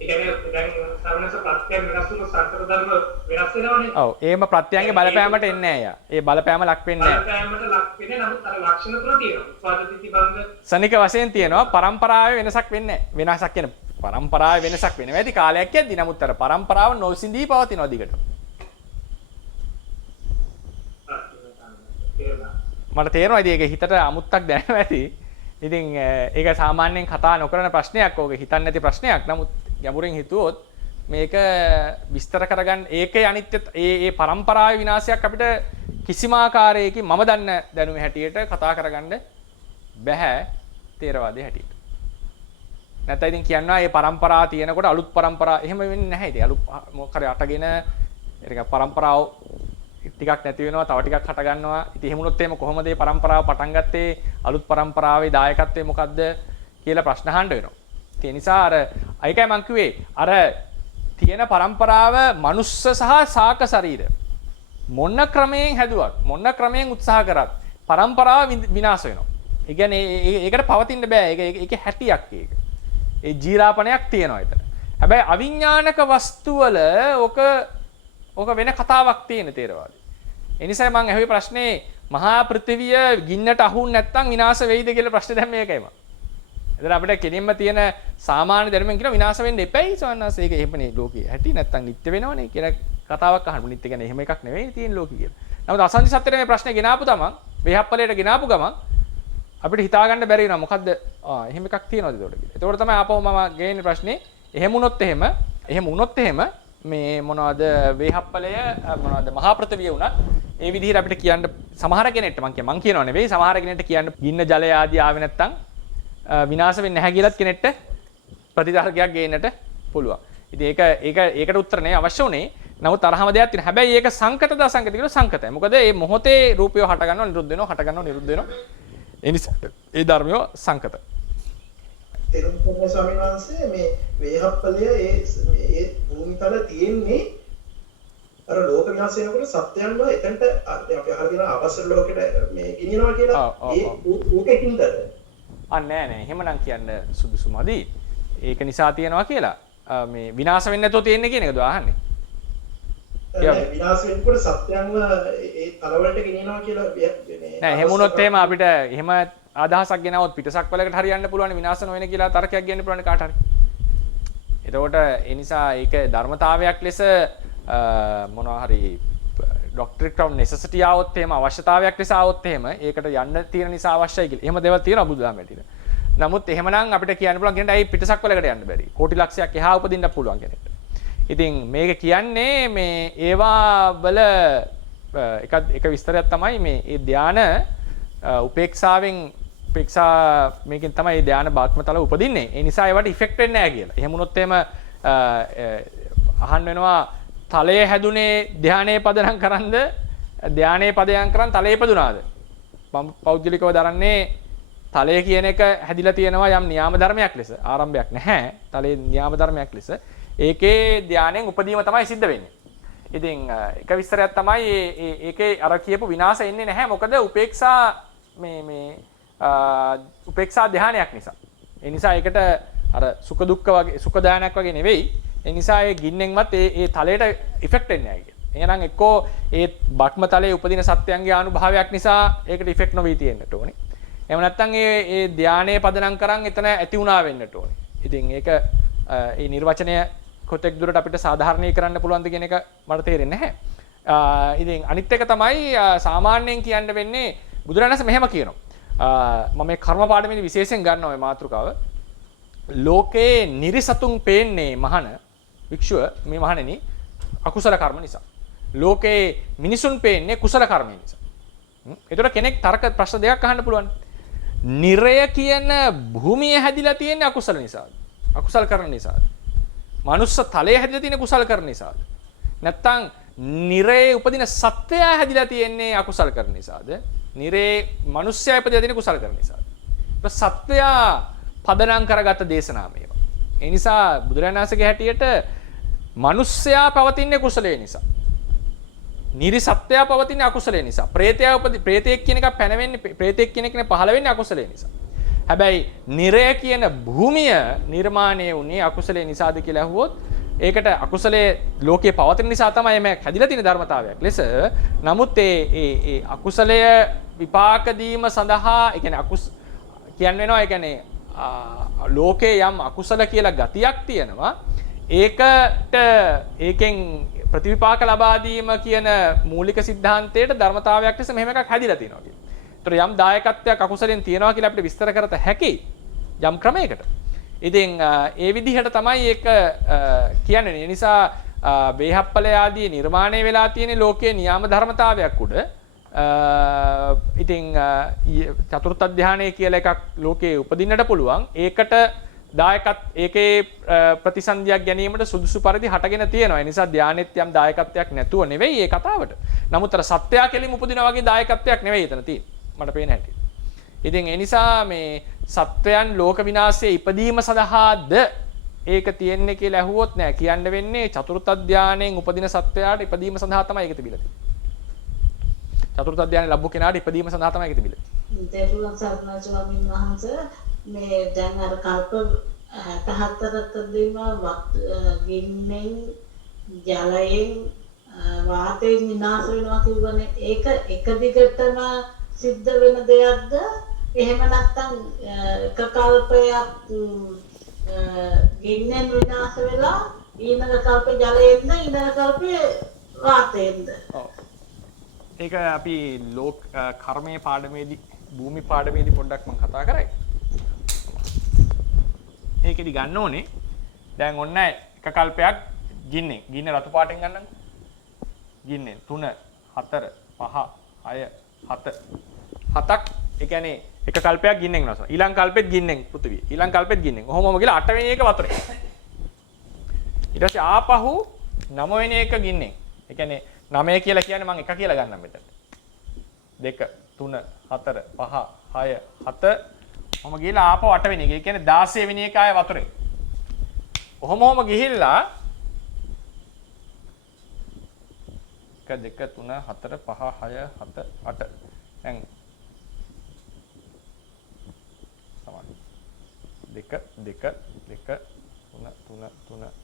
ඒ කියන්නේ දැන් සමනස ප්‍රත්‍යයෙන් වෙනස් වුණු සංකර ධර්ම වෙනස් වෙනවනේ. ඔව් ඒම ප්‍රත්‍යයන්ගේ බලපෑමට එන්නේ නැහැ යා. ඒ බලපෑම ලක් වෙන්නේ නැහැ. බලපෑමට ලක් වෙන්නේ නමුත් අර ලක්ෂණ තුන තියෙනවා. උපාදිතී බංග සනික වශයෙන් තියෙනවා පරම්පරාවේ වෙනසක් වෙන්නේ නැහැ. වෙනසක් කියන්නේ පරම්පරාවේ වෙනසක් වෙනවා. ඇති කාලයක් යද්දී නමුත් අර පරම්පරාව නොසිඳී පවතිනවා දිගට. මට තේරෙනවා ඉතින් ඒක හිතට අමුත්තක් දැනෙනවා ඇති. ඉතින් ඒක සාමාන්‍යයෙන් කතා නොකරන ප්‍රශ්නයක්. ඕක හිතන්නේ නැති ප්‍රශ්නයක්. නමුත් ගැඹුරින් හිතුවොත් මේක විස්තර කරගන්න ඒකේ අනිත්‍ය ඒ පරම්පරාවේ විනාශයක් අපිට කිසිම ආකාරයකින් මම දන්න දැනුමේ හැටියට කතා කරගන්න බෑ තේරවාදයේ හැටියට. නැත්නම් ඉතින් කියනවා මේ පරම්පරාව තියෙනකොට අලුත් පරම්පරා එහෙම වෙන්නේ නැහැ. ඉතින් අලුත් මොකක් හරි අටගෙන ඒක පරම්පරාව ටිකක් නැති වෙනවා තව ටිකක් හට ගන්නවා. ඉතින් එහෙම වුණොත් එහෙම කොහොමද මේ පරම්පරාව පටන් ගත්තේ? අලුත් පරම්පරාවේ දායකත්වය මොකද්ද කියලා ප්‍රශ්න අහන්න වෙනවා. ඒ නිසා අර අයිකයි මං කිව්වේ අර තියෙන පරම්පරාව මනුස්ස සහ සාක ශරීර මොන ක්‍රමයෙන් හැදුවත් මොන ක්‍රමයෙන් උත්සාහ කරත් පරම්පරාව විනාශ වෙනවා. ඒ කියන්නේ ඒකට පවතින්න බෑ. ඒක හැටියක් ඒක. ඒ ජීරාපණයක් තියෙනවා එතන. හැබැයි අවිඥානික වස්තු වල ඕක වෙන කතාවක් තියෙන තේරවාදී. ඒ නිසා මම අහුවේ ප්‍රශ්නේ මහා පෘථිවිය ගින්නට අහුන් නැත්නම් විනාශ වෙයිද කියලා ප්‍රශ්නේ දැන් මේකයි මම. එතන අපිට කෙලින්ම තියෙන සාමාන්‍ය ධර්මයෙන් කියන විනාශ වෙන්න එපයි සවන්නස් ඒක එහෙමනේ ලෝකේ හැටි නැත්නම් නිත්‍ය වෙනවනේ කියලා කතාවක් අහන්න. නිත්‍ය කියන්නේ එහෙම එකක් නෙවෙයි තියෙන ලෝකේ කියලා. නමුත් අසංජි සත්‍යෙට මේ ප්‍රශ්නේ ගෙනාපු තමන් වේහප්පලයට ගෙනාපු ගමන් අපිට හිතා ගන්න බැරි වෙනවා මොකද්ද එහෙම එකක් තියෙනවද ඒකට කියලා. ඒතකොට තමයි ආපහු මම ගේන්නේ ප්‍රශ්නේ එහෙම වුණොත් එහෙම මේ මොනවද වේහප්පලය මොනවද මහා පෘථිවිය උනත් ඒ විදිහට අපිට කියන්න සමහර කෙනෙක්ට මං කියනවා නෙවෙයි සමහර කෙනෙක්ට කියන්න ගින්න ජලය ආදී ආවේ නැත්තම් විනාශ වෙන්නේ නැහැ කියලාත් කෙනෙක්ට ප්‍රතිතර්කයක් ගේන්නට පුළුවන්. ඉතින් ඒකට උත්තර නෑ අවශ්‍ය උනේ. නමුත් අරහම දෙයක් තියෙනවා. හැබැයි ඒක සංකතද අසංකත කියලා සංකතයි. මොකද මේ මොහොතේ රූපය හට ගන්නවා නිරුද්ධ වෙනවා හට ගන්නවා නිරුද්ධ වෙනවා. ඒ නිසා ඒ ධර්මය සංකත. තෙරුන් ස්වාමීන් වහන්සේ මේ වේහප්පලය ඒ භූමිතල තියෙන්නේ අර ලෝක විනාශ වෙනකොට සත්‍යයන්ව එතනට අපි අහගෙන අවසර ලෝකෙට මේ ගෙනියනවා කියලා ඒ ඌකකින්ද නෑ එහෙමනම් කියන්න සුදුසුමදි. ඒක නිසා තියනවා කියලා. මේ විනාශ වෙන්නේ නැතුව තියෙන්නේ කියන එකද අහන්නේ? විනාශ වෙනකොට සත්‍යයන්ව ඒ තලවලට ගෙනියනවා කියලා නෑ එහෙම වුණොත් එහෙම අපිට එහෙම අදහසක් ගෙනවොත් පිටසක් වලකට හරියන්න පුළුවන් විනාශ නොවන කියලා තර්කයක් ගන්න පුළුවන් කාට හරි. එතකොට ඒ නිසා ඒක ධර්මතාවයක් ලෙස මොනවා හරි ඩොක්ටරික් ඔෆ් නෙසසිටි આવොත් එහෙම අවශ්‍යතාවයක් ලෙස આવොත් එහෙම ඒකට යන්න තියෙන නිසා අවශ්‍යයි කියලා. එහෙම දේවල් තියෙනවා බුදුදහම ඇටියට. නමුත් එහෙමනම් අපිට කියන්න පුළුවන් කෙනෙක්ට ඇයි පිටසක් වලකට යන්න බැරි? කෝටි ලක්ෂයක් එහා උපදින්න පුළුවන් කෙනෙක්ට. ඉතින් මේක කියන්නේ මේ ඒවා වල එක විස්තරයක් තමයි මේ ඒ ධාන උපේක්ෂා මේකෙන් තමයි ධාන බාත්මතල උපදින්නේ. ඒ නිසා ඒවට ඉෆෙක්ට් වෙන්නේ නැහැ කියලා. එහෙම වුණොත් එහෙම අහන්න වෙනවා තලයේ හැදුනේ ධානයේ පදනම් කරන්ද ධානයේ පදයන් කරන් තලයේ ඉපදුනාද? මම පෞද්ගලිකව දරන්නේ තලය කියන එක හැදිලා තියෙනවා යම් න්‍යාම ධර්මයක් ලෙස. ආරම්භයක් නැහැ. තලයේ න්‍යාම ධර්මයක් ලෙස. ඒකේ ධානයෙන් උපදීම තමයි සිද්ධ වෙන්නේ. ඉතින් එක විස්තරයක් තමයි ඒකේ අර කියපු විනාශ එන්නේ නැහැ. මොකද උපේක්ෂා ධානයක් නිසා. ඒ නිසා ඒකට අර සුඛ දුක්ඛ වගේ සුඛ ධානයක් වගේ නෙවෙයි. ඒ නිසා ඒ ගින්නෙන්වත් ඒ තලයට ඉෆෙක්ට් වෙන්නේ නැහැ කියන්නේ. එහෙනම් එක්කෝ ඒ බක්ම තලයේ උපදින සත්‍යයන්ගේ අනුභවයක් නිසා ඒකට ඉෆෙක්ට් නොවී තියෙන්නට ඕනේ. එහෙම නැත්නම් ඒ ධානයේ පදනම් කරන් එතන ඇති වුණා වෙන්නට ඕනේ. ඉතින් ඒක ඒ නිර්වචනය කොතෙක් දුරට අපිට සාධාරණීය කරන්න පුළුවන්ද කියන එක මට තේරෙන්නේ නැහැ. ඉතින් අනිත් එක තමයි සාමාන්‍යයෙන් කියන්න වෙන්නේ බුදුරණස් මෙහෙම කියනවා. මම මේ කර්ම පාඩමේදී විශේෂයෙන් ගන්නවා මේ මාතෘකාව. ලෝකේ නිරිසතුන් පේන්නේ මහන වික්ෂුව මේ මහණෙනි අකුසල කර්ම නිසා. ලෝකේ මිනිසුන් පේන්නේ කුසල කර්ම නිසා. ඒතකොට කෙනෙක් තර්ක ප්‍රශ්න දෙකක් අහන්න පුළුවන්. නිරය කියන භූමිය හැදිලා තියෙන්නේ අකුසල නිසාද? අකුසල කරන නිසාද? මනුස්ස තලයේ හැදිලා තියෙන්නේ කුසල කරන නිසාද? නැත්තම් නිරේ උපදින සත්වයා හැදිලා තියෙන්නේ අකුසල කරන නිසාද? නිරේ මිනිස්සයා ඉපදලා තියෙන්නේ කුසල කරන නිසාද? ඒක සත්වයා පදනම් කරගත්ත දේශනා මේවා. ඒ නිසා බුදුරජාණන් වහන්සේගේ හැටියට මිනිස්සයා පවතින්නේ කුසලයේ නිසා. නිරි සත්වයා පවතින්නේ අකුසලයේ නිසා. ප්‍රේතයෙක් කියන එක පැනවෙන්නේ ප්‍රේතයෙක් කියන කෙනෙක් පහළ වෙන්නේ අකුසලයේ නිසා. හැබැයි නිරය කියන භූමිය නිර්මාණය වුණේ අකුසලයේ නිසාද කියලා අහුවොත් ඒකට අකුසලයේ ලෝකයේ පවතින නිසා තමයි මේ හැදිලා තියෙන ධර්මතාවයක් ලෙස. නමුත් ඒ අකුසලය විපාක දීම සඳහා ඒ කියන්නේ කියන්න වෙනවා ඒ කියන්නේ ලෝකේ යම් අකුසල කියලා ගතියක් තියෙනවා. ඒකෙන් ප්‍රතිවිපාක ලබා දීම කියන මූලික සිද්ධාන්තයට ධර්මතාවයක් ලෙස මෙහෙම එකක් හැදිලා තියෙනවා කියන්නේ. ඒතර යම් දායකත්වයක් අකුසලෙන් තියෙනවා කියලා අපිට විස්තර කරත හැකි යම් ක්‍රමයකට. ඉතින් ඒ විදිහට තමයි ඒක කියන්නේ. ඒ නිසා වේහප්පල ආදී නිර්මාණය වෙලා තියෙන ලෝකයේ නියාම ධර්මතාවයක් උඩ ඉතින් චතුර්ථ ධානය කියලා එකක් ලෝකේ උපදින්නට පුළුවන්. ඒකට ඒකේ ප්‍රතිසන්දියක් ගැනීමට සුදුසු පරිදි හටගෙන තියෙනවා. ඒ නිසා ධානෙත් යම් දායකත්වයක් නැතුව නෙවෙයි ඒ කතාවට. නමුත් අර සත්‍යය කෙලිම උපදිනා වගේ දායකත්වයක් නෙවෙයි එතන තියෙන්නේ. මට පේන හැටි. ඉතින් ඒ නිසා මේ සත්වයන් ලෝක විනාශයේ ඉපදීම සඳහාද ඒක තියෙන්නේ කියලා ඇහුවොත් නෑ කියන්න වෙන්නේ චතුර්ථ ධානයෙන් උපදින සත්වයාට ඉපදීම සඳහා තමයි ඒක තිබිලා තියෙන්නේ. චතුර්ථ ධානය ලැබු කෙනාට ඉපදීම සඳහා තමයි ඒක තිබිලා තියෙන්නේ. දේරුවන් සර්ණා ස්වාමීන් වහන්සේ මේ දැන් අර කල්ප 64කදීම ගින්නෙන් ජලයෙන් වාතයෙන් විනාශ වෙනවා කියවනේ ඒක එක දිගටම සිද්ධ වෙන දෙයක්ද එහෙම නැත්නම් එක කල්පයක් ගින්නෙන් විනාශ වෙලා ඊළඟ කල්පේ ජලයෙන්ද ඊළඟ කල්පේ වාතයෙන්ද ඔව් ඒක අපි ලෝක කර්මයේ පාඩමේදී භූමි පාඩමේදී පොඩ්ඩක් මම කතා කරයි. ඒකෙදි ගන්න ඕනේ දැන් ඔන්න එක කල්පයක් ගින්න රතු පාටෙන් ගන්නන්න. ගින්නෙන් 3 4 5 6 7 7ක් ඒ කියන්නේ එක කල්පයක් ගින්නෙන් වෙනස් වෙනවා. ඊළඟ කල්පෙත් ගින්නෙන් පෘථිවිය. ඊළඟ කල්පෙත් ගින්නෙන්. ඔහොමම ගිහලා 8 වෙනි එක වතුරේ. ඊට පස්සේ ආපහු 9 වෙනි එක ගින්නෙන්. ඒ කියන්නේ 9 කියලා කියන්නේ මම එක කියලා ගන්නම් මෙතන. 2 3 4 5 6 7 ඔහොම ගිහලා ආපහු 8 වෙනි එක. ඒ කියන්නේ 16 වෙනි එක ආය වතුරේ. ඔහොම ගිහිල්ලා 1 2 3 4 5 6 7 8 දැන් සමාන 2 2 2 3 3 3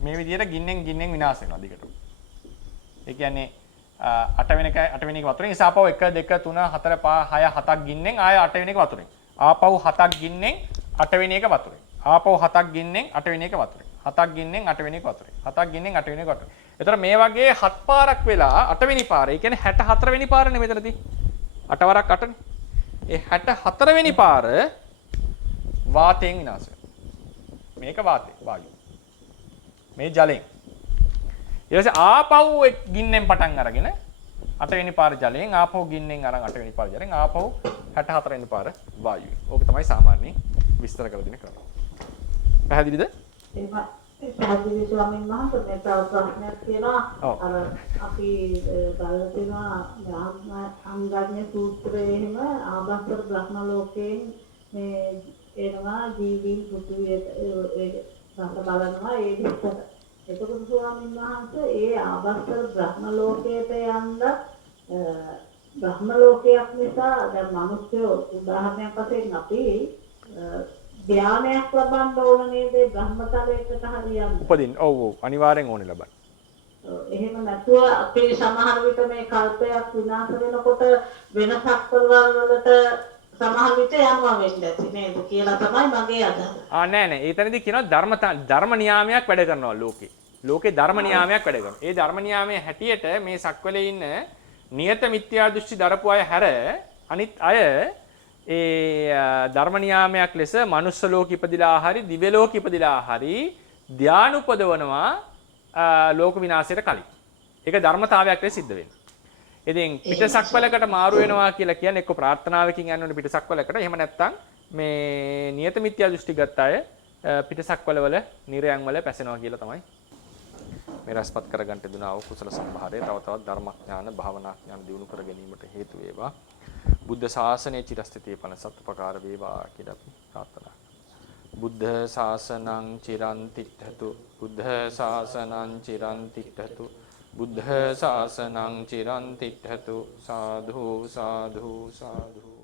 මේ විදිහට ගින්නෙන් විනාශ වෙනවා දිගට. ඒ කියන්නේ 8 වෙනි එක වතුරෙන් ඉසාපව 1 2 3 4 5 6 7ක් ගින්නෙන් ආය 8 වෙනි එක වතුරෙන්. ආපහු 7ක් ගින්නෙන් 8 වෙනි එක වතුරෙන්. ආපහු 7ක් ගින්නෙන් 8 වෙනි එක වතුරෙන්. 7ක් ගින්නෙන් 8 වෙනි එක වතුරෙන්. 7ක් ගින්නෙන් 8 වෙනි එක වතුරෙන්. ඒතර මේ වගේ 7 පාරක් වෙලා 8 වෙනි පාර. ඒ කියන්නේ 64 වෙනි පාරනේ මෙතනදී. 8 වරක් 8නේ. ඒ 64 වෙනි පාර වාතයෙන් විනාශ වෙනවා. මේක වාතය වායුව. මේ ජලයෙන්. ඊට පස්සේ ආපහු ගින්නෙන් පටන් අරගෙන 8 වෙනි පාර ජලයෙන් ආපහු ගින්නෙන් අරන් 8 වෙනි පාර ජලයෙන් ආපහු 64 වෙනි පාර වායුවෙන්. ඕක තමයි සාමාන්‍යයෙන් විස්තර කරලා දෙන ක්‍රමය. පැහැදිලිද? පැහැදිලි ස්වාමීන් වහන්සේ මේ ප්‍රශ්නයක් තියෙනවා. අර අපි බලලා තියෙනවා අංගඥ සූත්‍රයේ එහෙම ආභාසර බ්‍රහ්ම ලෝකයෙන් මේ එනවා ජීවීන් පෘථිවියට බලනවා ඒ විස්තර. එතකොට ස්වාමීන් වහන්සේ ඒ ආභාසර බ්‍රහ්ම ලෝකයට යන්න බ්‍රහ්ම ලෝකයක් නිසා දැන් මිනිස්සු උදාහරණයක් වශයෙන් අපි ධානයක් ලබන්න ඕන නේද බ්‍රහ්මතලයකට හරියන්න. උපදින්න. ඔව් අනිවාර්යෙන් ඕනේ ලබන්න. එහෙම නැතුව අපි සමහර විට මේ කල්පයක් විනාශ වෙනකොට වෙන සක්වල වලට සමහර විට යනවා වෙන්න ඇති නේද කියලා තමයි මගේ අදහස. නෑ නෑ. ඒතනදී කියනවා ධර්ම නියාමයක් වැඩ කරනවා ලෝකේ. ලෝකේ ධර්ම නියාමයක් වැඩ කරනවා. ඒ ධර්ම නියාමයේ හැටියට මේ සක්වලේ ඉන්න නියත මිත්‍යා දෘෂ්ටි දරපු අය හැර අනිත් අය ඒ ධර්ම නියාමයක් ලෙස මනුස්ස ලෝක ඉපදිලා හරි දිව්‍ය ලෝක ඉපදිලා හරි ධානය උපදවනවා ලෝක විනාශයට කලින්. ඒක ධර්මතාවයක් ලෙස සිද්ධ වෙනවා. ඉතින් පිටසක්වලකට මාරු වෙනවා කියලා කියන්නේ එක්ක ප්‍රාර්ථනාවකින් යන්න ඕනේ පිටසක්වලකට. එහෙම නැත්නම් මේ නියත මිත්‍යා දෘෂ්ටි ගත්ත අය පිටසක්වල වල නිරයන් වල පැසෙනවා කියලා තමයි මේ රසපත් කරගන්න දුනා වූ කුසල සම්භාරය තව තවත් ධර්මඥාන භාවනා ඥාන දියුණු කර ගැනීමට හේතු වේවා. බුද්ධ ශාසනයේ චිරස්ථිතිය පනසත් උපකාර වේවා කියලා අපි ප්‍රාර්ථනා කරමු. බුද්ධ ශාසනං චිරන් තිට්ඨතු බුද්ධ ශාසනං චිරන් තිට්ඨතු බුද්ධ ශාසනං චිරන් තිට්ඨතු සාධු සාධු සාධු